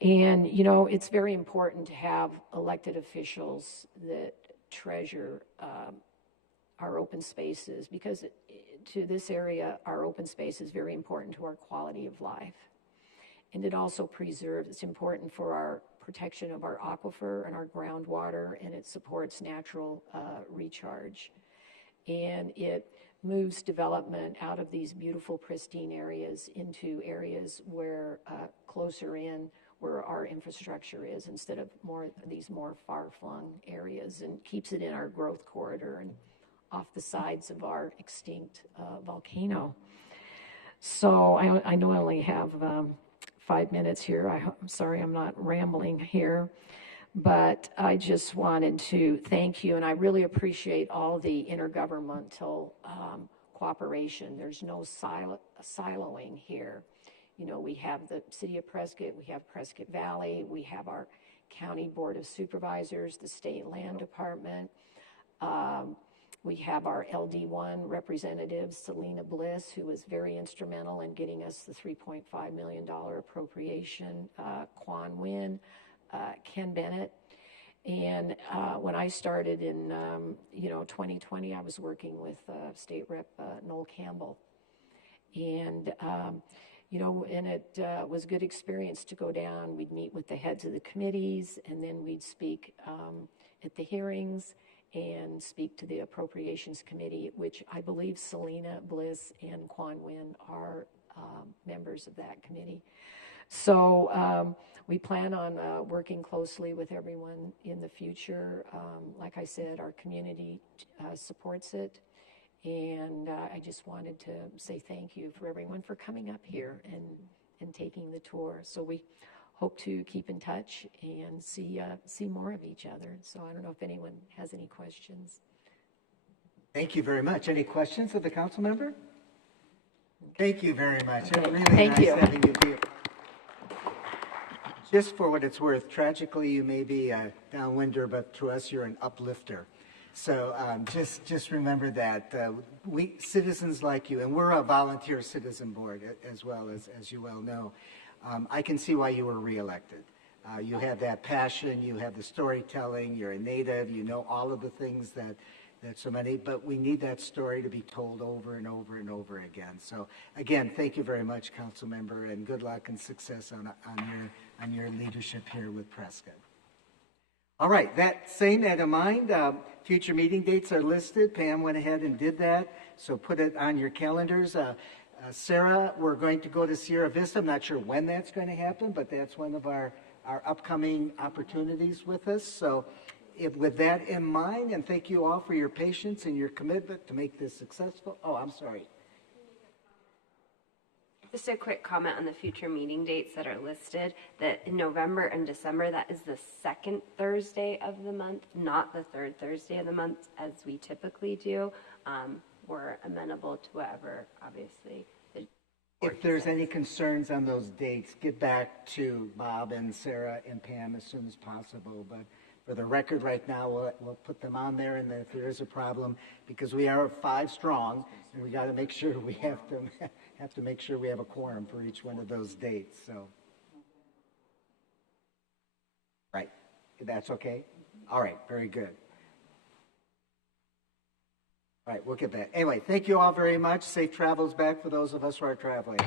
And, you know, it's very important to have elected officials that treasure our open spaces, because to this area, our open space is very important to our quality of life. And it also preserves, it's important for our protection of our aquifer and our groundwater, and it supports natural recharge. And it moves development out of these beautiful, pristine areas into areas where closer in, where our infrastructure is, instead of these more far-flung areas, and keeps it in our growth corridor and off the sides of our extinct volcano. So I know I only have 5 minutes here. I'm sorry I'm not rambling here, but I just wanted to thank you, and I really appreciate all the intergovernmental cooperation. There's no siloing here. You know, we have the City of Prescott, we have Prescott Valley, we have our County Board of Supervisors, the State Land Department. We have our LD1 representative, Selena Bliss, who was very instrumental in getting us the $3.5 million appropriation, Quan Nguyen, Ken Bennett. And when I started in, 2020, I was working with State Rep Noel Campbell. And, and it was a good experience to go down. We'd meet with the heads of the committees, and then we'd speak at the hearings and speak to the Appropriations Committee, which I believe Selena Bliss and Quan Nguyen are members of that committee. So we plan on working closely with everyone in the future. Like I said, our community supports it. And I just wanted to say thank you for everyone for coming up here and taking the tour. So we hope to keep in touch and see more of each other. So I don't know if anyone has any questions. Thank you very much. Any questions of the council member? Thank you very much. Okay. Really Thank nice you. having you here. Just for what it's worth, tragically, you may be a downwinder, but to us, you're an uplifter. So just remember that we citizens like you, and we're a volunteer citizen board as well, as you well know. I can see why you were reelected. You have that passion, you have the storytelling, you're a native, you know all of the things that so many, but we need that story to be told over and over and over again. So again, thank you very much, council member, and good luck and success on your leadership here with Prescott. All right, saying that in mind, future meeting dates are listed. Pam went ahead and did that, so put it on your calendars. Sarah, we're going to go to Sierra Vista. I'm not sure when that's going to happen, but that's one of our upcoming opportunities with us. So with that in mind, and thank you all for your patience and your commitment to make this successful. Oh, I'm sorry. Just a quick comment on the future meeting dates that are listed, that in November and December, that is the second Thursday of the month, not the third Thursday of the month, as we typically do. We're amenable to whatever, obviously. If there's any concerns on those dates, get back to Bob and Sarah and Pam as soon as possible. But for the record right now, we'll put them on there, and if there is a problem, because we are 5 strong, and we got to make sure we have to make sure we have a quorum for each one of those dates. So, right, that's okay. All right, very good. All right, we'll get back. Anyway, thank you all very much. Safe travels back for those of us who are traveling.